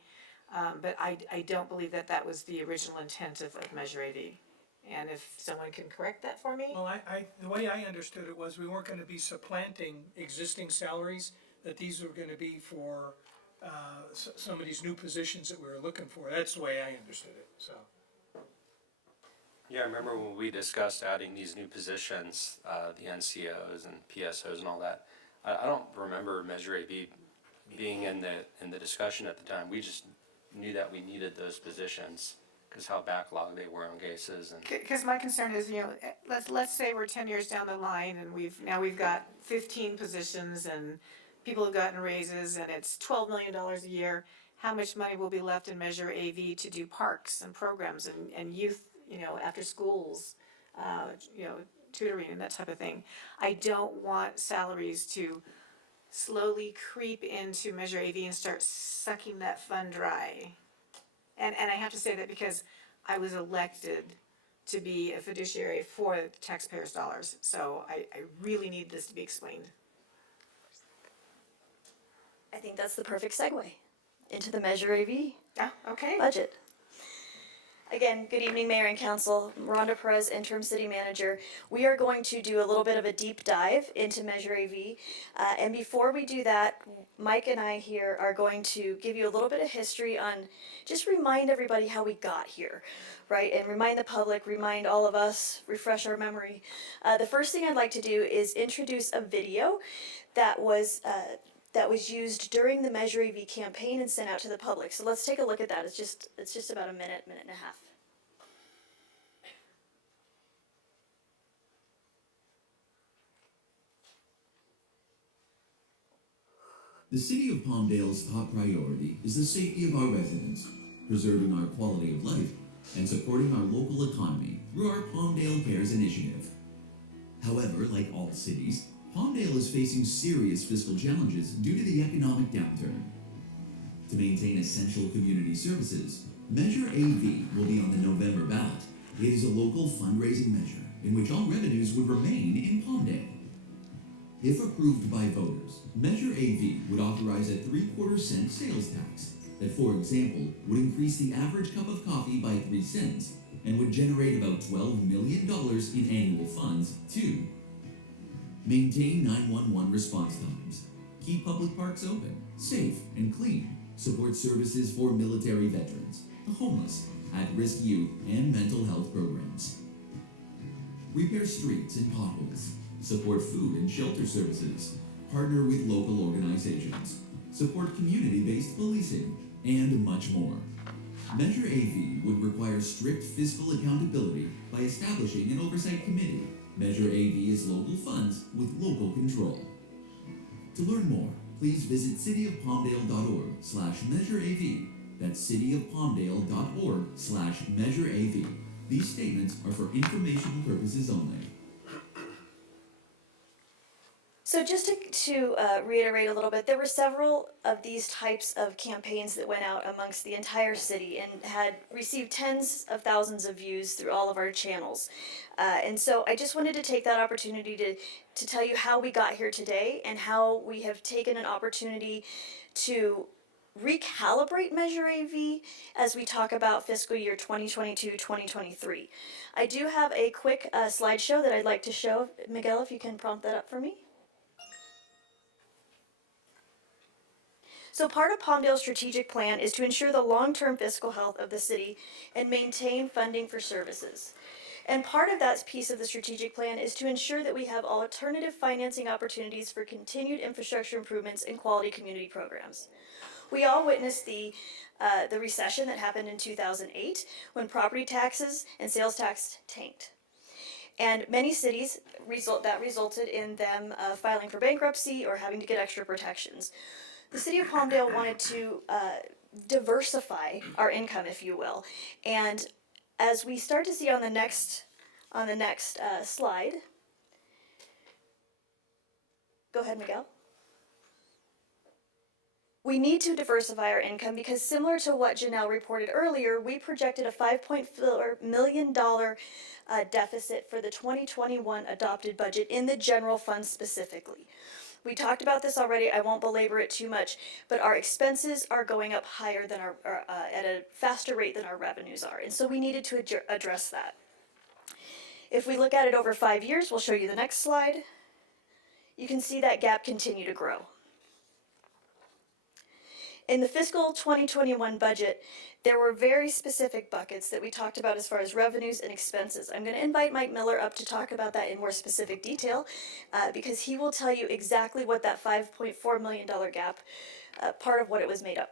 But I don't believe that was the original intent of Measure AV. And if someone can correct that for me? Well, the way I understood it was we weren't gonna be supplanting existing salaries, that these were gonna be for, some of these new positions that we were looking for. That's the way I understood it, so. Yeah, I remember when we discussed adding these new positions, the NCOs and PSOs and all that. I don't remember Measure AV being in the discussion at the time. We just knew that we needed those positions because how backlogged they were on cases and. Cause my concern is, let's say we're 10 years down the line and we've got 15 positions and people have gotten raises and it's $12 million a year. How much money will be left in Measure AV to do parks and programs and youth, after schools, tutoring and that type of thing? I don't want salaries to slowly creep into Measure AV and start sucking that fund dry. And I have to say that because I was elected to be a fiduciary for the taxpayers' dollars, so I really need this to be explained. I think that's the perfect segue into the Measure AV Yeah, okay. budget. Again, good evening, Mayor and Council. Rhonda Perez, Interim City Manager. We are going to do a little bit of a deep dive into Measure AV. And before we do that, Mike and I here are going to give you a little bit of history on, just remind everybody how we got here, right? And remind the public, remind all of us, refresh our memory. The first thing I'd like to do is introduce a video that was used during the Measure AV campaign and sent out to the public. So let's take a look at that. It's just about a minute and a half. The City of Palmdale's top priority is the safety of our residents, preserving our quality of life, and supporting our local economy through our Palmdale Cares initiative. However, like all cities, Palmdale is facing serious fiscal challenges due to the economic downturn. To maintain essential community services, Measure AV will be on the November ballot. It is a local fundraising measure in which all revenues would remain in Palmdale. If approved by voters, Measure AV would authorize a 3/4 cent sales tax that, for example, would increase the average cup of coffee by 3 cents and would generate about $12 million in annual funds, too. Maintain 911 response times. Keep public parks open, safe, and clean. Support services for military veterans, the homeless, at-risk youth, and mental health programs. Repair streets and potholes. Support food and shelter services. Partner with local organizations. Support community-based policing, and much more. Measure AV would require strict fiscal accountability by establishing an oversight committee. Measure AV is local funds with local control. To learn more, please visit cityofpalmdale.org/measureav. That's cityofpalmdale.org/measureav. These statements are for informational purposes only. So just to reiterate a little bit. There were several of these types of campaigns that went out amongst the entire city and had received tens of thousands of views through all of our channels. And so I just wanted to take that opportunity to tell you how we got here today and how we have taken an opportunity to recalibrate Measure AV as we talk about fiscal year 2022-2023. I do have a quick slideshow that I'd like to show. Miguel, if you can prompt that up for me. So part of Palmdale's strategic plan is to ensure the long-term fiscal health of the city and maintain funding for services. And part of that piece of the strategic plan is to ensure that we have alternative financing opportunities for continued infrastructure improvements and quality community programs. We all witnessed the recession that happened in 2008 when property taxes and sales tax tanked. And many cities resulted in them filing for bankruptcy or having to get extra protections. The city of Palmdale wanted to diversify our income, if you will. And as we start to see on the next slide, go ahead, Miguel. We need to diversify our income because similar to what Janelle reported earlier, we projected a $5.4 million deficit for the 2021 adopted budget in the general fund specifically. We talked about this already, I won't belabor it too much, but our expenses are going up higher than at a faster rate than our revenues are, and so we needed to address that. If we look at it over 5 years, we'll show you the next slide, you can see that gap continue to grow. In the fiscal 2021 budget, there were very specific buckets that we talked about as far as revenues and expenses. I'm going to invite Mike Miller up to talk about that in more specific detail because he will tell you exactly what that $5.4 million gap, part of what it was made up,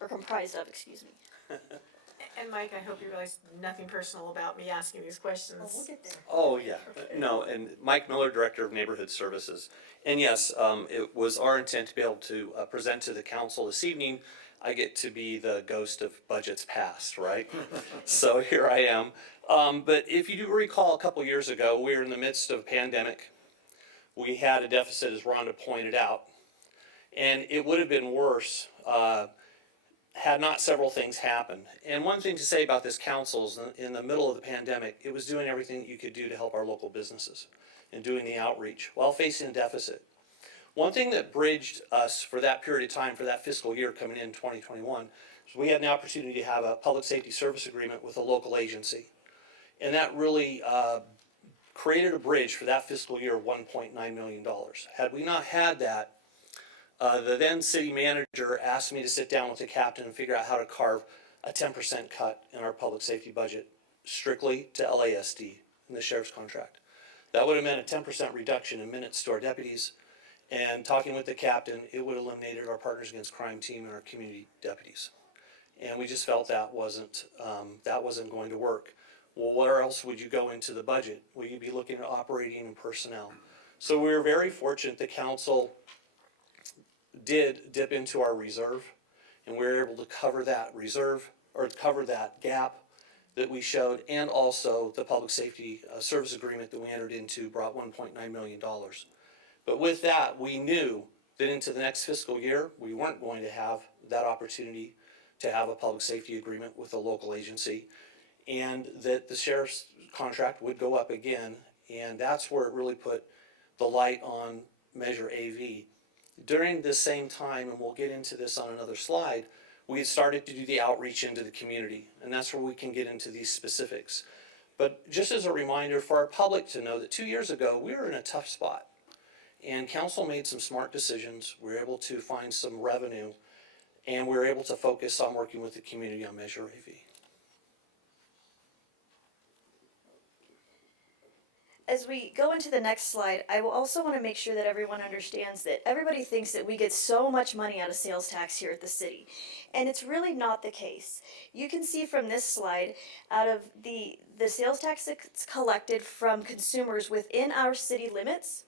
or comprised of, excuse me. And Mike, I hope you realize nothing personal about me asking these questions. We'll get there. Oh, yeah, no, and Mike Miller, Director of Neighborhood Services. And yes, it was our intent to be able to present to the council this evening. I get to be the ghost of budgets past, right? So here I am. But if you do recall, a couple years ago, we were in the midst of a pandemic. We had a deficit, as Rhonda pointed out, and it would have been worse had not several things happened. And one thing to say about this council is in the middle of the pandemic, it was doing everything that you could do to help our local businesses and doing the outreach while facing a deficit. One thing that bridged us for that period of time, for that fiscal year coming in 2021, is we had an opportunity to have a public safety service agreement with a local agency. And that really created a bridge for that fiscal year of $1.9 million. Had we not had that, the then city manager asked me to sit down with the captain and figure out how to carve a 10% cut in our public safety budget strictly to LASD in the sheriff's contract. That would have meant a 10% reduction in minutes to our deputies, and talking with the captain, it would have eliminated our Partners Against Crime team and our community deputies. And we just felt that wasn't going to work. Well, where else would you go into the budget? Well, you'd be looking at operating and personnel. So we were very fortunate the council did dip into our reserve, and we were able to cover that reserve, or cover that gap that we showed, and also the public safety service agreement that we entered into brought $1.9 million. But with that, we knew that into the next fiscal year, we weren't going to have that opportunity to have a public safety agreement with a local agency, and that the sheriff's contract would go up again, and that's where it really put the light on Measure AV. During this same time, and we'll get into this on another slide, we had started to do the outreach into the community, and that's where we can get into these specifics. But just as a reminder for our public to know that 2 years ago, we were in a tough spot, and council made some smart decisions. We were able to find some revenue, and we were able to focus on working with the community on Measure AV. As we go into the next slide, I will also want to make sure that everyone understands that everybody thinks that we get so much money out of sales tax here at the city, and it's really not the case. You can see from this slide, out of the sales tax that's collected from consumers within our city limits,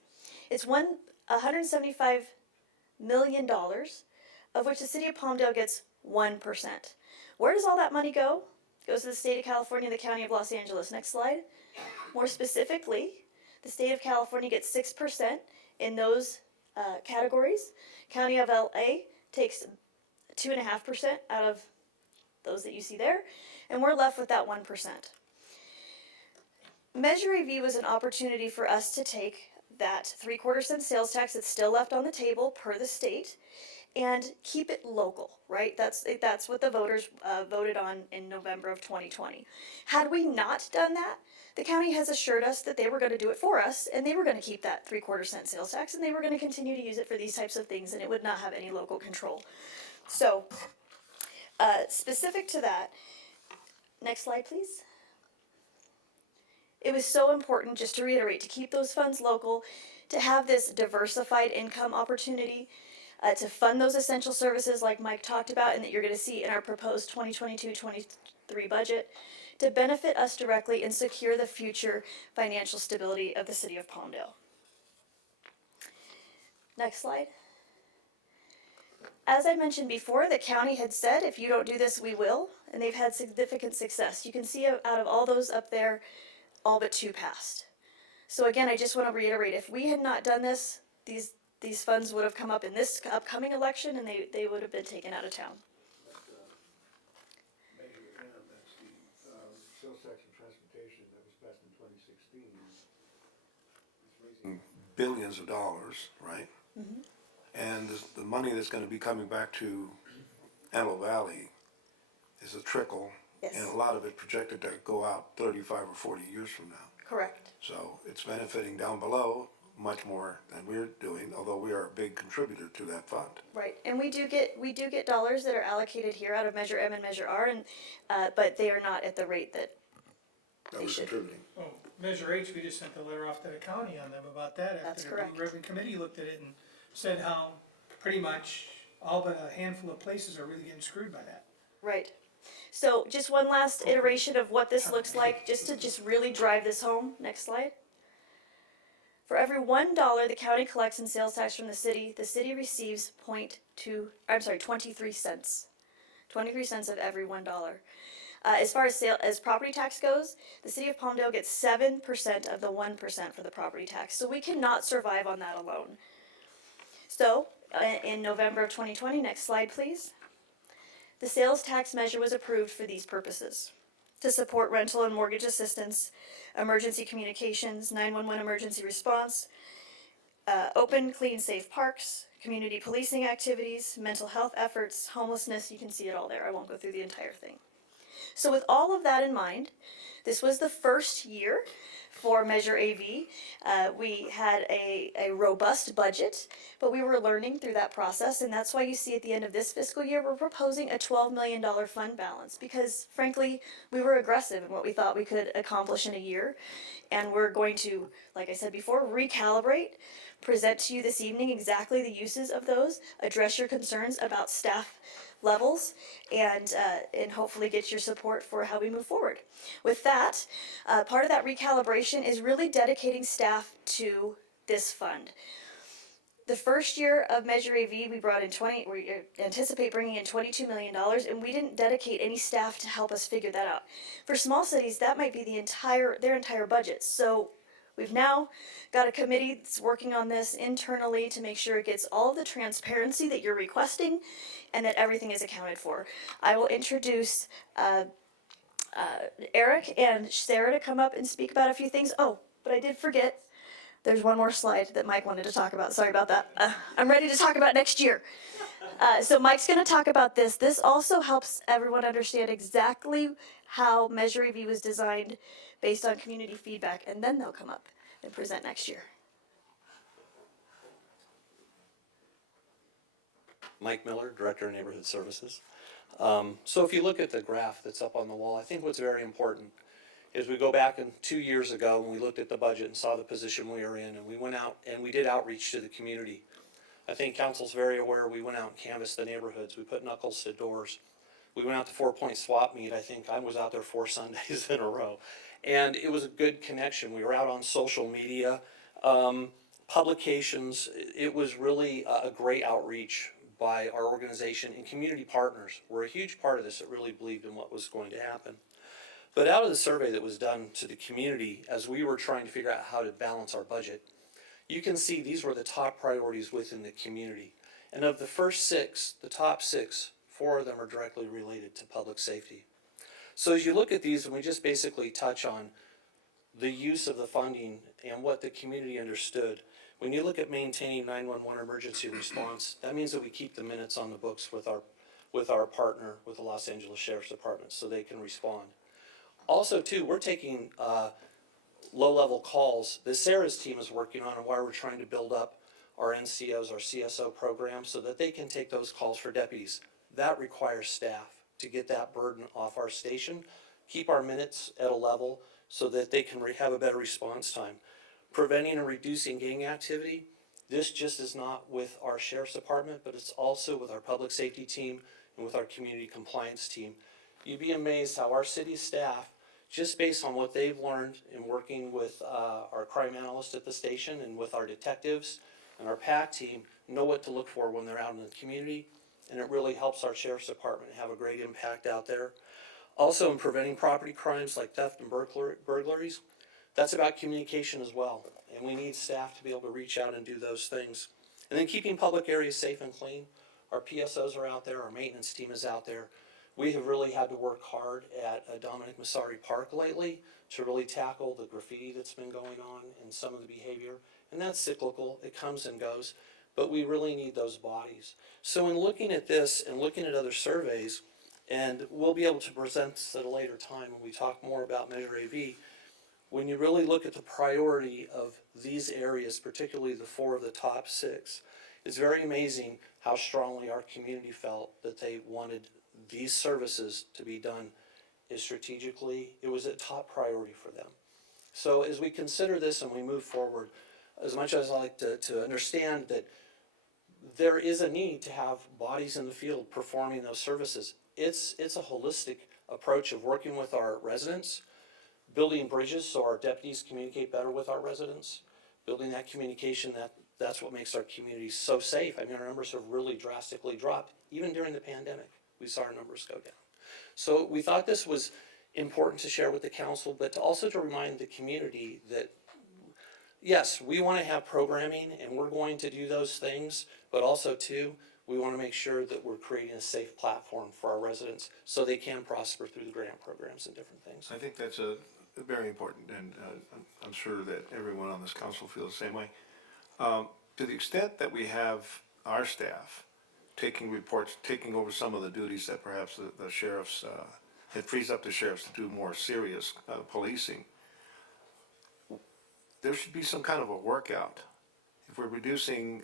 it's $175 million, of which the city of Palmdale gets 1%. Where does all that money go? It goes to the state of California and the county of Los Angeles. Next slide. More specifically, The state of California gets 6% in those categories. County of LA takes 2.5% out of those that you see there, and we're left with that 1%. Measure AV was an opportunity for us to take that 3/4 cent sales tax that's still left on the table per the state and keep it local, right? That's what the voters voted on in November of 2020. Had we not done that, the county has assured us that they were going to do it for us, and they were going to keep that 3/4 cent sales tax, and they were going to continue to use it for these types of things, and it would not have any local control. So, specific to that, next slide, please. It was so important, just to reiterate, to keep those funds local, to have this diversified income opportunity, to fund those essential services like Mike talked about and that you're going to see in our proposed 2022-23 budget, to benefit us directly and secure the future financial stability of the city of Palmdale. Next slide. As I mentioned before, the county had said, if you don't do this, we will, and they've had significant success. You can see out of all those up there, all but 2 passed. So again, I just want to reiterate, if we had not done this, these funds would have come up in this upcoming election, and they would have been taken out of town. That's the sales tax and transportation that was passed in 2016. It's raising billions of dollars, right? Mm-hmm. And the money that's going to be coming back to Antelope Valley is a trickle. Yes. And a lot of it projected to go out 35 or 40 years from now. Correct. So it's benefiting down below much more than we're doing, although we are a big contributor to that fund. Right, and we do get dollars that are allocated here out of Measure M and Measure R, and but they are not at the rate that they should. Contributing. Oh, Measure H, we just sent the letter off to the county on them about that. That's After correct. the Revenue Committee looked at it and said how pretty much all but a handful of places are really getting screwed by that. Right. So just one last iteration of what this looks like, just to really drive this home. Next slide. For every $1 the county collects in sales tax from the city receives 23 cents. 23 cents of every $1. As far as property tax goes, the city of Palmdale gets 7% of the 1% for the property tax. So we cannot survive on that alone. So, in November of 2020, next slide please, the sales tax measure was approved for these purposes: to support rental and mortgage assistance, emergency communications, 911 emergency response, open, clean, safe parks, community policing activities, mental health efforts, homelessness. You can see it all there. I won't go through the entire thing. So with all of that in mind, this was the first year for Measure AV. We had a robust budget, but we were learning through that process, and that's why you see at the end of this fiscal year we're proposing a $12 million fund balance, because frankly we were aggressive in what we thought we could accomplish in a year, and we're going to, like I said before, recalibrate, present to you this evening exactly the uses of those, address your concerns about staff levels, and hopefully get your support for how we move forward. With that, part of that recalibration is really dedicating staff to this fund. The first year of Measure AV, we anticipate bringing in $22 million, and we didn't dedicate any staff to help us figure that out. For small cities, that might be their entire budget. So we've now got a committee that's working on this internally to make sure it gets all of the transparency that you're requesting and that everything is accounted for. I will introduce Eric and Sarah to come up and speak about a few things. Oh, but I did forget. There's one more slide that Mike wanted to talk about. Sorry about that. I'm ready to talk about next year. So Mike's going to talk about this. This also helps everyone understand exactly how Measure AV was designed based on community feedback, and then they'll come up and present next year. Mike Miller, Director of Neighborhood Services. So if you look at the graph that's up on the wall, I think what's very important is we go back 2 years ago when we looked at the budget and saw the position we were in, and we went out and we did outreach to the community. I think council's very aware we went out and canvassed the neighborhoods. We put knuckles to doors. We went out to 4 Point Swap Meet. I think I was out there 4 Sundays in a row. And it was a good connection. We were out on social media, publications. It was really a great outreach by our organization, and community partners were a huge part of this that really believed in what was going to happen. But out of the survey that was done to the community, as we were trying to figure out how to balance our budget, you can see these were the top priorities within the community. And of the first six, the top six, 4 of them are directly related to public safety. So as you look at these, and we just basically touch on the use of the funding and what the community understood. When you look at maintaining 911 emergency response, that means that we keep the minutes on the books with our partner, with the Los Angeles Sheriff's Department, so they can respond. Also, too, we're taking low-level calls that Sarah's team is working on, and why we're trying to build up our NCOs, our CSO program, so that they can take those calls for deputies. That requires staff to get that burden off our station, keep our minutes at a level so that they can have a better response time. Preventing and reducing gang activity, this just is not with our Sheriff's Department, but it's also with our public safety team and with our community compliance team. You'd be amazed how our city staff, just based on what they've learned in working with our crime analyst at the station and with our detectives and our PAC team, know what to look for when they're out in the community, and it really helps our Sheriff's Department have a great impact out there. Also, in preventing property crimes like theft and burglaries, that's about communication as well, and we need staff to be able to reach out and do those things. And then keeping public areas safe and clean. Our PSOs are out there, our maintenance team is out there. We have really had to work hard at Dominic Massari Park lately to really tackle the graffiti that's been going on and some of the behavior. And that's cyclical, it comes and goes, but we really need those bodies. So in looking at this and looking at other surveys, and we'll be able to present this at a later time when we talk more about Measure AV, when you really look at the priority of these areas, particularly the 4 of the top 6, it's very amazing how strongly our community felt that they wanted these services to be done as strategically. It was a top priority for them. So as we consider this and we move forward, as much as I like to understand that there is a need to have bodies in the field performing those services, it's a holistic approach of working with our residents, building bridges so our deputies communicate better with our residents, building that communication, that's what makes our community so safe. I mean, our numbers have really drastically dropped. Even during the pandemic, we saw our numbers go down. So we thought this was important to share with the council, but also to remind the community that, yes, we want to have programming and we're going to do those things, but also too, we want to make sure that we're creating a safe platform for our residents so they can prosper through the grant programs and different things. I think that's very important, and I'm sure that everyone on this council feels the same way. To the extent that we have our staff taking reports, taking over some of the duties that perhaps the sheriffs, it frees up the sheriffs to do more serious policing, there should be some kind of a workout. If we're reducing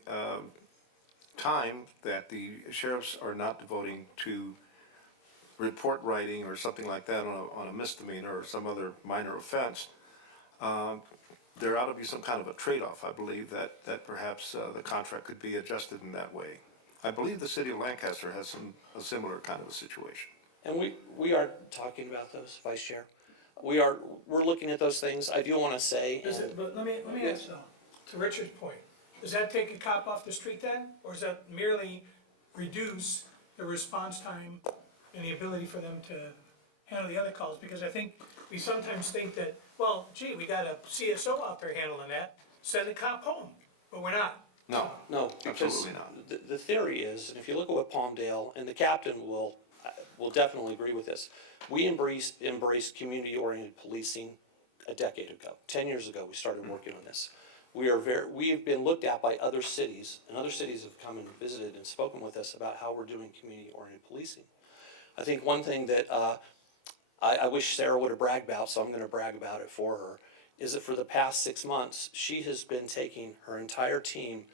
time that the sheriffs are not devoting to report writing or something like that on a misdemeanor or some other minor offense, there ought to be some kind of a trade-off. I believe that perhaps the contract could be adjusted in that way. I believe the city of Lancaster has a similar kind of a situation. And we are talking about those, Vice Chair. We're looking at those things. I do want to say. But let me ask though, to Richard's point, does that take a cop off the street then? Or does that merely reduce the response time and the ability for them to handle the other calls? Because I think we sometimes think that, well, gee, we got a CSO out there handling that, send the cop home, but we're not. No, because absolutely not. The theory is, and if you look at what Palmdale, and the captain will definitely agree with this, we embraced community-oriented policing a decade ago. 10 years ago, we started working on this. We've been looked at by other cities, and other cities have come and visited and spoken with us about how we're doing community-oriented policing. I think one thing that I wish Sarah would have bragged about, so I'm going to brag about it for her, is that for the past 6 months, she has been taking her entire team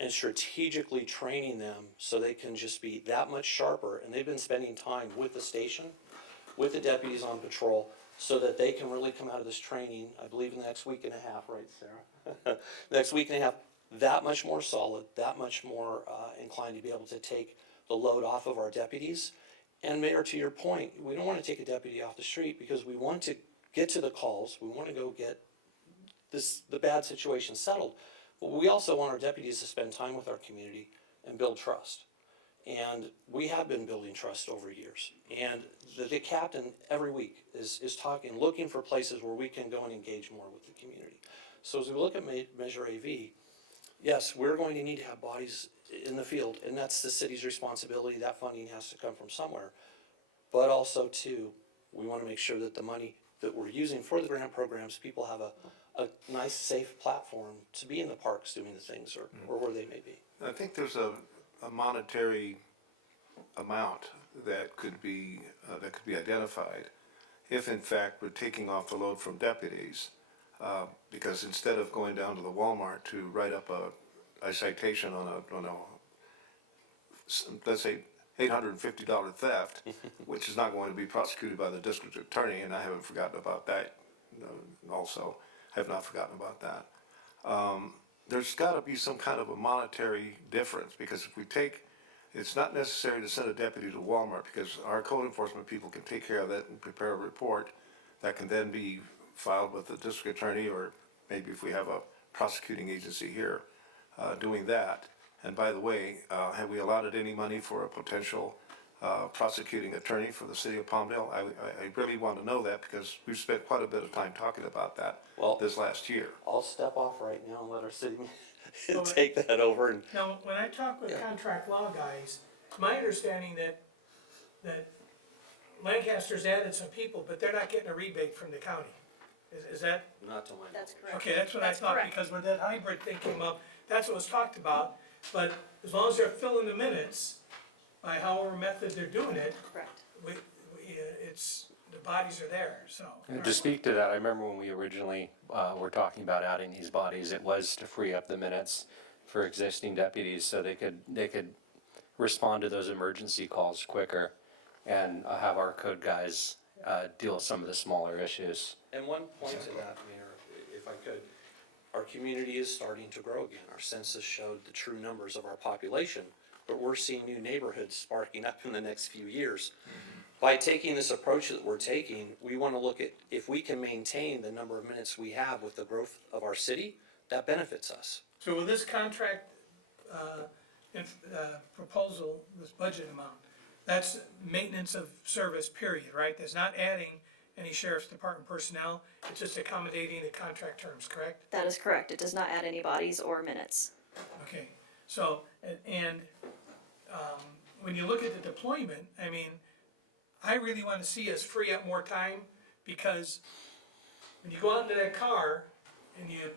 and strategically training them so they can just be that much sharper, and they've been spending time with the station, with the deputies on patrol, so that they can really come out of this training, I believe in the next week and a half, right, Sarah? The next week and a half, that much more solid, that much more inclined to be able to take the load off of our deputies. And Mayor, to your point, we don't want to take a deputy off the street because we want to get to the calls, we want to go get the bad situation settled. But we also want our deputies to spend time with our community and build trust. And we have been building trust over years. And the captain every week is talking, looking for places where we can go and engage more with the community. So as we look at Measure AV, yes, we're going to need to have bodies in the field, and that's the city's responsibility. That funding has to come from somewhere. But also, too, we want to make sure that the money that we're using for the grant programs, people have a nice, safe platform to be in the parks doing the things or where they may be. I think there's a monetary amount that could be identified if in fact we're taking off the load from deputies, because instead of going down to the Walmart to write up a citation on a let's say $850 theft, which is not going to be prosecuted by the district attorney, and I haven't forgotten about that. Also, I have not forgotten about that. There's got to be some kind of a monetary difference, because if we take, it's not necessary to send a deputy to Walmart, because our code enforcement people can take care of that and prepare a report that can then be filed with the district attorney, or maybe if we have a prosecuting agency here doing that. And by the way, have we allotted any money for a potential prosecuting attorney for the city of Palmdale? I really want to know that, because we've spent quite a bit of time talking about that this last year. I'll step off right now and let our city take that over. And Now, when I talk with contract law guys, it's my understanding that Lancaster's added some people, but they're not getting a rebate from the county. Is that? not to my That's correct. Okay, that's what I thought, because when that hybrid thing came up, that's what was talked about. But as long as they're filling the minutes by however method they're doing it, Correct. it's, the bodies are there, so. To speak to that, I remember when we originally were talking about adding these bodies, it was to free up the minutes for existing deputies so they could respond to those emergency calls quicker and have our code guys deal with some of the smaller issues. And one point to that, Mayor, if I could, our community is starting to grow again. Our census showed the true numbers of our population, but we're seeing new neighborhoods sparking up in the next few years. By taking this approach that we're taking, we want to look at if we can maintain the number of minutes we have with the growth of our city, that benefits us. So with this contract proposal, this budget amount, that's maintenance of service, period, right? That's not adding any sheriff's department personnel, it's just accommodating the contract terms, correct? That is correct. It does not add any bodies or minutes. Okay, so, when you look at the deployment, I mean, I really wanna see us free up more time, because when you go out into that car and you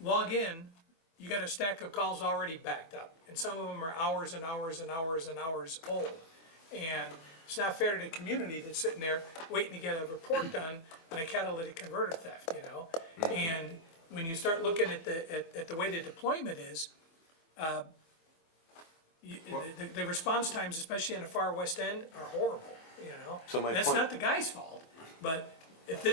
log in, you got a stack of calls already backed up, and some of them are hours and hours and hours and hours old. And it's not fair to the community that's sitting there waiting to get a report done on a catalytic converter theft, you know? And when you start looking at the way the deployment is, the response times, especially in the far west end, are horrible, you know? So my That's point- not the guy's fault, but if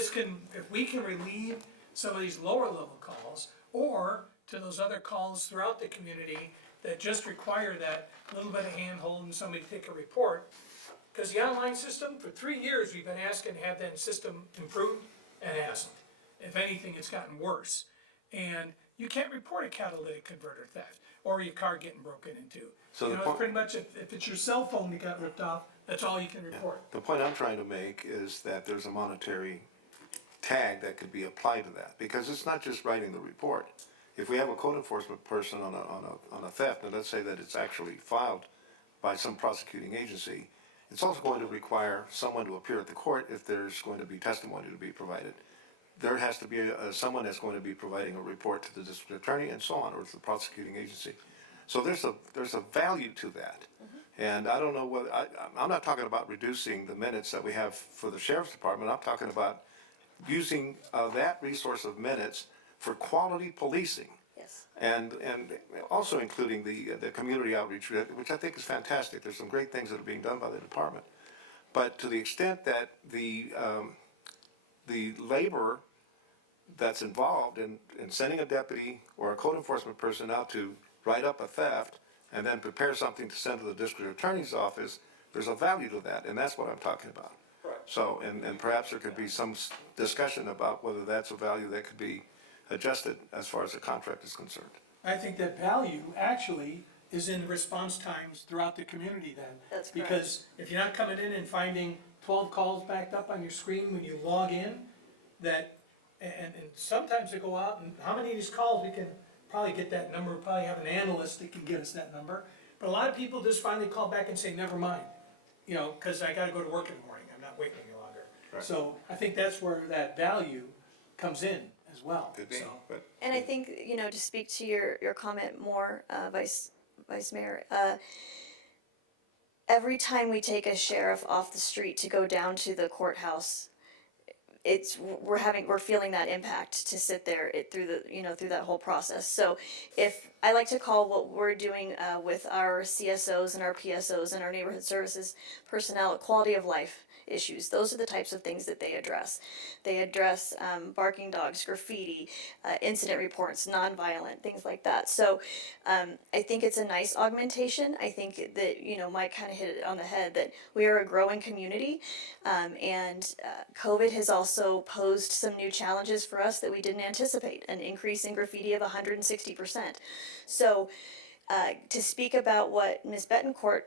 we can relieve some of these lower level calls, or to those other calls throughout the community that just require that little bit of hand holding, somebody to take a report. Cause the online system, for 3 years, we've been asking to have that system improved, and it hasn't. If anything, it's gotten worse. And you can't report a catalytic converter theft, or your car getting broken into. So You the know, point- it's pretty much, if it's your cell phone that got ripped off, that's all you can report. The point I'm trying to make is that there's a monetary tag that could be applied to that, because it's not just writing the report. If we have a code enforcement person on a theft, and let's say that it's actually filed by some prosecuting agency, it's also going to require someone to appear at the court if there's going to be testimony to be provided. There has to be someone that's going to be providing a report to the district attorney and so on, or to the prosecuting agency. So there's a value to that. And I don't know whether, I'm not talking about reducing the minutes that we have for the sheriff's department. I'm talking about using that resource of minutes for quality policing. Yes. And also including the community outreach, which I think is fantastic. There's some great things that are being done by the department. But to the extent that the labor that's involved in sending a deputy or a code enforcement person out to write up a theft and then prepare something to send to the district attorney's office, there's a value to that, and that's what I'm talking about. Right. So, and perhaps there could be some discussion about whether that's a value that could be adjusted as far as the contract is concerned. I think that value actually is in response times throughout the community then. That's correct. Because if you're not coming in and finding 12 calls backed up on your screen when you log in, that, and sometimes they go out, and how many of these calls, we can probably get that number, we probably have an analyst that can get us that number. But a lot of people just finally call back and say, never mind, you know, cause I gotta go to work in the morning, I'm not waiting any longer. Right. So I think that's where that value comes in as well, Could be, so. but And I think, you know, to speak to your comment more, Vice Mayor, every time we take a sheriff off the street to go down to the courthouse, we're feeling that impact to sit there through that whole process. So if I like to call what we're doing with our CSOs and our PSOs and our neighborhood services personnel quality of life issues. Those are the types of things that they address. They address barking dogs, graffiti, incident reports, nonviolent, things like that. So I think it's a nice augmentation. I think that, you know, Mike kind of hit it on the head that we are a growing community, and COVID has also posed some new challenges for us that we didn't anticipate, an increase in graffiti of 160%. So to speak about what Ms. Betancourt,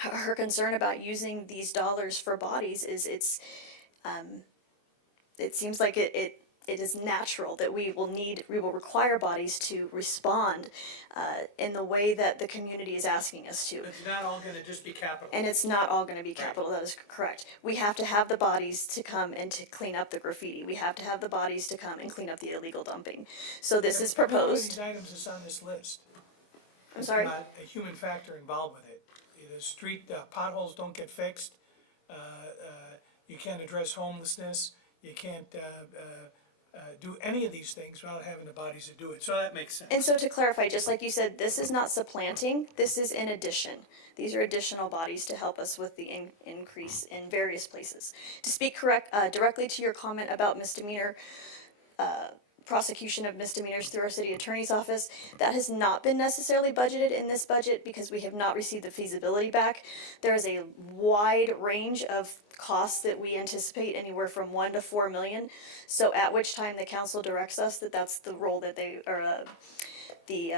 her concern about using these dollars for bodies is it seems like it is natural that we will require bodies to respond in the way that the community is asking us to. It's not all gonna just be capital. And it's not all going to be capital, that is correct. We have to have the bodies to come and to clean up the graffiti. We have to have the bodies to come and clean up the illegal dumping. So this is One of proposed. these items is on this list. I'm sorry? There's not a human factor involved with it. The street potholes don't get fixed, you can't address homelessness, you can't do any of these things without having the bodies to do it, so that makes sense. And so to clarify, just like you said, this is not supplanting, this is in addition. These are additional bodies to help us with the increase in various places. To speak directly to your comment about misdemeanor, prosecution of misdemeanors through our city attorney's office, that has not been necessarily budgeted in this budget because we have not received the feasibility back. There is a wide range of costs that we anticipate, anywhere from 1 to 4 million. So at which time the council directs us that that's the role that they, or the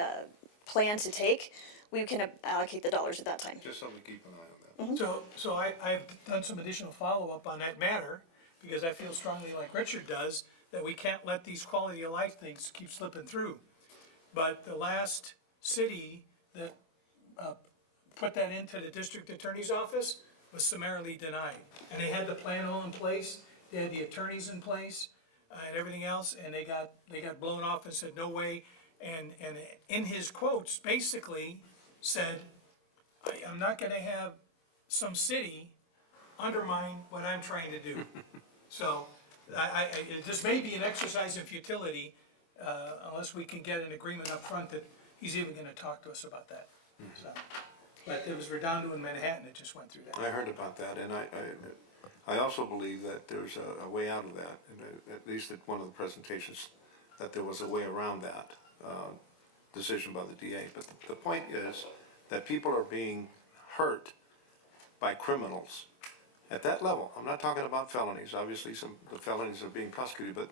plan to take, we can allocate the dollars at that time. just so we keep an eye on that. So I've done some additional follow-up on that matter, because I feel strongly like Richard does, that we can't let these quality of life things keep slipping through. But the last city that put that into the district attorney's office was summarily denied. And they had the plan all in place, they had the attorneys in place, and everything else, and they got blown off and said, no way. And in his quotes, basically said, I'm not gonna have some city undermine what I'm trying to do. So, this may be an exercise in futility, unless we can get an agreement up front that he's even gonna talk to us about that, so. But it was Redondo in Manhattan that just went through that. I heard about that, and I also believe that there's a way out of that, and at least at one of the presentations, that there was a way around that, decision by the DA. But the point is that people are being hurt by criminals at that level. I'm not talking about felonies, obviously the felonies are being prosecuted, but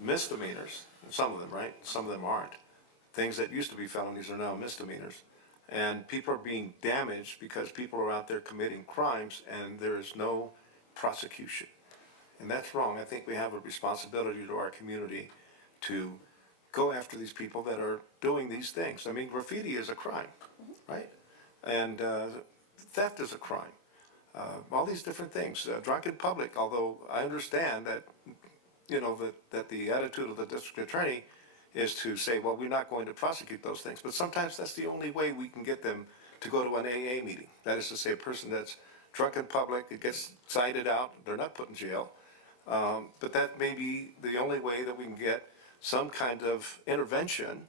misdemeanors, some of them, right? Some of them aren't. Things that used to be felonies are now misdemeanors. And people are being damaged because people are out there committing crimes and there is no prosecution. And that's wrong. I think we have a responsibility to our community to go after these people that are doing these things. I mean, graffiti is a crime, right? And theft is a crime. All these different things. Drunk in public, although I understand that, you know, that the attitude of the district attorney is to say, well, we're not going to prosecute those things. But sometimes that's the only way we can get them to go to an AA meeting. That is to say, a person that's drunk in public, it gets cited out, they're not put in jail. But that may be the only way that we can get some kind of intervention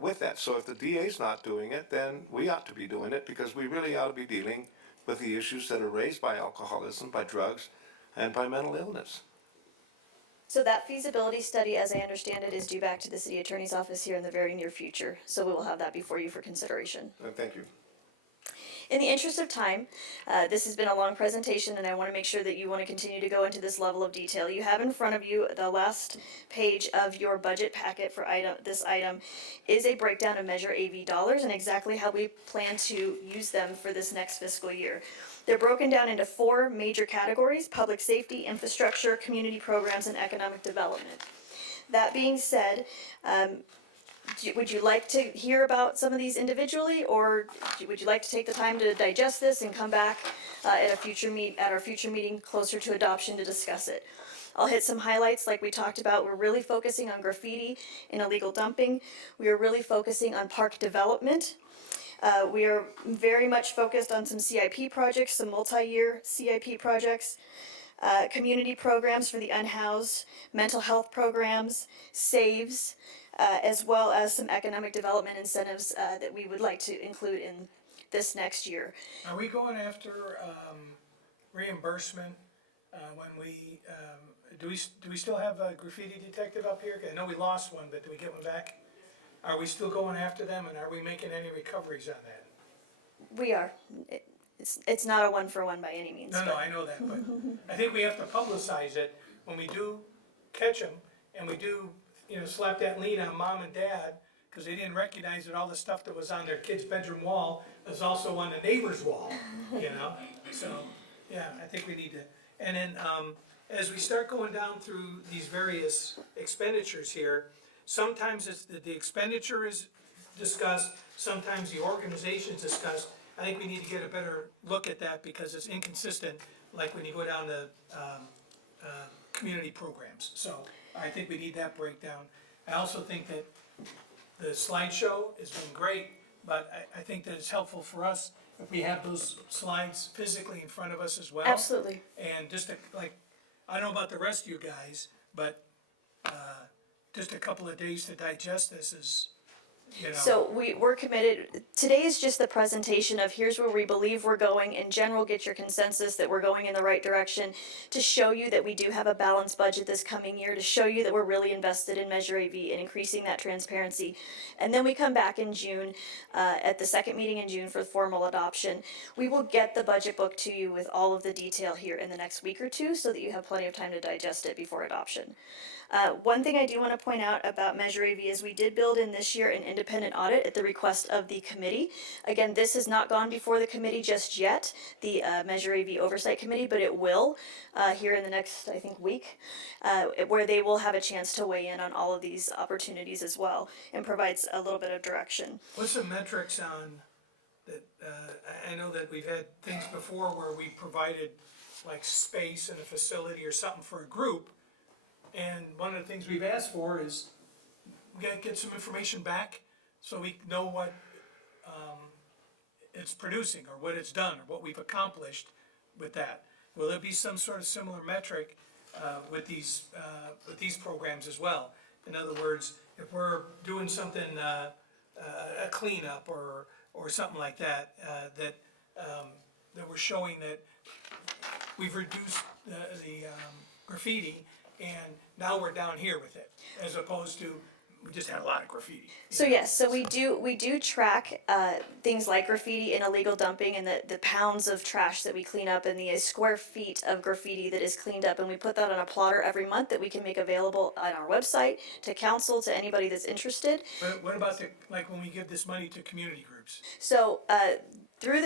with that. So if the DA's not doing it, then we ought to be doing it, because we really ought to be dealing with the issues that are raised by alcoholism, by drugs, and by mental illness. So that feasibility study, as I understand it, is due back to the city attorney's office here in the very near future. So we will have that before you for consideration. Thank you. In the interest of time, this has been a long presentation and I want to make sure that you want to continue to go into this level of detail. You have in front of you the last page of your budget packet for this item is a breakdown of Measure AV dollars and exactly how we plan to use them for this next fiscal year. They're broken down into 4 major categories: public safety, infrastructure, community programs, and economic development. That being said, would you like to hear about some of these individually, or would you like to take the time to digest this and come back at our future meeting closer to adoption to discuss it? I'll hit some highlights like we talked about. We're really focusing on graffiti and illegal dumping. We are really focusing on park development. We are very much focused on some CIP projects, some multi-year CIP projects, community programs for the unhoused, mental health programs, SAVES, as well as some economic development incentives that we would like to include in this next year. Are we going after reimbursement when we, do we still have a graffiti detective up here? I know we lost one, but do we get one back? Are we still going after them, and are we making any recoveries on that? We are. It's not a one-for-one by any means. No, I know that, but I think we have to publicize it when we do catch them, and we do, slap that lien on mom and dad, because they didn't recognize that all the stuff that was on their kid's bedroom wall was also on the neighbor's wall, So, yeah, I think we need to, and then, as we start going down through these various expenditures here, sometimes it's the expenditure is discussed, sometimes the organization is discussed. I think we need to get a better look at that because it's inconsistent, like when you go down to community programs. So I think we need that breakdown. I also think that the slideshow has been great, but I think that it's helpful for us if we have those slides physically in front of us as well. Absolutely. And just I don't know about the rest of you guys, but just a couple of days to digest this is, So we're committed. Today is just the presentation of here's where we believe we're going. In general, get your consensus that we're going in the right direction, to show you that we do have a balanced budget this coming year, to show you that we're really invested in Measure AV and increasing that transparency. And then we come back in June, at the second meeting in June for formal adoption. We will get the budget book to you with all of the detail here in the next week or two so that you have plenty of time to digest it before adoption. One thing I do want to point out about Measure AV is we did build in this year an independent audit at the request of the committee. Again, this has not gone before the committee just yet, the Measure AV Oversight Committee, but it will here in the next, I think, week, where they will have a chance to weigh in on all of these opportunities as well and provides a little bit of direction. what's the metrics on that? I know that we've had things before where we provided like space and a facility or something for a group. And one of the things we've asked for is we gotta get some information back so we know what it's producing or what it's done or what we've accomplished with that. Will there be some sort of similar metric with these programs as well? In other words, if we're doing something, a cleanup or something like that, that we're showing that we've reduced the graffiti, and now we're down here with it, as opposed to we just had a lot of graffiti. So yes, so we do track things like graffiti and illegal dumping and the pounds of trash that we clean up and the square feet of graffiti that is cleaned up, and we put that on a plotter every month that we can make available on our website to council, to anybody that's interested. But what about when we give this money to community groups? So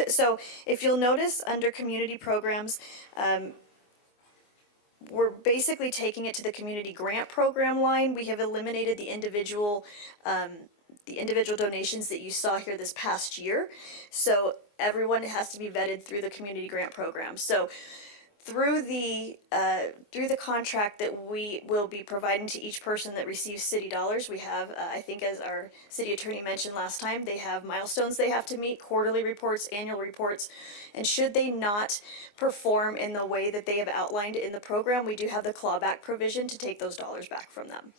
so if you'll notice under community programs, we're basically taking it to the community grant program line. We have eliminated the individual donations that you saw here this past year. So everyone has to be vetted through the community grant program. So through the contract that we will be providing to each person that receives city dollars, we have, I think as our city attorney mentioned last time, they have milestones they have to meet, quarterly reports, annual reports, and should they not perform in the way that they have outlined in the program, we do have the clawback provision to take those dollars back from them.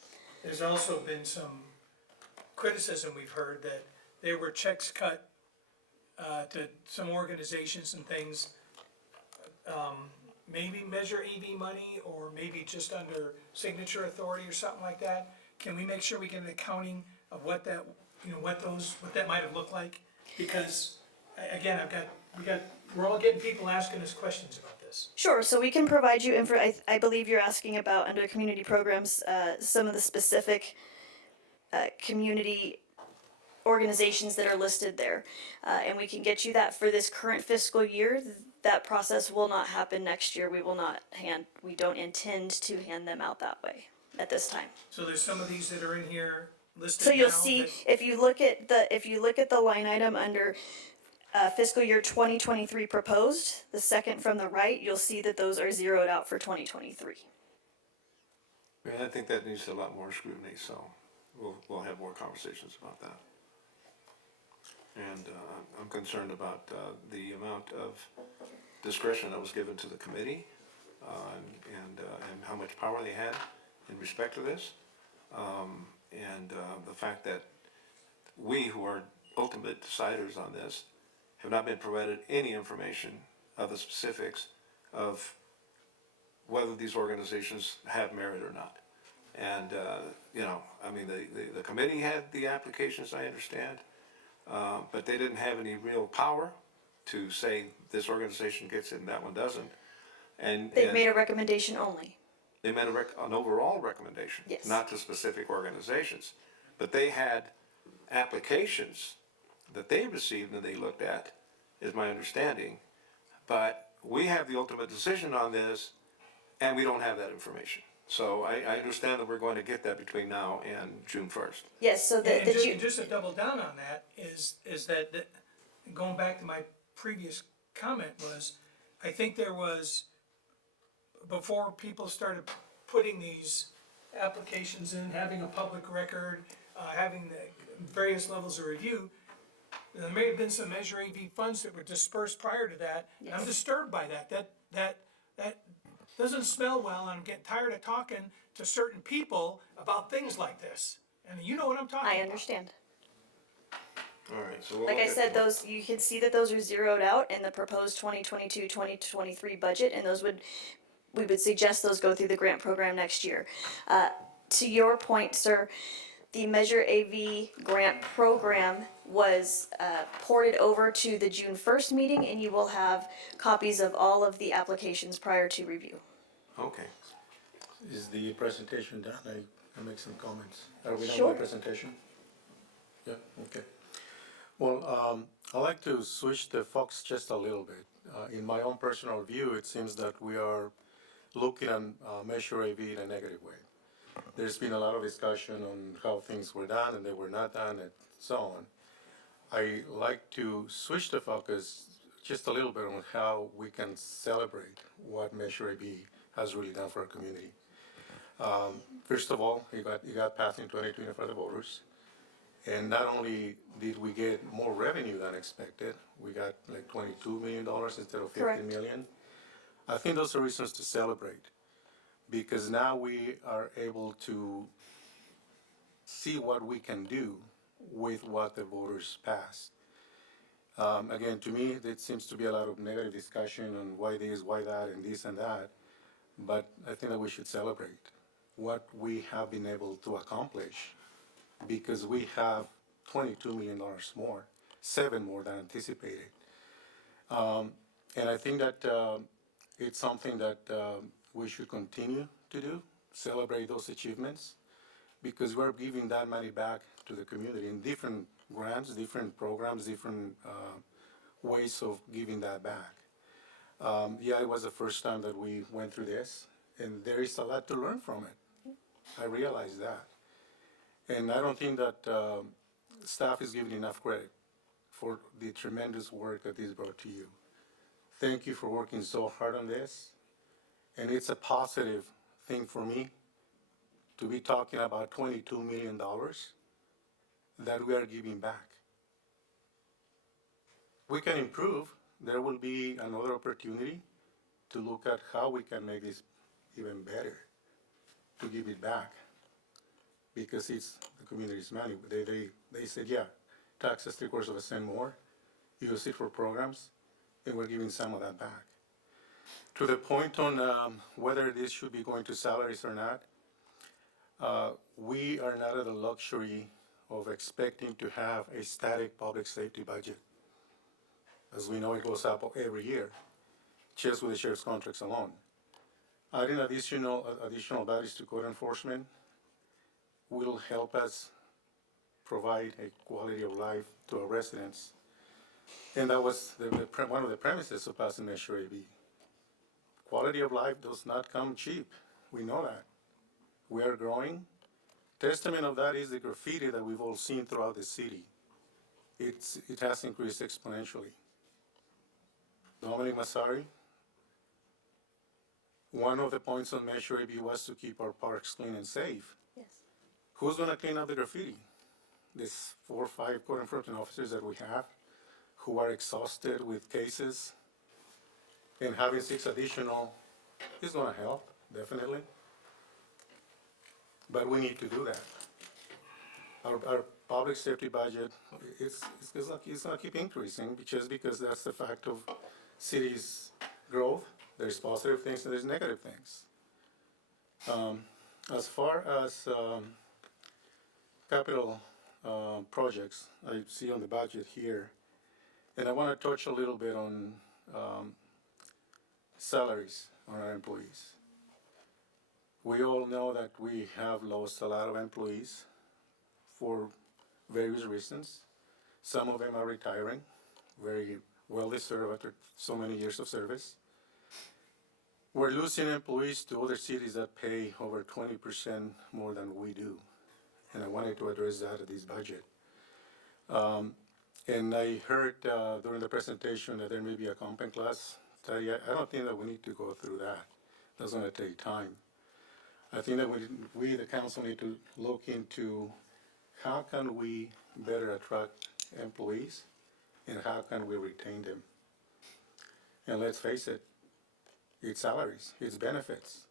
There's also been some criticism we've heard that there were checks cut to some organizations and things, maybe Measure AV money or maybe just under signature authority or something like that. Can we make sure we get an accounting of what that, what that might have looked like? Because again, I've got we're all getting people asking us questions about this. Sure, so we can provide you info, I believe you're asking about under community programs, some of the specific, community organizations that are listed there. And we can get you that for this current fiscal year. That process will not happen next year. We don't intend to hand them out that way at this time. So there's some of these that are in here listed So you'll now see, that- if you look at the line item under fiscal year 2023 proposed, the second from the right, you'll see that those are zeroed out for 2023. I think that needs a lot more scrutiny, so we'll have more conversations about that. And I'm concerned about the amount of discretion that was given to the committee and how much power they had in respect to this. And the fact that we, who are ultimate deciders on this, have not been provided any information of the specifics of whether these organizations have merit or not. And, I mean, the committee had the applications, I understand, but they didn't have any real power to say this organization gets it and that one doesn't. And They've made a recommendation only. they made an overall recommendation, Yes. not to specific organizations. But they had applications that they received and they looked at, is my understanding. But we have the ultimate decision on this, and we don't have that information. So I understand that we're going to get that between now and June 1st. Yes, so And just to double down on that is that going back to my previous comment was, I think there was, before people started putting these applications in, having a public record, having the various levels of review, there may have been some Measure AV funds that were dispersed prior to that. And I'm disturbed by that. That doesn't smell well, and I'm getting tired of talking to certain people about things like this. And you know what I'm talking about. I understand. All right, so we'll Like I look said, at- those, you can see that those are zeroed out in the proposed 2022-2023 budget, and we would suggest those go through the grant program next year. To your point, sir, the Measure AV grant program was ported over to the June 1st meeting, and you will have copies of all of the applications prior to review. Okay. Is the presentation done? I make some comments. Are we done Sure. with the presentation? Yeah, okay. Well, I like to switch the focus just a little bit. In my own personal view, it seems that we are looking at Measure AV in a negative way. There's been a lot of discussion on how things were done and they were not done and so on. I like to switch the focus just a little bit on how we can celebrate what Measure AV has really done for our community. First of all, it got passed in 2020 for the voters. And not only did we get more revenue than expected, we got like $22 million instead of Correct. $15 million. I think those are reasons to celebrate, because now we are able to see what we can do with what the voters passed. Again, to me, it seems to be a lot of negative discussion on why this, why that, and this and that. But I think that we should celebrate what we have been able to accomplish, because we have $22 million more, 7 more than anticipated. And I think that it's something that we should continue to do, celebrate those achievements, because we're giving that money back to the community in different grants, different programs, different ways of giving that back. Yeah, it was the first time that we went through this, and there is a lot to learn from it. I realize that. And I don't think that staff is given enough credit for the tremendous work that is brought to you. Thank you for working so hard on this. And it's a positive thing for me to be talking about $22 million that we are giving back. We can improve. There will be another opportunity to look at how we can make this even better, to give it back. Because it's the community's money. They said, yeah, tax us 0.75 more, use it for programs, and we're giving some of that back. To the point on whether this should be going to salaries or not, we are not at the luxury of expecting to have a static public safety budget. As we know, it goes up every year, just with the sheriff's contracts alone. Adding additional bodies to code enforcement will help us provide a quality of life to our residents. And that was one of the premises of passing Measure AB. Quality of life does not come cheap. We know that. We are growing. Testament of that is the graffiti that we've all seen throughout the city. It has increased exponentially. Dominic Massari, one of the points on Measure AB was to keep our parks clean and safe. Yes. Who's going to clean up the graffiti? These 4 or 5 code enforcement officers that we have who are exhausted with cases, and having 6 additional is going to help, definitely. But we need to do that. Our public safety budget, it's going to keep increasing just because that's the fact of city's growth. There's positive things and there's negative things. As far as capital projects, I see on the budget here, and I want to touch a little bit on salaries on our employees. We all know that we have lost a lot of employees for various reasons. Some of them are retiring, very well deserved after so many years of service. We're losing employees to other cities that pay over 20% more than we do. And I wanted to address that at this budget. And I heard during the presentation that there may be a comp class study. I don't think that we need to go through that. That's going to take time. I think that we, the council, need to look into how can we better attract employees and how can we retain them. And let's face it, it's salaries, it's benefits,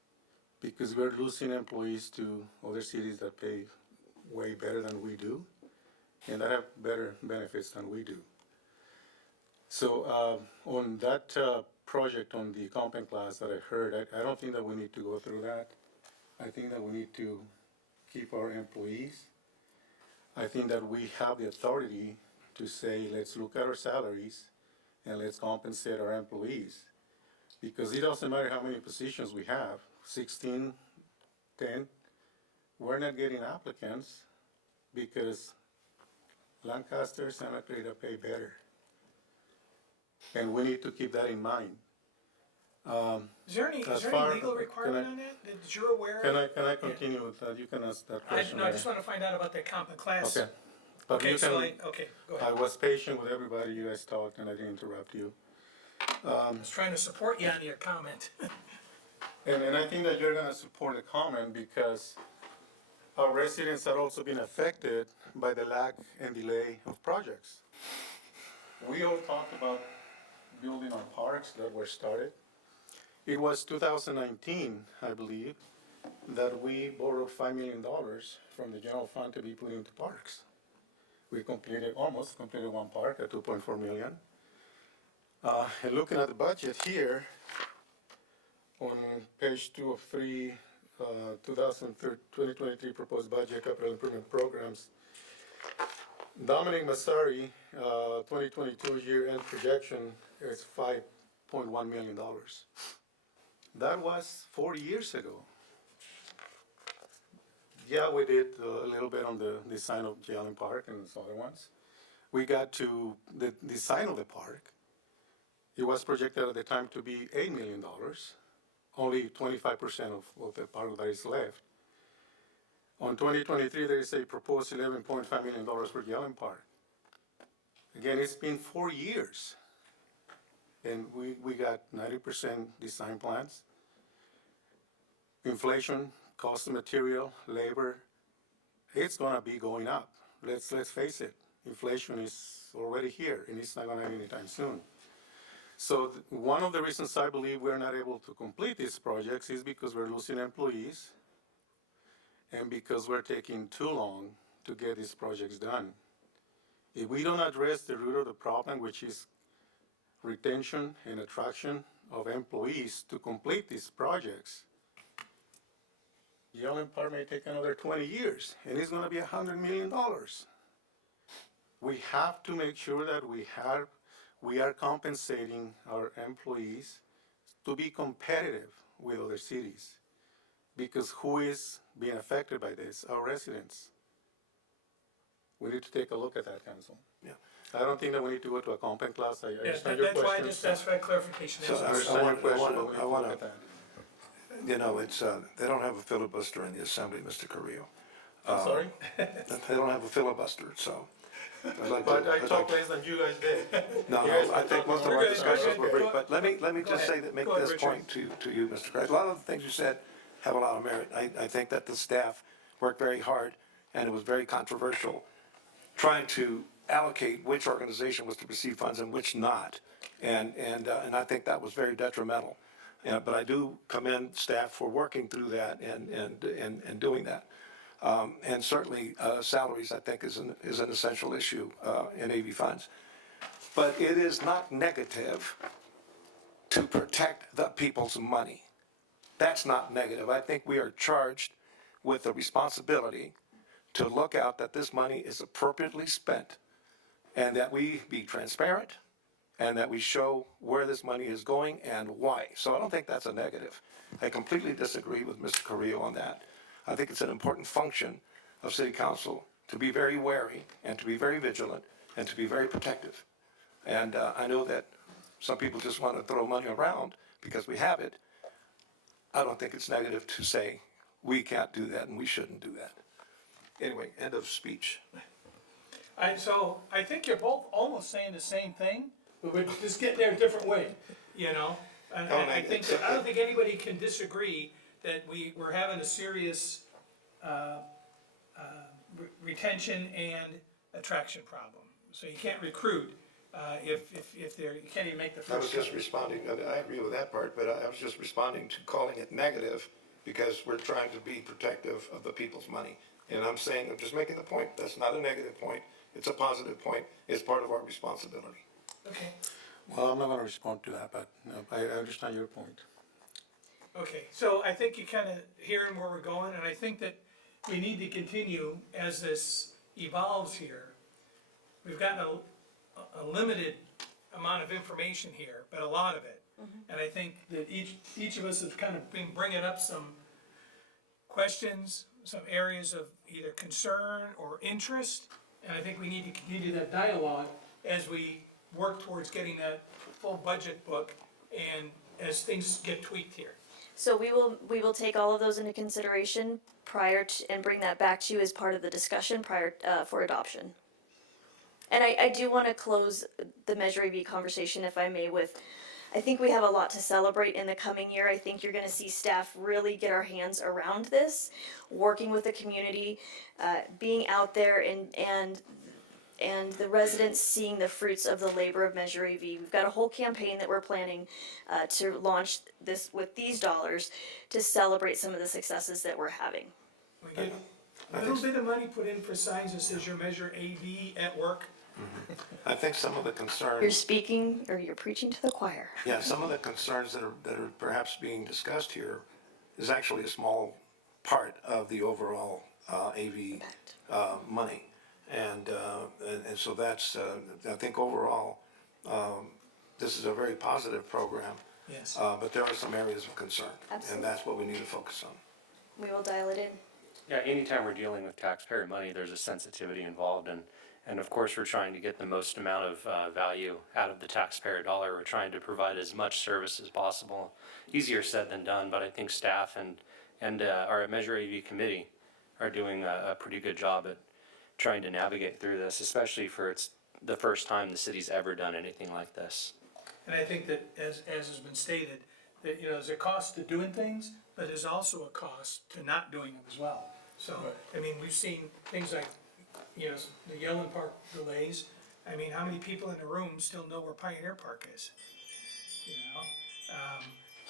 because we're losing employees to other cities that pay way better than we do and that have better benefits than we do. So on that project on the comp class that I heard, I don't think that we need to go through that. I think that we need to keep our employees. I think that we have the authority to say, let's look at our salaries and let's compensate our employees. Because it doesn't matter how many positions we have, 16, 10, we're not getting applicants because Lancaster, Santa Clarita pay better. And we need to keep that in mind. Is there any legal requirement on that that you're aware of? Can I continue with that? You can ask that question. I just want to find out about the comp and class. Okay. But Okay, you so can, okay, go ahead. I was patient with everybody. You guys talked and I didn't interrupt you. I was trying to support you on your comment. And I think that you're going to support the comment because our residents are also being affected by the lack and delay of projects. We all talked about building our parks that were started. It was 2019, I believe, that we borrowed $5 million from the general fund to be put into parks. We almost completed one park at $2.4 million. And looking at the budget here, on page 2 of 3, 2023 proposed budget capital improvement programs, Dominic Massari, 2022 year-end projection is $5.1 million. That was 40 years ago. Yeah, we did a little bit on the design of J. Allen Park and some other ones. We got to the design of the park. It was projected at the time to be $8 million, only 25% of the park that is left. On 2023, there is a proposed $11.5 million for J. Allen Park. Again, it's been 4 years. And we got 90% design plans. Inflation, cost of material, labor, it's gonna be going up. Let's face it, inflation is already here and it's not gonna end anytime soon. So one of the reasons I believe we're not able to complete these projects is because we're losing employees and because we're taking too long to get these projects done. If we don't address the root of the problem, which is retention and attraction of employees to complete these projects, the Allen Park may take another 20 years, and it's going to be $100 million. We have to make sure that we are compensating our employees to be competitive with other cities. Because who is being affected by this? Our residents. We need to take a look at that, Council. Yeah. I don't think that we need to go to a comp class. I Yeah, understand your that's why I question. just asked for that clarification. So That's all. I understand your question, wanna- but we need I to wanna- look at that. You know, it's, they don't have a filibuster in the assembly, Mr. Carrillo. I'm sorry? They don't have a filibuster, so. I'd like to- But I I'd like talked to- less than you guys did. No, You guys I were think talking most of more. our We're good, discussions we're were good. brief, but let me Go just say ahead. that, make Go ahead, this Richard. point to you, Mr. Christ. A lot of the things you said have a lot of merit. I think that the staff worked very hard, and it was very controversial, trying to allocate which organization was to receive funds and which not. And I think that was very detrimental. But I do commend staff for working through that and doing that. And certainly, salaries, I think, is an essential issue, in AV funds. But it is not negative to protect the people's money. That's not negative. I think we are charged with the responsibility to look out that this money is appropriately spent and that we be transparent and that we show where this money is going and why. So I don't think that's a negative. I completely disagree with Mr. Carrillo on that. I think it's an important function of City Council to be very wary and to be very vigilant and to be very protective. And I know that some people just want to throw money around because we have it. I don't think it's negative to say we can't do that and we shouldn't do that. Anyway, end of speech. So I think you're both almost saying the same thing, but we're just getting there a different way, you know? And No, I think that, I don't think anybody can disagree that we're having a serious, retention and attraction problem. So you can't recruit, if they're, you can't even make the I was first. just responding, I agree with that part, but I was just responding to calling it negative because we're trying to be protective of the people's money. And I'm saying, I'm just making the point, that's not a negative point, it's a positive point, it's part of our responsibility. Okay, Well, I'm not gonna respond to that, but I understand your point. okay, so I think you kinda hearing where we're going, and I think that we need to continue as this evolves here. We've gotten a limited amount of information here, but a lot of it. And I think that each of us have kind of been bringing up some questions, some areas of either concern or interest. And I think we need to continue that dialogue as we work towards getting that full budget book and as things get tweaked here. So we will take all of those into consideration prior to, and bring that back to you as part of the discussion prior, for adoption. And I do wanna close the Measure AV conversation, if I may, with, I think we have a lot to celebrate in the coming year. I think you're gonna see staff really get our hands around this, working with the community, being out there and the residents seeing the fruits of the labor of Measure AV. We've got a whole campaign that we're planning to launch this with these dollars to celebrate some of the successes that we're having. We get a little bit of money put in for signs that says your Measure AV at work. I think some of the concerns. You're speaking, or you're preaching to the choir. Yeah, some of the concerns that are perhaps being discussed here is actually a small part of the overall AV money. And so that's, I think overall, this is a very positive program. Yes. But there are some areas of concern. Absolutely. And that's what we need to focus on. We will dial it in. Yeah, anytime we're dealing with taxpayer money, there's a sensitivity involved, and of course, we're trying to get the most amount of value out of the taxpayer dollar. We're trying to provide as much service as possible. Easier said than done, but I think staff and our Measure AV committee are doing a pretty good job at trying to navigate through this, especially for it's the first time the city's ever done anything like this. And I think that, as has been stated, that, you know, there's a cost to doing things, but there's also a cost to not doing them as well. So, I mean, we've seen things like, you know, the Yellen Park delays. I mean, how many people in the room still know where Pioneer Park is? You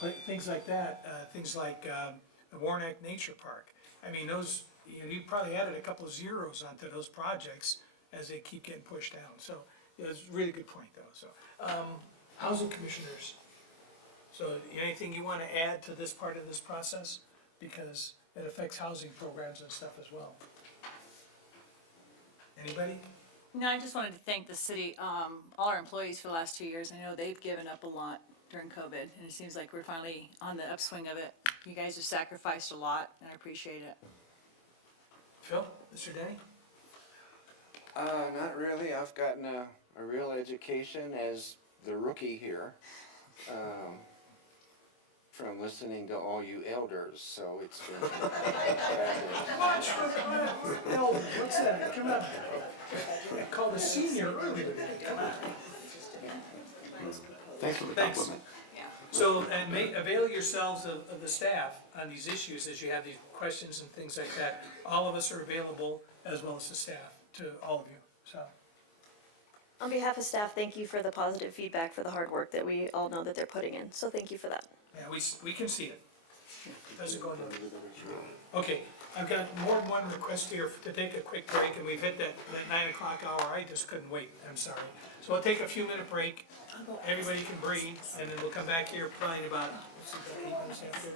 know, things like that, things like the Warnock Nature Park. I mean, those, you know, you probably added a couple of zeros onto those projects as they keep getting pushed down. So it was a really good point though. So, housing commissioners. So anything you want to add to this part of this process? Because it affects housing programs and stuff as well. Anybody? No, I just wanted to thank the city, all our employees for the last 2 years. I know they've given up a lot during COVID, and it seems like we're finally on the upswing of it. You guys have sacrificed a lot, and I appreciate it. Phil, Mr. Denny? Not really. I've gotten a real education as the rookie here, from listening to all you elders, so it's been Watch, elder, what's that? Come on. I called a senior earlier today, come on. Thanks for the Thanks. compliment. So, and avail yourselves of the staff on these issues as you have these questions and things like that. All of us are available, as well as the staff, to all of you, so. On behalf of staff, thank you for the positive feedback for the hard work that we all know that they're putting in. So thank you for that. Yeah, we can see it. It doesn't go unnoticed. Okay, I've got more than one request here to take a quick break, and we've hit that 9 o'clock hour. I just couldn't wait, I'm sorry. So we'll take a few minute break. Everybody can breathe, and then we'll come back here probably in about, let's see, about 8 minutes after.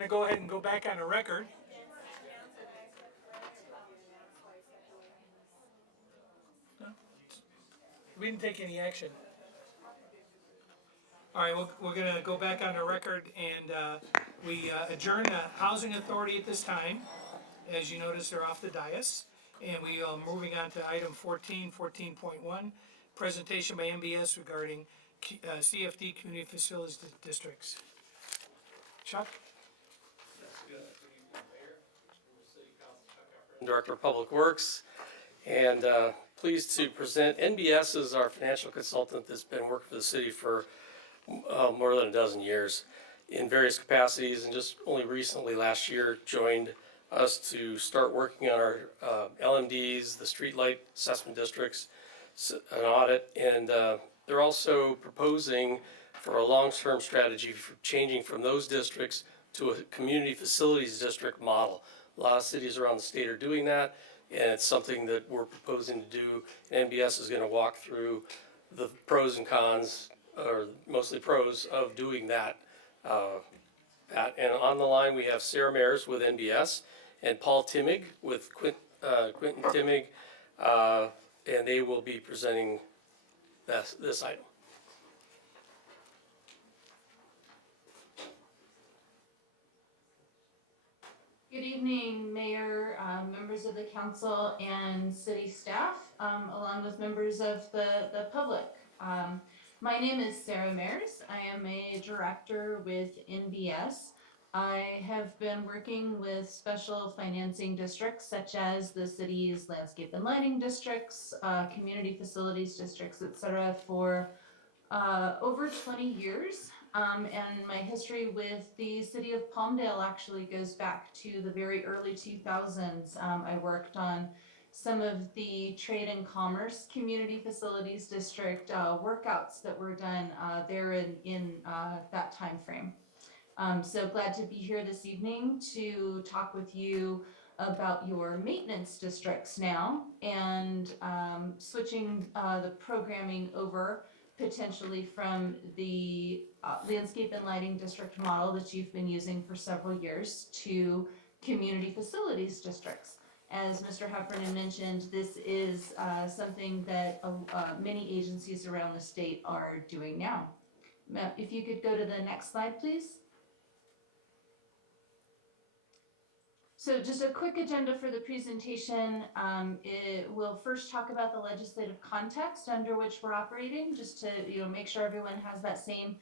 I'm gonna go ahead and go back on the record. No, we didn't take any action. All right, we're gonna go back on the record and we adjourn the Housing Authority at this time. As you notice, they're off the dais. And we are moving on to item 14.1, presentation by MBS regarding CFD Community Facilities Districts. Chuck? Director of Public Works, and pleased to present NBS is our financial consultant that's been working for the city for more than a dozen years in various capacities, and just only recently last year joined us to start working on our LMDs, the streetlight assessment districts, an audit, and they're also proposing for a long-term strategy for changing from those districts to a community facilities district model. A lot of cities around the state are doing that, and it's something that we're proposing to do. And NBS is going to walk through the pros and cons, or mostly pros, of doing that. And on the line, we have Sarah Mayers with NBS and Paul Timmig with Quentin Timmig, and they will be presenting this item. Good evening, Mayor, members of the council, and city staff, along with members of the public. My name is Sarah Mayers. I am a director with NBS. I have been working with special financing districts such as the city's landscape and lighting districts, community facilities districts, etc., for over 20 years. And my history with the city of Palmdale actually goes back to the very early 2000s. I worked on some of the trade and commerce community facilities district workouts that were done there in that time frame. So glad to be here this evening to talk with you about your maintenance districts now, and switching the programming over potentially from the landscape and lighting district model that you've been using for several years to community facilities districts. As Mr. Heffernan mentioned, this is something that many agencies around the state are doing now. If you could go to the next slide, please. So just a quick agenda for the presentation. It will first talk about the legislative context under which we're operating, just to make sure everyone has that same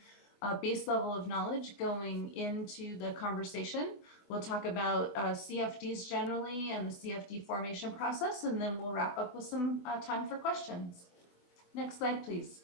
base level of knowledge going into the conversation. We'll talk about CFDs generally and the CFD formation process, and then we'll wrap up with some time for questions. Next slide, please.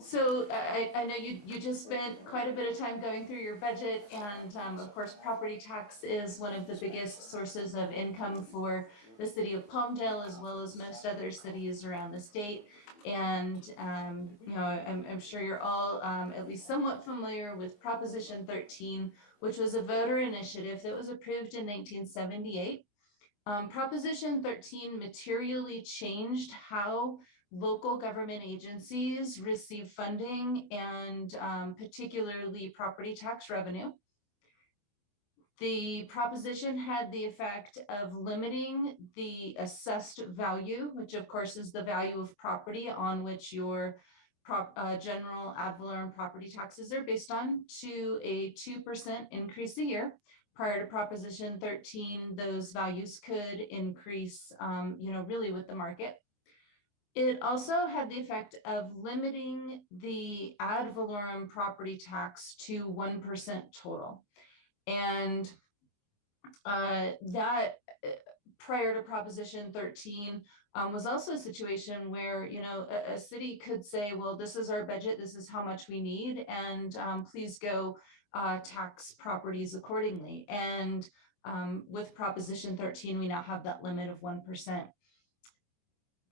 So I know you just spent quite a bit of time going through your budget, and of course property tax is one of the biggest sources of income for the city of Palmdale, as well as most other cities around the state. And I'm sure you're all at least somewhat familiar with Proposition 13, which was a voter initiative that was approved in 1978. Proposition 13 materially changed how local government agencies receive funding, and particularly property tax revenue. The proposition had the effect of limiting the assessed value, which of course is the value of property on which your general ad valorem property taxes are based on, to a 2% increase a year. Prior to Proposition 13, those values could increase, really with the market. It also had the effect of limiting the ad valorem property tax to 1% total. And that prior to Proposition 13 was also a situation where, a city could say, well, this is our budget, this is how much we need, and please go tax properties accordingly. And with Proposition 13, we now have that limit of 1%.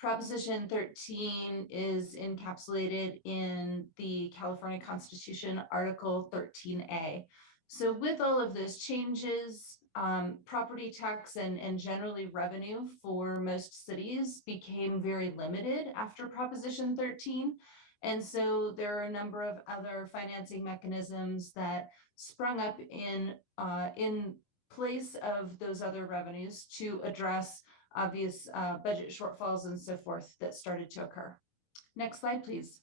Proposition 13 is encapsulated in the California Constitution, Article 13A. So with all of those changes, property tax and generally revenue for most cities became very limited after Proposition 13. And so there are a number of other financing mechanisms that sprung up in place of those other revenues to address obvious budget shortfalls and so forth that started to occur. Next slide, please.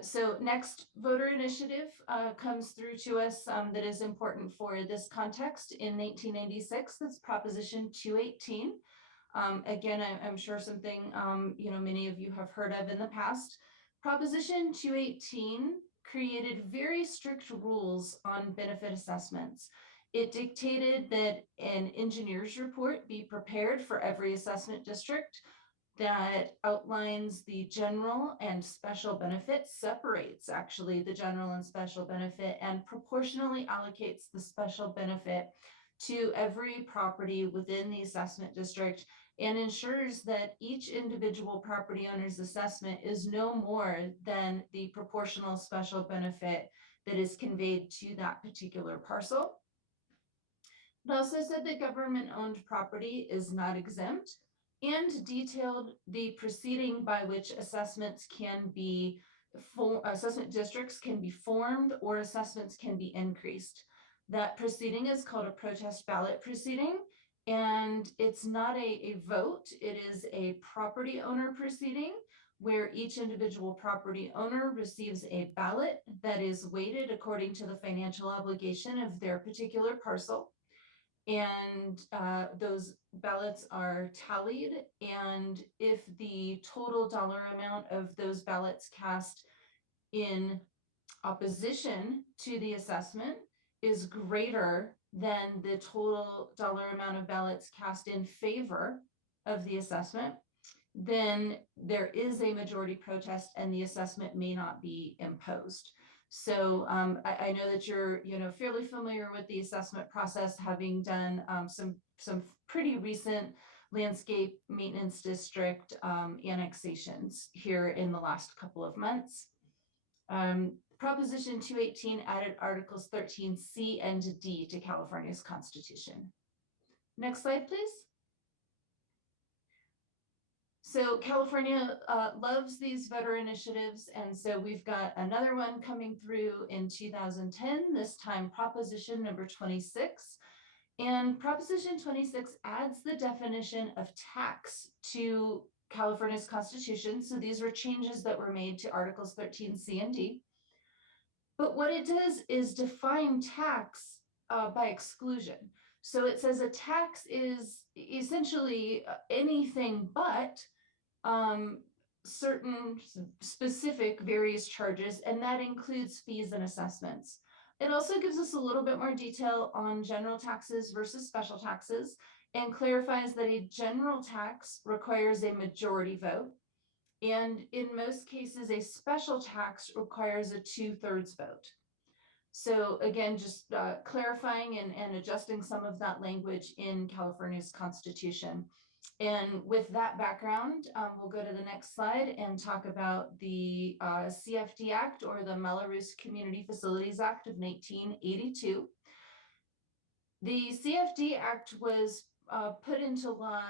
So next voter initiative comes through to us that is important for this context in 1996. That's Proposition 218. Again, I'm sure something many of you have heard of in the past. Proposition 218 created very strict rules on benefit assessments. It dictated that an engineer's report be prepared for every assessment district that outlines the general and special benefit, separates actually the general and special benefit, and proportionally allocates the special benefit to every property within the assessment district, and ensures that each individual property owner's assessment is no more than the proportional special benefit that is conveyed to that particular parcel. It also said that government-owned property is not exempt, and detailed the proceeding by which assessment districts can be formed or assessments can be increased. That proceeding is called a protest ballot proceeding, and it's not a vote, it is a property owner proceeding where each individual property owner receives a ballot that is weighted according to the financial obligation of their particular parcel. And those ballots are tallied, and if the total dollar amount of those ballots cast in opposition to the assessment is greater than the total dollar amount of ballots cast in favor of the assessment, then there is a majority protest and the assessment may not be imposed. So I know that you're fairly familiar with the assessment process, having done some pretty recent landscape maintenance district annexations here in the last couple of months. Proposition 218 added Articles 13C and D to California's Constitution. Next slide, please. So California loves these voter initiatives, and so we've got another one coming through in 2010, this time Proposition number 26. And Proposition 26 adds the definition of tax to California's Constitution. So these were changes that were made to Articles 13C and D. But what it does is define tax by exclusion. So it says a tax is essentially anything but certain specific various charges, and that includes fees and assessments. It also gives us a little bit more detail on general taxes versus special taxes, and clarifies that a general tax requires a majority vote, and in most cases a special tax requires a 2/3 vote. So again, just clarifying and adjusting some of that language in California's Constitution. And with that background, we'll go to the next slide and talk about the CFD Act, or the Mello-Roos Community Facilities Act of 1982. The CFD Act was put into law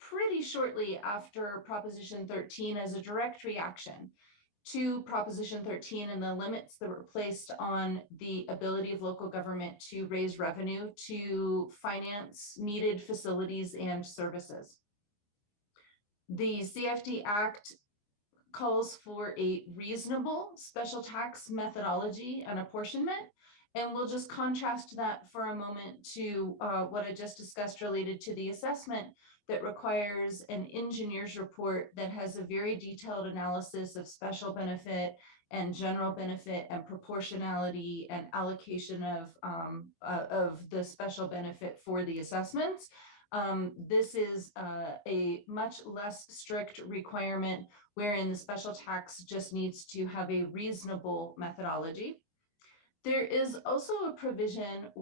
pretty shortly after Proposition 13 as a direct reaction to Proposition 13 and the limits that were placed on the ability of local government to raise revenue to finance needed facilities and services. The CFD Act calls for a reasonable special tax methodology and apportionment, and we'll just contrast that for a moment to what I just discussed related to the assessment that requires an engineer's report that has a very detailed analysis of special benefit and general benefit and proportionality and allocation of the special benefit for the assessments. This is a much less strict requirement, wherein the special tax just needs to have a reasonable methodology. There is also a provision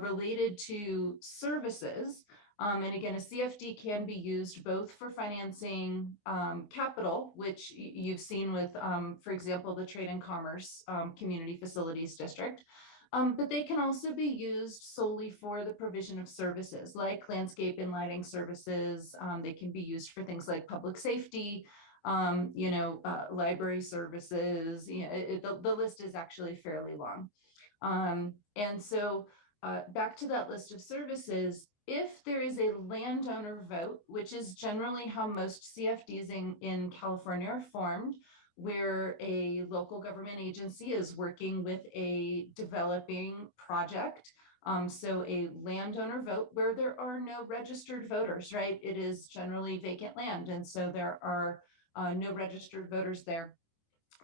related to services. And again, a CFD can be used both for financing capital, which you've seen with, for example, the Trade and Commerce Community Facilities District. But they can also be used solely for the provision of services like landscape and lighting services. They can be used for things like public safety, library services, the list is actually fairly long. And so back to that list of services, if there is a landowner vote, which is generally how most CFDs in California are formed, where a local government agency is working with a developing project. So a landowner vote where there are no registered voters, right? It is generally vacant land. And so there are no registered voters there.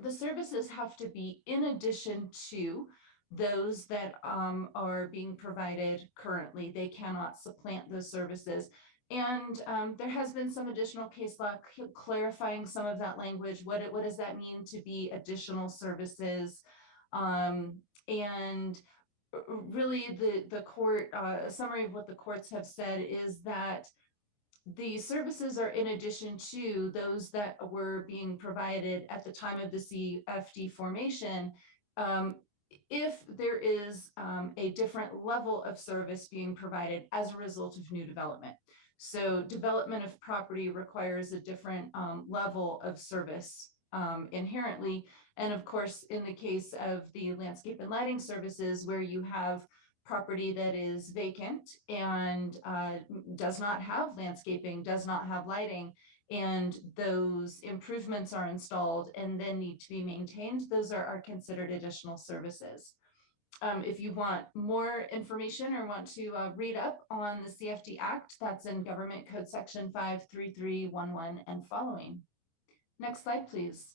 The services have to be in addition to those that are being provided currently. They cannot supplant those services. And there has been some additional case law clarifying some of that language. What does that mean to be additional services? And really the court, a summary of what the courts have said is that the services are in addition to those that were being provided at the time of the CFD formation. If there is a different level of service being provided as a result of new development. So development of property requires a different level of service inherently. And of course, in the case of the landscape and lighting services, where you have property that is vacant and does not have landscaping, does not have lighting, and those improvements are installed and then need to be maintained, those are considered additional services. If you want more information or want to read up on the CFD Act, that's in Government Code Section 53311 and following. Next slide, please.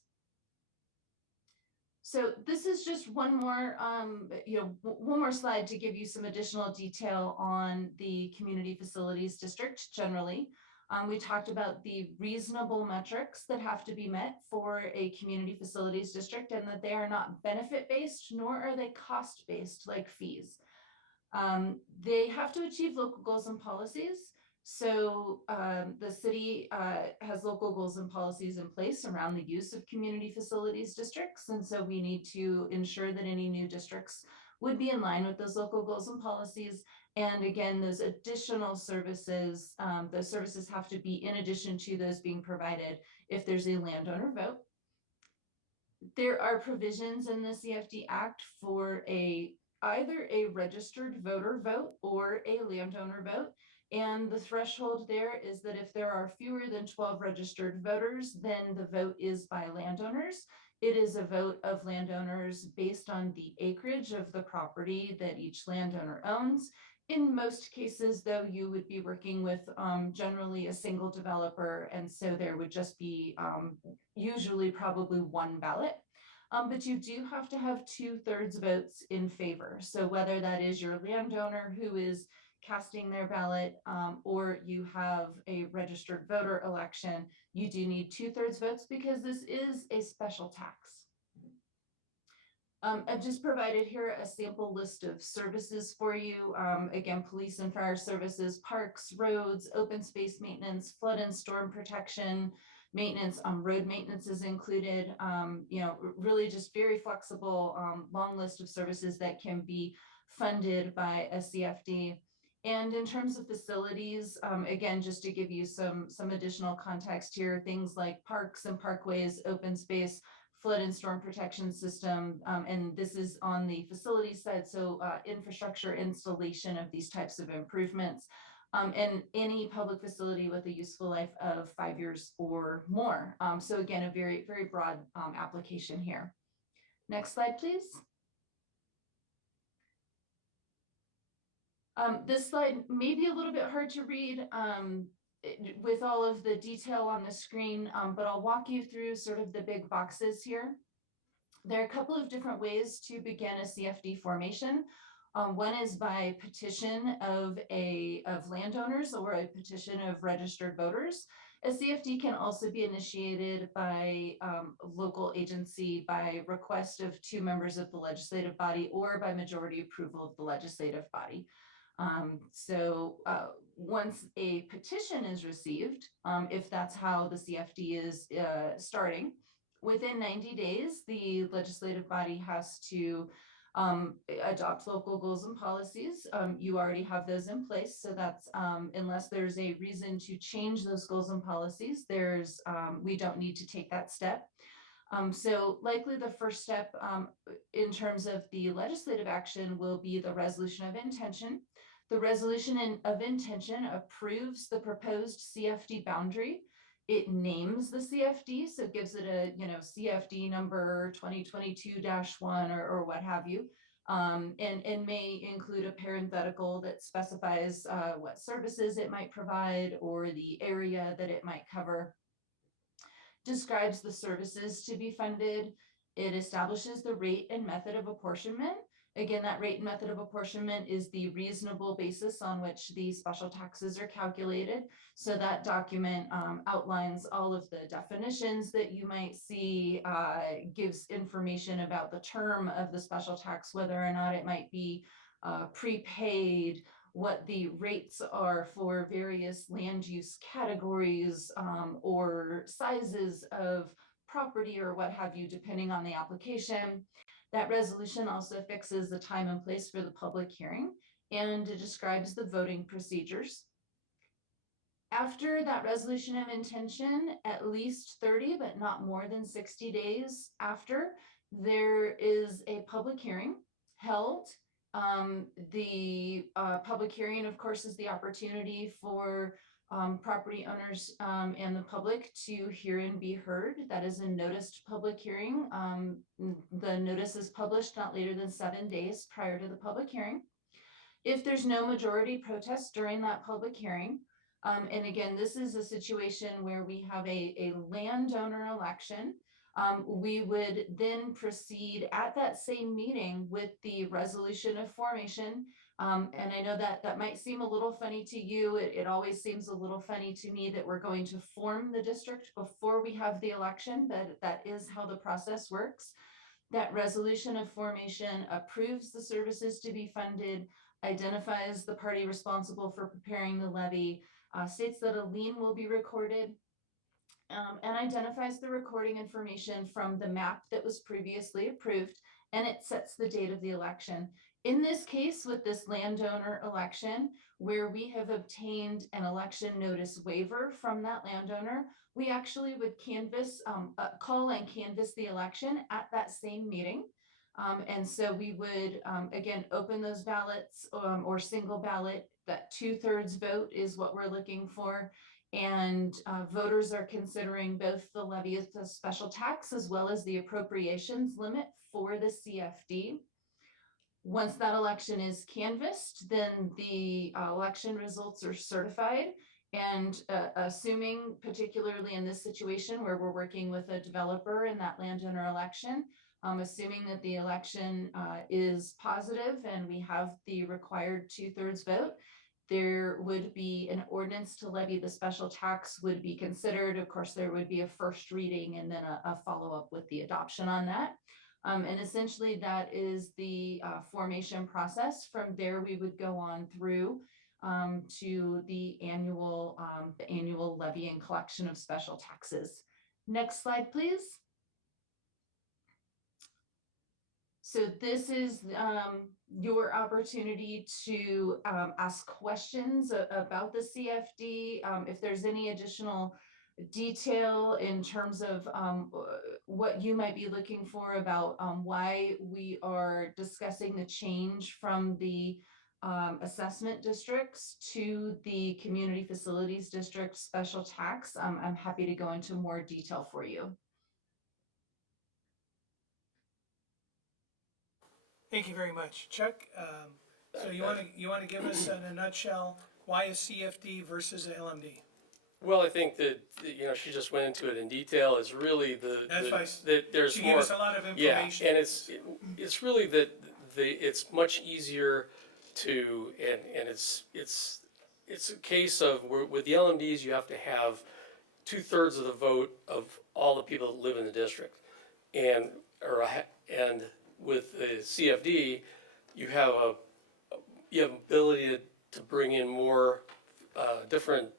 So this is just one more, one more slide to give you some additional detail on the community facilities district generally. We talked about the reasonable metrics that have to be met for a community facilities district, and that they are not benefit-based, nor are they cost-based like fees. They have to achieve local goals and policies. So the city has local goals and policies in place around the use of community facilities districts. And so we need to ensure that any new districts would be in line with those local goals and policies. And again, those additional services, those services have to be in addition to those being provided if there's a landowner vote. There are provisions in the CFD Act for either a registered voter vote or a landowner vote. And the threshold there is that if there are fewer than 12 registered voters, then the vote is by landowners. It is a vote of landowners based on the acreage of the property that each landowner owns. In most cases, though, you would be working with generally a single developer, and so there would just be usually probably one ballot. But you do have to have 2/3 votes in favor. So whether that is your landowner who is casting their ballot or you have a registered voter election, you do need 2/3 votes because this is a special tax. I've just provided here a sample list of services for you. Again, police and fire services, parks, roads, open space maintenance, flood and storm protection, maintenance, road maintenance is included. Really just very flexible, long list of services that can be funded by a CFD. And in terms of facilities, again, just to give you some additional context here, things like parks and parkways, open space, flood and storm protection system, and this is on the facility side, so infrastructure installation of these types of improvements, and any public facility with a useful life of 5 years or more. So again, a very, very broad application here. Next slide, please. This slide may be a little bit hard to read with all of the detail on the screen, but I'll walk you through sort of the big boxes here. There are a couple of different ways to begin a CFD formation. One is by petition of landowners or a petition of registered voters. A CFD can also be initiated by local agency by request of 2 members of the legislative body or by majority approval of the legislative body. Once a petition is received, if that's how the CFD is starting, within 90 days, the legislative body has to adopt local goals and policies. You already have those in place, so that's, unless there's a reason to change those goals and policies, we don't need to take that step. So likely the first step in terms of the legislative action will be the resolution of intention. The resolution of intention approves the proposed CFD boundary. It names the CFD, so it gives it a CFD number 2022-1 or what have you, and may include a parenthetical that specifies what services it might provide or the area that it might cover. Describes the services to be funded. It establishes the rate and method of apportionment. Again, that rate and method of apportionment is the reasonable basis on which the special taxes are calculated. So that document outlines all of the definitions that you might see, gives information about the term of the special tax, whether or not it might be prepaid, what the rates are for various land use categories or sizes of property or what have you, depending on the application. That resolution also fixes the time and place for the public hearing, and it describes the voting procedures. After that resolution of intention, at least 30, but not more than 60 days after, there is a public hearing held. The public hearing, of course, is the opportunity for property owners and the public to hear and be heard. That is a noticed public hearing. The notice is published not later than 7 days prior to the public hearing. If there's no majority protest during that public hearing, and again, this is a situation where we have a landowner election, we would then proceed at that same meeting with the resolution of formation. And I know that might seem a little funny to you. It always seems a little funny to me that we're going to form the district before we have the election, but that is how the process works. That resolution of formation approves the services to be funded, identifies the party responsible for preparing the levy, states that a lien will be recorded, and identifies the recording information from the map that was previously approved, and it sets the date of the election. In this case, with this landowner election, where we have obtained an election notice waiver from that landowner, we actually would call and canvass the election at that same meeting. And so we would, again, open those ballots or single ballot. That 2/3 vote is what we're looking for. And voters are considering both the levy of the special tax as well as the appropriations limit for the CFD. Once that election is canvassed, then the election results are certified. And assuming, particularly in this situation where we're working with a developer in that landowner election, assuming that the election is positive and we have the required 2/3 vote, there would be an ordinance to levy the special tax would be considered. Of course, there would be a first reading and then a follow-up with the adoption on that. And essentially that is the formation process. From there, we would go on through to the annual levy and collection of special taxes. Next slide, please. So this is your opportunity to ask questions about the CFD. If there's any additional detail in terms of what you might be looking for about why we are discussing the change from the assessment districts to the community facilities district special tax, I'm happy to go into more detail for you. Thank you very much. Chuck, so you want to give us in a nutshell, why is CFD versus LMD? Well, I think that, she just went into it in detail. It's really that there's she more. gave us a lot of information. Yeah, and it's really that it's much easier to, and it's a case of with the LMDs, you have to have 2/3 of the vote of all the people that live in the district, and with the CFD, you have ability to bring in more different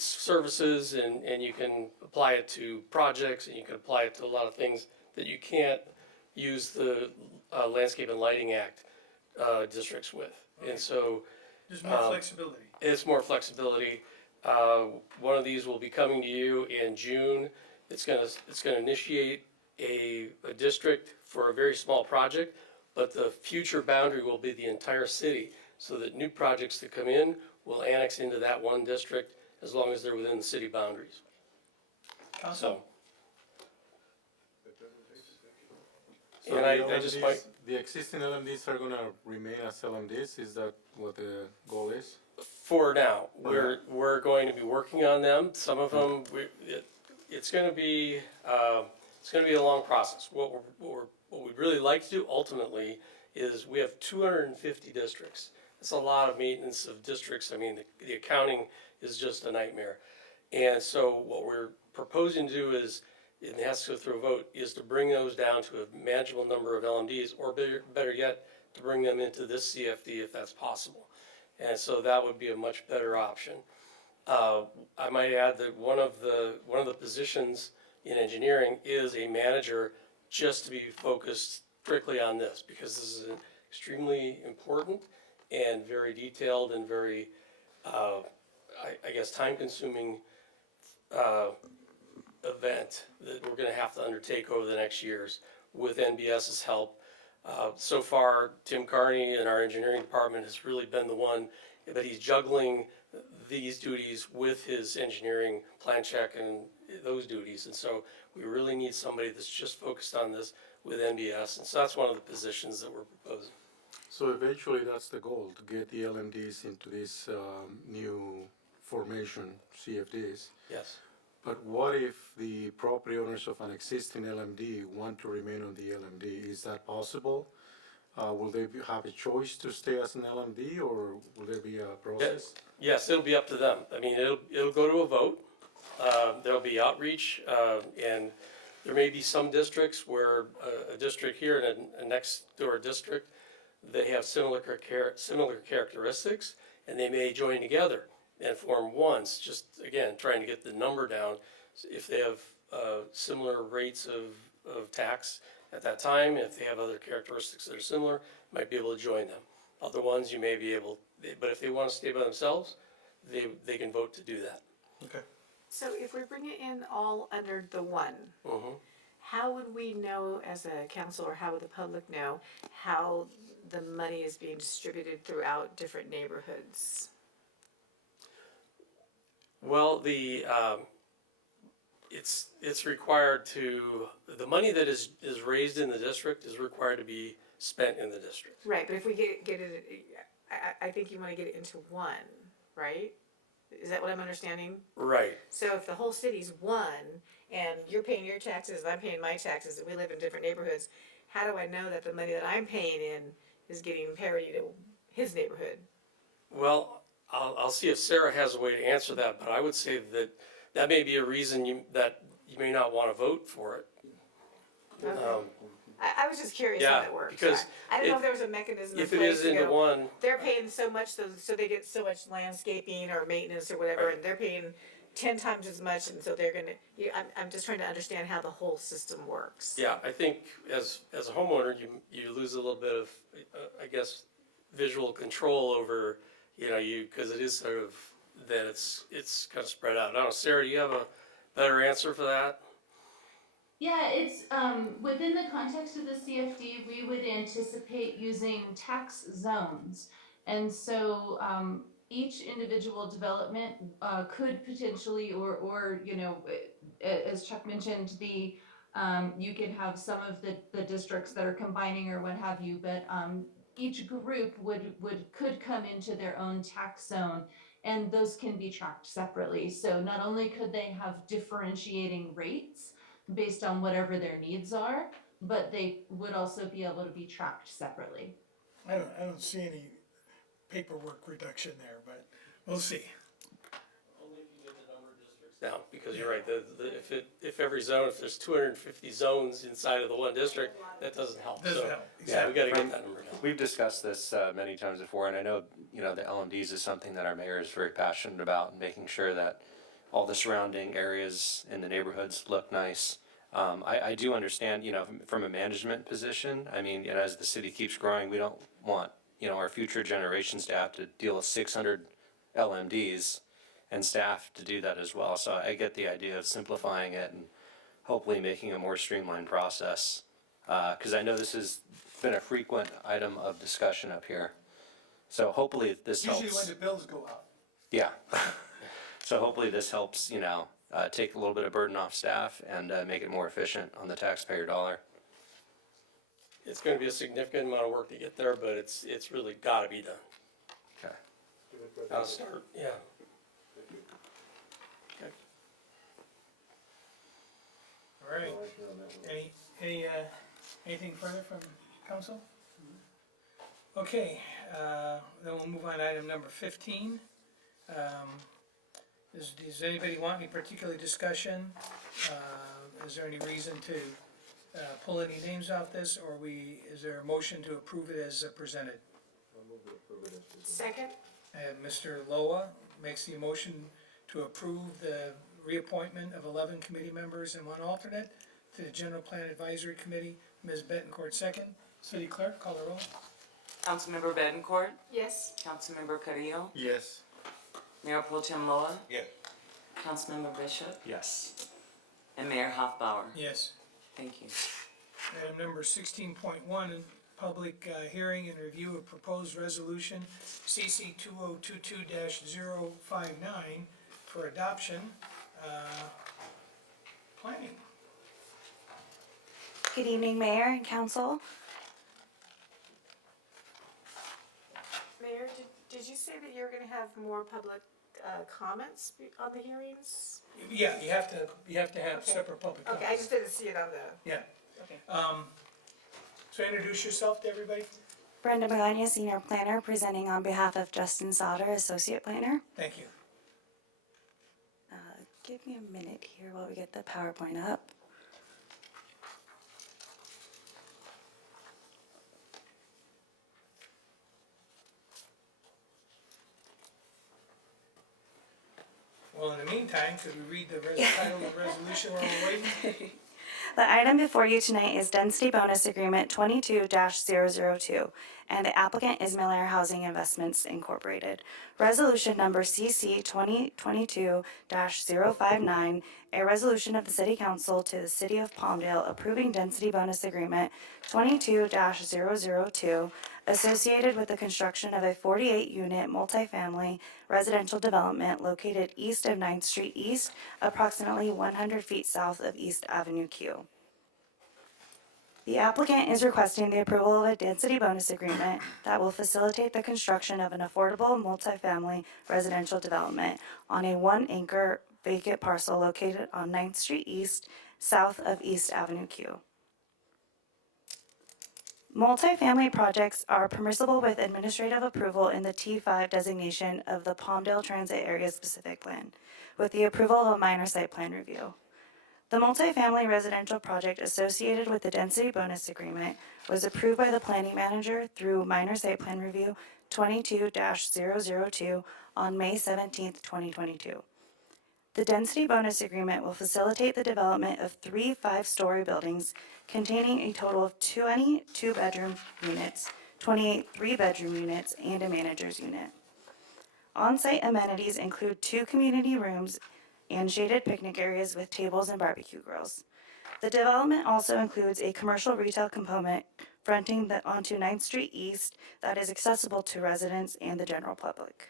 services, and you can apply it to projects, and you can apply it to a lot of things that you can't use the Landscape and Lighting Act districts with. And so There's more flexibility. it's more flexibility. One of these will be coming to you in June. It's gonna initiate a district for a very small project, but the future boundary will be the entire city, so that new projects that come in will annex into that one district as long as they're within the city boundaries. So. So And the I just LMDs might, the existing LMDs are gonna remain as LMDs, is that what the goal is? for now, we're going to be working on them. Some of them, it's gonna be a long process. What we'd really like to do ultimately is we have 250 districts. That's a lot of maintenance of districts. I mean, the accounting is just a nightmare. And so what we're proposing to do is, it has to go through a vote, is to bring those down to a manageable number of LMDs, or better yet, to bring them into this CFD if that's possible. And so that would be a much better option. I might add that one of the positions in engineering is a manager, just to be focused strictly on this, because this is extremely important and very detailed and very, I guess, time-consuming event that we're gonna have to undertake over the next years with NBS's help. So far, Tim Carney in our engineering department has really been the one, but he's juggling these duties with his engineering plan check and those duties. And so we really need somebody that's just focused on this with NBS. And so that's one of the positions that we're proposing. So eventually that's the goal, to get the LMDs into this new formation, CFDs. Yes. But what if the property owners of an existing LMD want to remain on the LMD? Is that possible? Will they have a choice to stay as an LMD, or will there be a process? Yes, it'll be up to them. I mean, it'll go to a vote. There'll be outreach, and there may be some districts where a district here and a next door district, they have similar characteristics, and they may join together and form ones, just again, trying to get the number down. If they have similar rates of tax at that time, if they have other characteristics that are similar, might be able to join them. Other ones you may be able, but if they want to stay by themselves, they can vote to do that. Okay. So if we bring it in all under the one, how would we know as a council, or how would the public know how the money is being distributed throughout different neighborhoods? Well, it's required to, the money that is raised in the district is required to be spent in the district. Right, but if we get it, I think you wanna get it into one, right? Is that what I'm understanding? Right. So if the whole city's one, and you're paying your taxes, and I'm paying my taxes, and we live in different neighborhoods, how do I know that the money that I'm paying in is getting parity to his neighborhood? Well, I'll see if Sarah has a way to answer that, but I would say that may be a reason that you may not want to vote for it. Okay. I was just curious Yeah, how that works. because I didn't know if there was a mechanism in if it place is to into go, one, they're paying so much, so they get so much landscaping or maintenance or whatever, Right. and they're paying 10 times as much, and so they're gonna, I'm just trying to understand how the whole system works. yeah, I think as a homeowner, you lose a little bit of, I guess, visual control over, because it is sort of, that it's kind of spread out. I don't know, Sarah, do you have a better answer for that? Yeah, it's, within the context of the CFD, we would anticipate using tax zones. And so, each individual development, could potentially, or, as Chuck mentioned, you could have some of the districts that are combining or what have you, but, each group could come into their own tax zone, and those can be tracked separately. So not only could they have differentiating rates based on whatever their needs are, but they would also be able to be tracked separately. I don't see any paperwork reduction there, but we'll see. Only if you get the number of districts down, because you're right, if every zone, if there's 250 zones inside of the one district, that doesn't help. Doesn't So, help, yeah, we gotta get that number down. We've discussed this many times before, and I know, the LMDs is something that our mayor is very passionate about, and making sure that all the surrounding areas in the neighborhoods look nice. I do understand, from a management position, I mean, as the city keeps growing, we don't want, our future generations to have to deal with 600 LMDs and staff to do that as well. So I get the idea of simplifying it and hopefully making a more streamlined process. Because I know this has been a frequent item of discussion up here. So hopefully this helps. Usually when the bills go up. Yeah. So hopefully this helps, take a little bit of burden off staff and make it more efficient on the taxpayer dollar. It's gonna be a significant amount of work to get there, but it's really gotta be done. Okay. Gotta start, yeah. Okay. All right. Anything further from council? Okay, then we'll move on to item number 15. Does anybody want any particular discussion? Is there any reason to pull any names off this, or is there a motion to approve it as presented? Second? Mr. Loa makes the motion to approve the reappointment of 11 committee members and 1 alternate to the General Plan Advisory Committee. Ms. Bettencourt second. City Clerk, call the roll. Councilmember Bettencourt, Yes. Councilmember Carrillo, Yes. Mayor Pro Tem Loa, Yes. Councilmember Bishop, Yes. and Mayor Hoffbauer. Yes. Thank you. Item number 16.1, public hearing and review of proposed resolution CC 2022-059 for adoption. Planning. Good evening, Mayor and Council. Mayor, did you say that you're gonna have more public comments on the hearings? Yeah, you have to have Okay. separate public Okay, I comments. just didn't see it on the, Yeah. okay. So introduce yourself to everybody. Brenda Magana, Senior Planner, presenting on behalf of Justin Sauter, Associate Planner. Thank you. Give me a minute here while we get the PowerPoint up. Well, in the meantime, could we read the title of the resolution while we're waiting? The item before you tonight is Density Bonus Agreement 22-002, and the applicant is Miller Housing Investments Incorporated. Resolution number CC 2022-059, a resolution of the City Council to the City of Palmdale approving Density Bonus Agreement 22-002 associated with the construction of a 48-unit multifamily residential development located east of 9th Street East, approximately 100 feet south of East Avenue Q. The applicant is requesting the approval of a density bonus agreement that will facilitate the construction of an affordable multifamily residential development on a 1-acre vacant parcel located on 9th Street East, south of East Avenue Q. Multifamily projects are permissible with administrative approval in the T5 designation of the Palmdale Transit Area Specific Plan, with the approval of a minor site plan review. The multifamily residential project associated with the density bonus agreement was approved by the planning manager through minor site plan review 22-002 on May 17, 2022. The density bonus agreement will facilitate the development of 3 5-story buildings containing a total of 20 2-bedroom units, 28 3-bedroom units, and a manager's unit. On-site amenities include 2 community rooms and shaded picnic areas with tables and barbecue grills. The development also includes a commercial retail component fronting onto 9th Street East that is accessible to residents and the general public.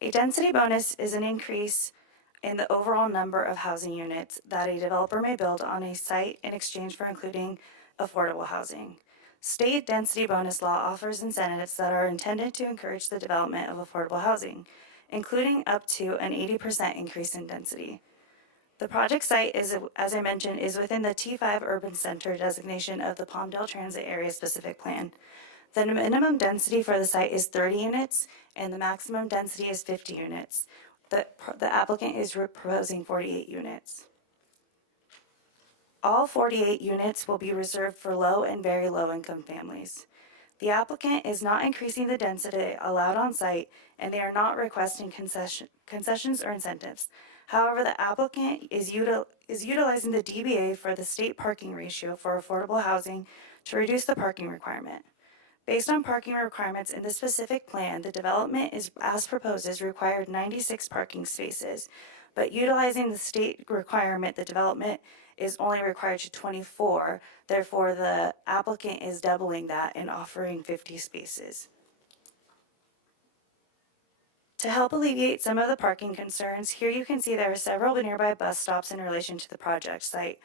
A density bonus is an increase in the overall number of housing units that a developer may build on a site in exchange for including affordable housing. State density bonus law offers incentives that are intended to encourage the development of affordable housing, including up to an 80% increase in density. The project site is, as I mentioned, is within the T5 Urban Center designation of the Palmdale Transit Area Specific Plan. The minimum density for the site is 30 units, and the maximum density is 50 units. The applicant is proposing 48 units. All 48 units will be reserved for low and very low income families. The applicant is not increasing the density allowed on site, and they are not requesting concessions or incentives. However, the applicant is utilizing the DBA for the state parking ratio for affordable housing to reduce the parking requirement. Based on parking requirements in the specific plan, the development is, as proposed, is required 96 parking spaces, but utilizing the state requirement, the development is only required to 24. Therefore, the applicant is doubling that and offering 50 spaces. To help alleviate some of the parking concerns, here you can see there are several nearby bus stops in relation to the project site.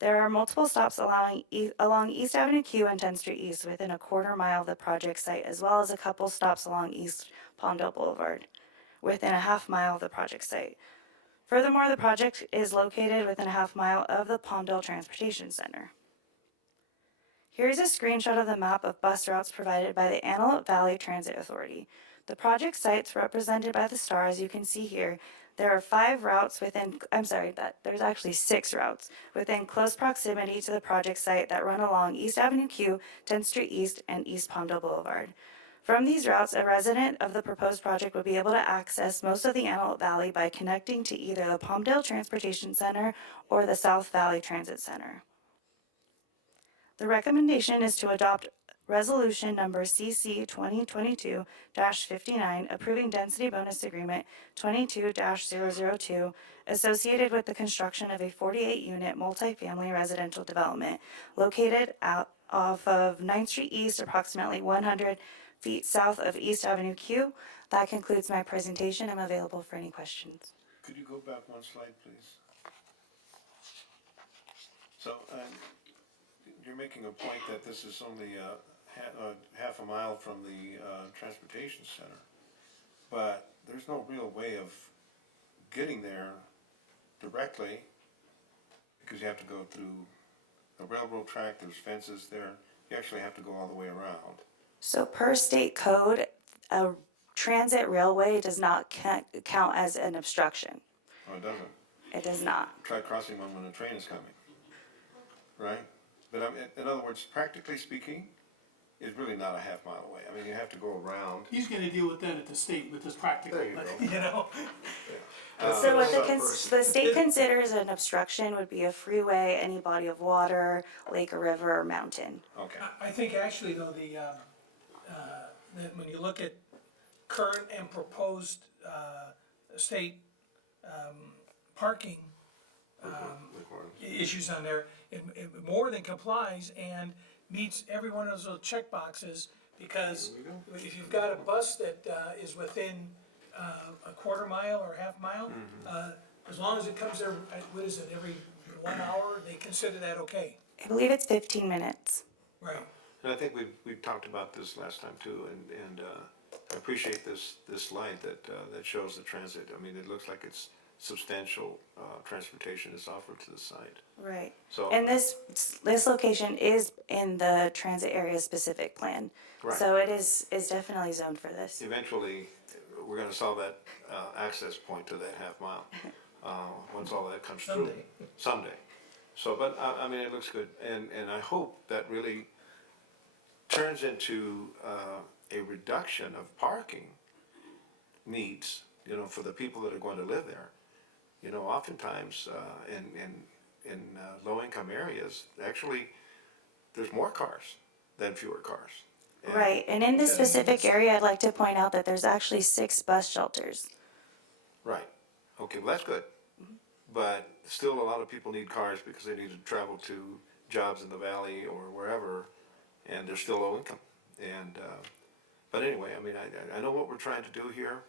There are multiple stops along East Avenue Q and 10th Street East within a quarter mile of the project site, as well as a couple stops along East Palmdale Boulevard within a half mile of the project site. Furthermore, the project is located within a half mile of the Palmdale Transportation Center. Here's a screenshot of the map of bus routes provided by the Antelope Valley Transit Authority. The project sites represented by the star, as you can see here, there are 5 routes there's actually 6 routes within close proximity to the project site that run along East Avenue Q, 10th Street East, and East Palmdale Boulevard. From these routes, a resident of the proposed project would be able to access most of the Antelope Valley by connecting to either the Palmdale Transportation Center or the South Valley Transit Center. The recommendation is to adopt Resolution Number CC 2022-59 approving Density Bonus Agreement 22-002 associated with the construction of a 48-unit multifamily residential development located off of 9th Street East, approximately 100 feet south of East Avenue Q. That concludes my presentation. I'm available for any questions. Could you go back one slide, please? So, you're making a point that this is only half a mile from the transportation center, but there's no real way of getting there directly because you have to go through a railroad track, there's fences there, you actually have to go all the way around. So per state code, a transit railway does not count as an obstruction. Oh, it doesn't? It does not. Try crossing one when a train is coming, right? But in other words, practically speaking, it's really not a half mile away. I mean, you have to go around. He's gonna deal with that at the state with this practical, There you but, go. you know? So what the state considers an obstruction would be a freeway, any body of water, lake or river or mountain. Okay. I think actually though, that when you look at current and proposed, state, parking, issues on there, it more than complies and meets every one of those check boxes, because if you've got a bus that, is within, a quarter mile or half mile, as long as it comes there, what is it, every 1 hour, they consider that okay. I believe it's 15 minutes. Right. And I think we've talked about this last time too, and I appreciate this slide that shows the transit. I mean, it looks like it's substantial transportation is offered to the site. Right. So- And this location is in the transit area specific plan. Right. So it is definitely zoned for this. Eventually, we're gonna solve that access point to that half mile, once all that comes through. Someday. So, but I mean, it looks good, and I hope that really turns into a reduction of parking needs, you know, for the people that are going to live there. You know, oftentimes, in low-income areas, actually, there's more cars than fewer cars. And- Right. And in this specific area, I'd like to point out that there's actually 6 bus shelters. Right. Okay, well, that's good. But still, a lot of people need cars because they need to travel to jobs in the valley or wherever, and they're still low income. And, but anyway, I mean, I know what we're trying to do here.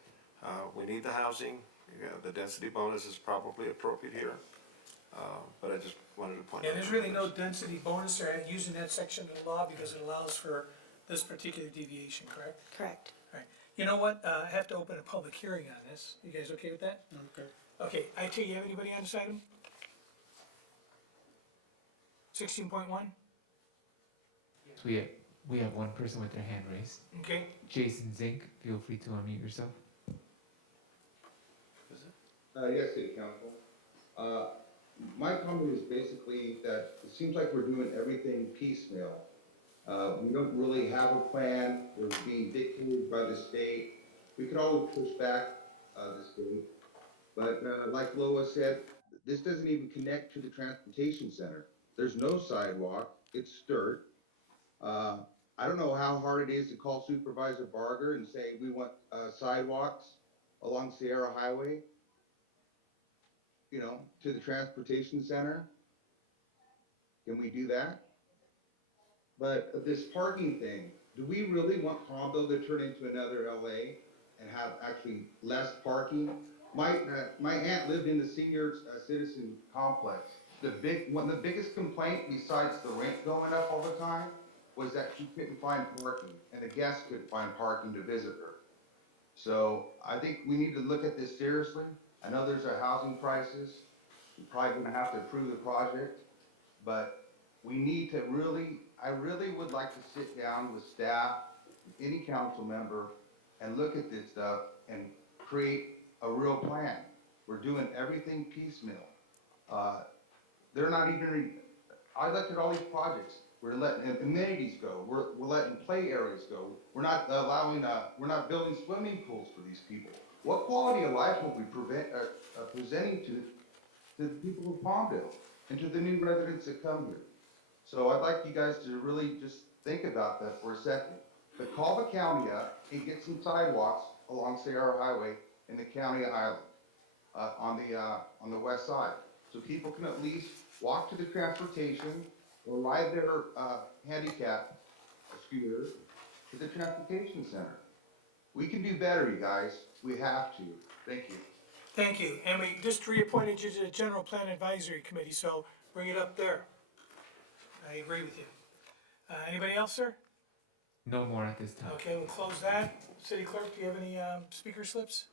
We need the housing. You know, the density bonus is probably appropriate here. But I just wanted to point out. And there's really no density bonus there using that section of the law because it allows for this particular deviation, correct? Correct. Right. You know what, I have to open a public hearing on this. You guys okay with that? Okay. Okay, IT, you have anybody on this item? 16.1? So we have one person with their hand raised. Okay. Jason Zink, feel free to unmute yourself. Yes, City Council. My comment is basically that it seems like we're doing everything piecemeal. We don't really have a plan. We're being dictated by the state. We could always push back the state, But like Lois said, this doesn't even connect to the transportation center. There's no sidewalk, it's dirt. I don't know how hard it is to call Supervisor Barger and say, we want sidewalks along Sierra Highway, to the transportation center. Can we do that? But this parking thing, do we really want Palmdale to turn into another LA and have actually less parking? My aunt lived in the senior citizen complex. One of the biggest complaint besides the rent going up all the time was that she couldn't find parking and the guests couldn't find parking to visit her. So I think we need to look at this seriously. I know there's a housing crisis. We're probably gonna have to approve the project, but we need to I really would like to sit down with staff, any council member, and look at this stuff and create a real plan. We're doing everything piecemeal. They're not even, I looked at all these projects. We're letting amenities go. We're letting play areas go. We're not we're not building swimming pools for these people. What quality of life will we presenting to the people of Palmdale and to the new residents that come here? So I'd like you guys to really just think about that for a second. But call the county up and get some sidewalks along Sierra Highway in the county island, on the west side. So people can at least walk to the transportation or ride their handicap scooter to the transportation center. We can do better, you guys. We have to. Thank you. Thank you. And we just reappointed you to the General Plan Advisory Committee, so bring it up there. I agree with you. Anybody else, sir? No more at this time. Okay, we'll close that. City Clerk, do you have any speaker slips?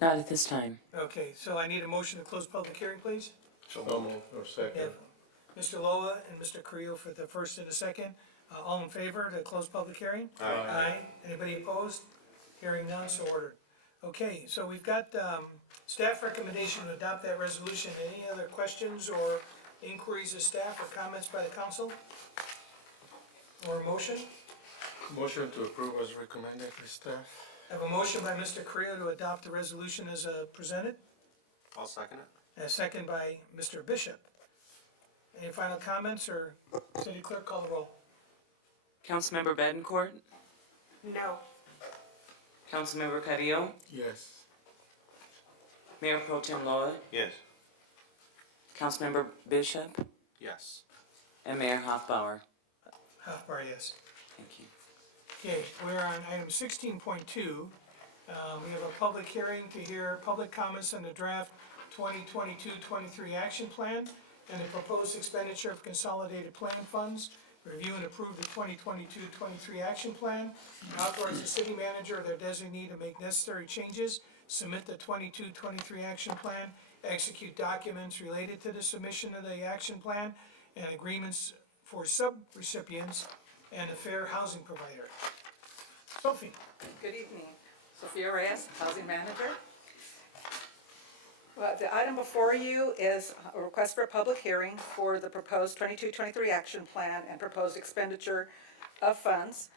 Not at this time. Okay, so I need a motion to close public hearing, please. So moved. Or second. Yeah. Mr. Loa and Mr. Creel for the first and the second. All in favor to close public hearing? Aye. Anybody opposed? Hearing none, so ordered. Okay, so we've got staff recommendation to adopt that resolution. Any other questions or inquiries of staff or comments by the council? Or a motion? Motion to approve as recommended by staff. I have a motion by Mr. Creel to adopt the resolution as presented, I'll second it. and a second by Mr. Bishop. Any final comments, or City Clerk, call the roll? Councilmember Bettencourt? No. Councilmember Carrillo? Yes. Mayor Pro Tem Loa? Yes. Councilmember Bishop? Yes. And Mayor Hoffbauer? Halfbar, yes. Thank you. Okay, we're on item 16.2. We have a public hearing to hear public comments on the draft 2022-23 action plan and the proposed expenditure of consolidated plan funds. Review and approve the 2022-23 action plan. Authorize the city manager or their designee to make necessary changes. Submit the 22-23 action plan. Execute documents related to the submission of the action plan and agreements for sub-recipients and a fair housing provider. Sophie. Good evening. Sophia Reyes, Housing Manager. Well, the item before you is a request for a public hearing for the proposed 22-23 action plan and proposed expenditure of funds.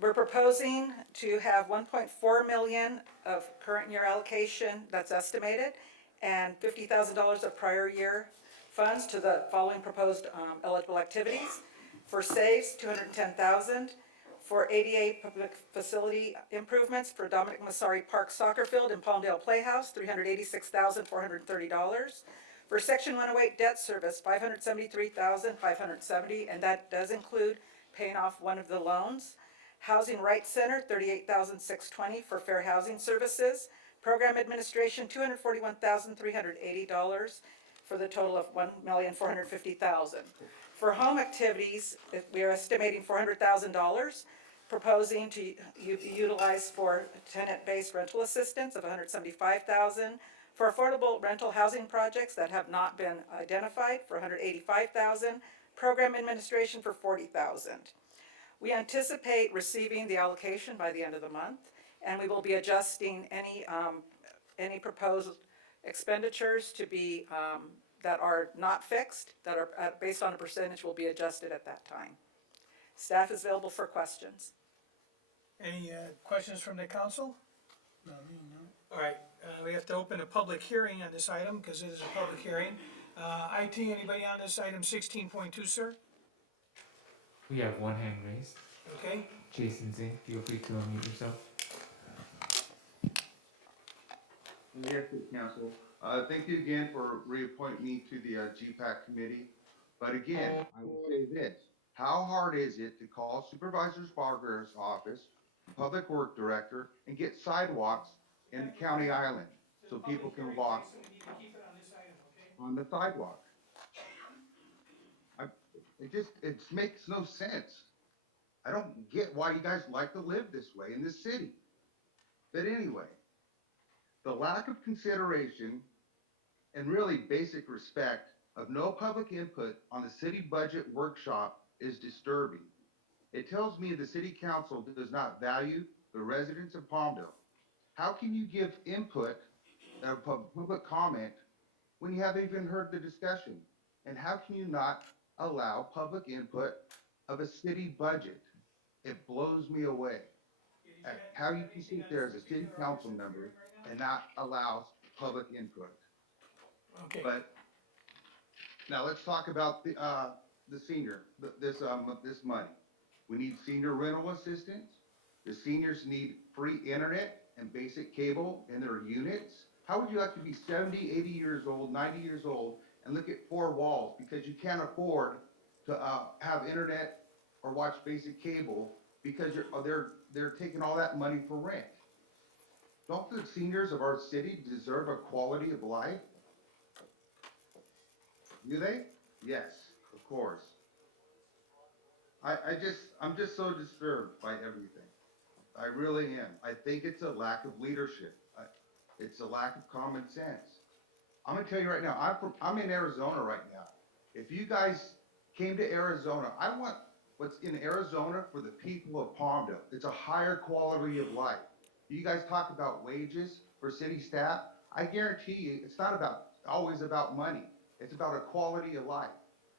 We're proposing to have 1.4 million of current year allocation that's estimated and $50,000 of prior year funds to the following proposed eligible activities. For saves, $210,000. For ADA public facility improvements for Dominic Massari Park Soccer Field and Palmdale Playhouse, $386,430. For Section 108 debt service, $573,570, and that does include paying off one of the loans. Housing Rights Center, $38,620 for fair housing services. Program administration, $241,380 for the total of $1,450,000. For home activities, we are estimating $400,000, proposing to utilize for tenant-based rental assistance of $175,000, for affordable rental housing projects that have not been identified for $185,000, program administration for $40,000. We anticipate receiving the allocation by the end of the month, and we will be adjusting any proposed expenditures to be that are not fixed, that are based on a percentage, will be adjusted at that time. Staff is available for questions. Any questions from the council? All right, we have to open a public hearing on this item, because it is a public hearing. IT, anybody on this item 16.2, sir? We have one hand raised. Okay, Jason Zink, feel free to unmute yourself. Mayor, City Council, thank you again for reappointing me to the GPAC committee. But again, I will say this, how hard is it to call Supervisor Sparger's office, Public Work Director, and get sidewalks in the county island so people can walk we need to keep it on this item, okay? on the sidewalk? It makes no sense. I don't get why you guys like to live this way in this city. But anyway, the lack of consideration and really basic respect of no public input on the city budget workshop is disturbing. It tells me the city council does not value the residents of Palmdale. How can you give input of public comment when you haven't even heard the discussion? And how can you not allow public input of a city budget? It blows me away. How you can sit there as a city council member and not allow public input. Okay. But now let's talk about the senior, this money. We need senior rental assistance. The seniors need free internet and basic cable in their units. How would you like to be 70, 80 years old, 90 years old, and look at four walls because you can't afford to have internet or watch basic cable because they're taking all that money for rent? Don't the seniors of our city deserve a quality of life? Do they? Yes, of course. I'm just so disturbed by everything. I really am. I think it's a lack of leadership. It's a lack of common sense. I'm gonna tell you right now, I'm in Arizona right now. If you guys came to Arizona, I want what's in Arizona for the people of Palmdale. It's a higher quality of life. You guys talk about wages for city staff. I guarantee you, it's not always about money. It's about a quality of life.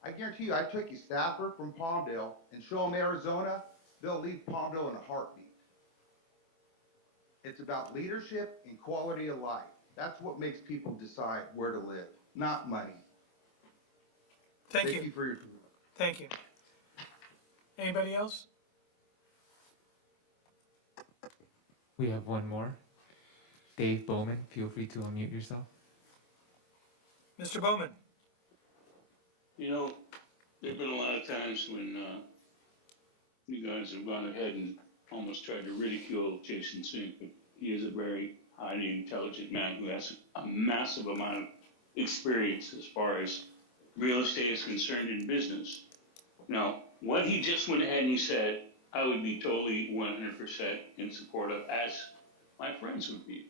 I guarantee you, I took a staffer from Palmdale and show them Arizona, they'll leave Palmdale in a heartbeat. It's about leadership and quality of life. That's what makes people decide where to live, not money. Thank Thank you. you for your time. Thank you. Anybody else? We have one more. Dave Bowman, feel free to unmute yourself. Mr. Bowman? You know, there've been a lot of times when you guys have gone ahead and almost tried to ridicule Jason Sink, but he is a very highly intelligent man who has a massive amount of experience as far as real estate is concerned in business. Now, what he just went ahead and he said, I would be totally 100% in support of, as my friends would be.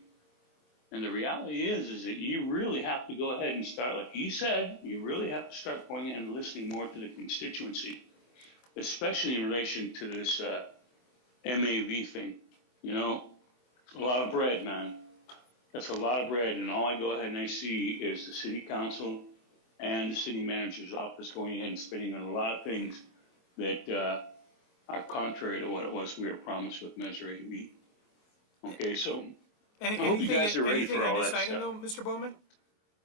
And the reality is that you really have to go ahead and start, like he said, you really have to start going in and listening more to the constituency, especially in relation to this MAV thing. You know, a lot of bread, man. That's a lot of bread, and all I go ahead and I see is the city council and the city manager's office going ahead and spending on a lot of things that are contrary to what it was we were promised with Measure AV. Okay, so I hope you guys are ready for all that stuff. Anything on this item, though, Mr. Bowman?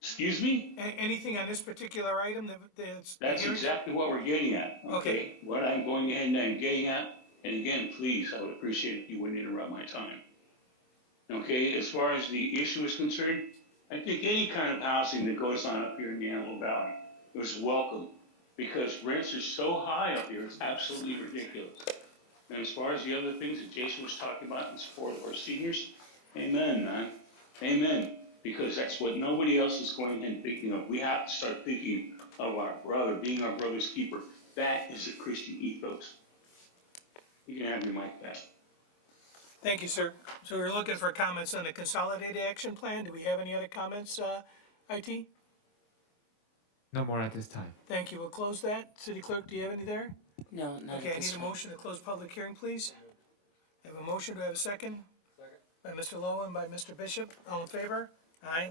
Excuse me? Anything on this particular item that's... That's exactly what we're getting at, okay? What I'm going ahead and I'm getting at, and again, please, I would appreciate if you wouldn't interrupt my time. Okay, as far as the issue is concerned, I think any kind of housing that goes on up here in the Antelope Valley is welcome, because rents are so high up here, it's absolutely ridiculous. And as far as the other things that Jason was talking about in support of our seniors, amen, man, amen. Because that's what nobody else is going ahead and thinking of. We have to start thinking of our brother, being our brother's keeper. That is a Christian ethos. You can have your mic back. Thank you, sir. So we're looking for comments on the Consolidated Action Plan. Do we have any other comments, IT? No more at this time. Thank you. We'll close that. City Clerk, do you have any there? No, not Okay, at I this need a time. motion to close public hearing, please. I have a motion. Do I have a second? By Mr. Lowen, by Mr. Bishop. All in favor? Aye.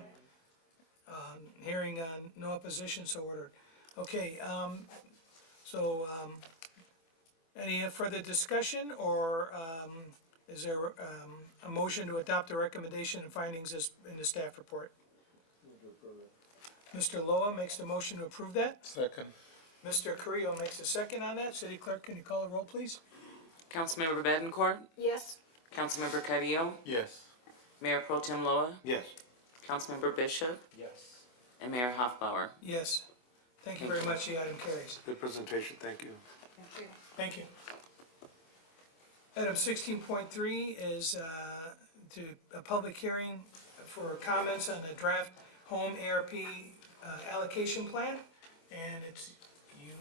Hearing no opposition, so ordered. Okay, any further discussion or Is there, a motion to adopt the recommendation and findings as in the staff report? Mr. Loa makes the motion to approve that. Second. Mr. Carrillo makes the second on that. City Clerk, can you call the roll, please? Councilmember Bettencourt, Yes. Councilmember Carrillo, Yes. Mayor Pro Tem Loa, Yes. Councilmember Bishop, Yes. and Mayor Hoffbauer. Yes. Thank you very much. The item carries. Good presentation, thank you. Thank you. Item 16.3 is to a public hearing for comments on the draft home ARP allocation plan, and it's you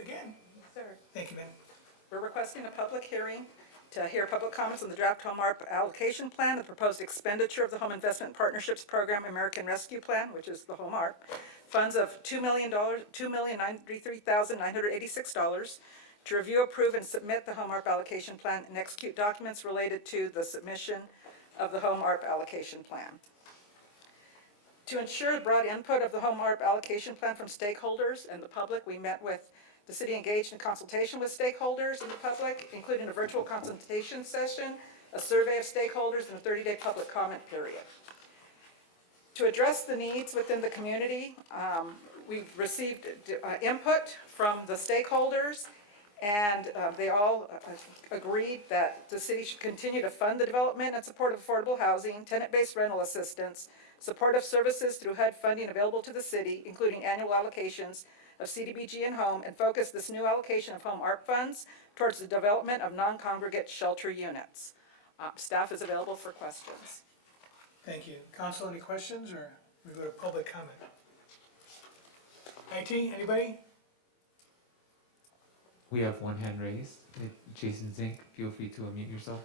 again. Sir. Thank you, ma'am. We're requesting a public hearing to hear public comments on the draft home ARP allocation plan, the proposed expenditure of the Home Investment Partnerships Program American Rescue Plan, which is the home ARP, funds of $2,093,986 to review, approve, and submit the home ARP allocation plan and execute documents related to the submission of the home ARP allocation plan. To ensure broad input of the home ARP allocation plan from stakeholders and the public, we met with the city engaged in consultation with stakeholders and the public, including a virtual consultation session, a survey of stakeholders, and a 30-day public comment period. To address the needs within the community, we've received input from the stakeholders, and they all agreed that the city should continue to fund the development and support of affordable housing, tenant-based rental assistance, supportive services through HUD funding available to the city, including annual allocations of CDBG and home, and focus this new allocation of home ARP funds towards the development of non-congregate shelter units. Staff is available for questions. Thank you. Council, any questions, or we go to public comment? IT, anybody? We have one hand raised. Jason Zink, feel free to unmute yourself.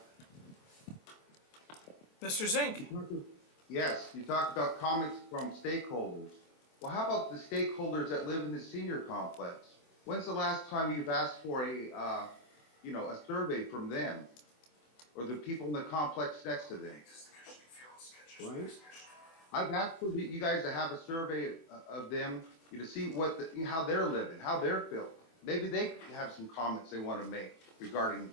Mr. Zink? Yes, you talked about comments from stakeholders. Well, how about the stakeholders that live in the senior complex? When's the last time you've asked for a survey from them? Or the people in the complex next to them? Right? I've asked for you guys to have a survey of them, to see how they're living, how they're feeling. Maybe they have some comments they want to make regarding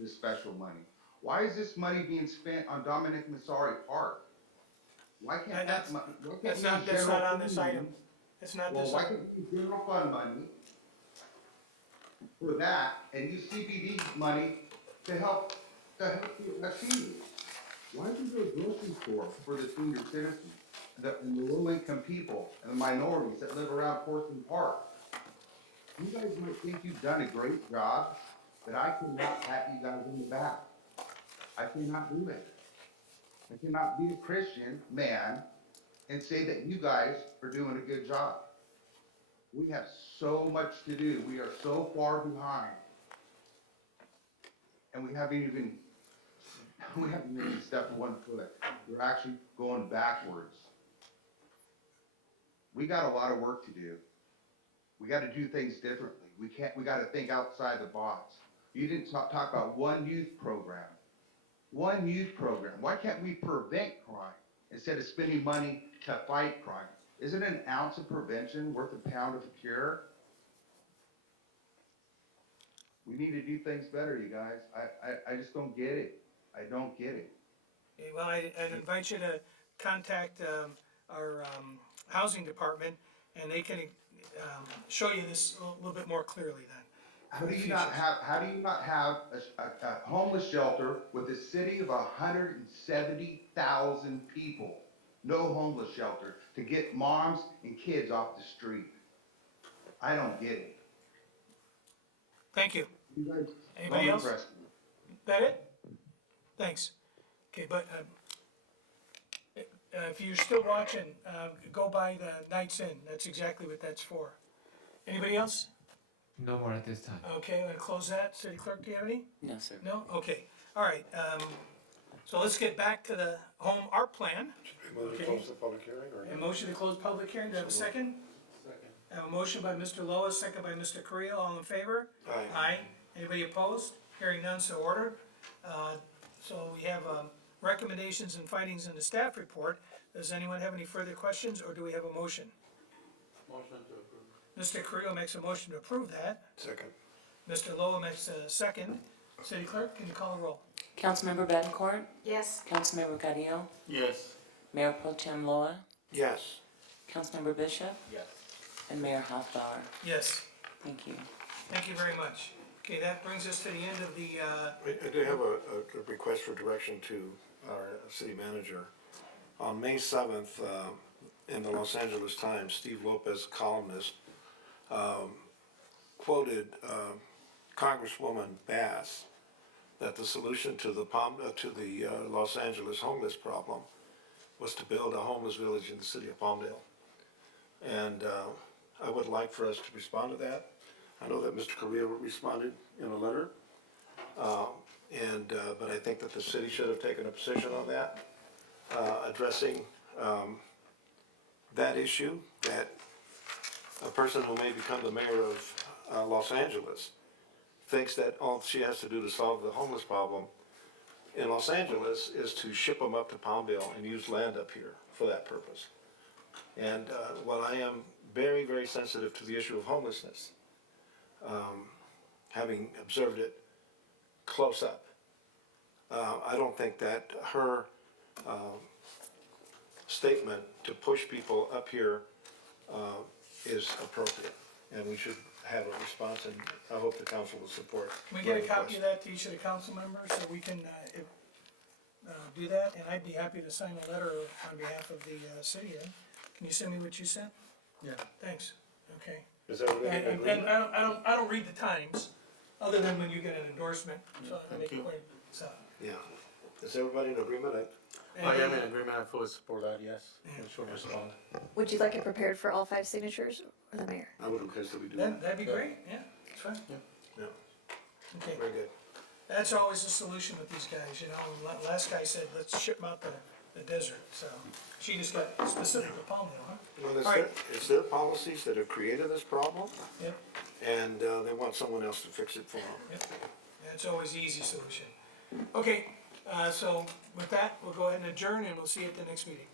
this special money. Why is this money being spent on Dominic Massari Park? Why can't That's not on this item. It's not this. Why can't you general fund money for that and use CBD money to help the seniors? Why isn't there a grocery store for the senior citizens and the low-income people and the minorities that live around Portland Park? You guys might think you've done a great job, but I cannot pat you guys in the back. I cannot do it. I cannot be a Christian man and say that you guys are doing a good job. We have so much to do. We are so far behind. And we haven't even stepped one foot. We're actually going backwards. We got a lot of work to do. We got to do things differently. We got to think outside the box. You didn't talk about one youth program. One youth program. Why can't we prevent crime instead of spending money to fight crime? Isn't an ounce of prevention worth a pound of cure? We need to do things better, you guys. I just don't get it. I don't get it. Okay, well, I'd invite you to contact our housing department, and they can show you this a little bit more clearly then. How do you not have a homeless shelter with a city of 170,000 people? No homeless shelter to get moms and kids off the street. I don't get it. Thank you. You guys Anybody don't else? impress me. That it? Thanks. Okay, but if you're still watching, go by the Nights Inn. That's exactly what that's for. Anybody else? No more at this time. Okay, I'm gonna close that. City Clerk, do you have any? No, sir. No? Okay, all right. So let's get back to the home ARP plan. Move to close the public hearing, or? A motion to close public hearing. Do I have a second? Second. I have a motion by Mr. Lois, second by Mr. Carrillo. All in favor? Aye. Aye. Anybody opposed? Hearing none, so ordered. So we have recommendations and findings in the staff report. Does anyone have any further questions, or do we have a motion? Motion to approve. Mr. Carrillo makes a motion to approve that. Second. Mr. Loa makes a second. City Clerk, can you call the roll? Councilmember Bettencourt, Yes. Councilmember Carrillo, Yes. Mayor Pro Tem Loa, Yes. Councilmember Bishop, Yes. and Mayor Hoffbauer. Yes, Thank you. thank you very much. Okay, that brings us to the end of the, I do have a request for direction to our city manager. On May 7th, in the Los Angeles Times, Steve Lopez, columnist, quoted Congresswoman Bass that the solution to the Los Angeles homeless problem was to build a homeless village in the city of Palmdale. And I would like for us to respond to that. I know that Mr. Carrillo responded in a letter, but I think that the city should have taken a position on that, addressing that issue, that a person who may become the mayor of Los Angeles thinks that all she has to do to solve the homeless problem in Los Angeles is to ship them up to Palmdale and use land up here for that purpose. And while I am very, very sensitive to the issue of homelessness, having observed it close up, I don't think that her statement to push people up here is appropriate. And we should have a response, and I hope the council will support. can we get a my copy request. of that to each of the council members so we can, do that? And I'd be happy to sign a letter on behalf of the, city then. Can you send me what you sent? Yeah. Thanks, okay. Is everybody in And agreement? I don't read the Times, other than when you get an endorsement, so I make a point, so. Yeah. Is everybody in agreement? I am in agreement, I fully support that, yes. I should respond. Would you like it prepared for all 5 signatures or the mayor? I would request that we do that. That'd be great, yeah, it's fine. Yeah, Okay, very good. that's always the solution with these guys, you know, last guy said, let's ship them out the desert, so. She just got specific to Palmdale, huh? Well, All right. it's their policies that have created this problem, Yep, and they want someone else to fix it for them. yep, that's always the easy solution. Okay, so with that, we'll go ahead and adjourn, and we'll see you at the next meeting.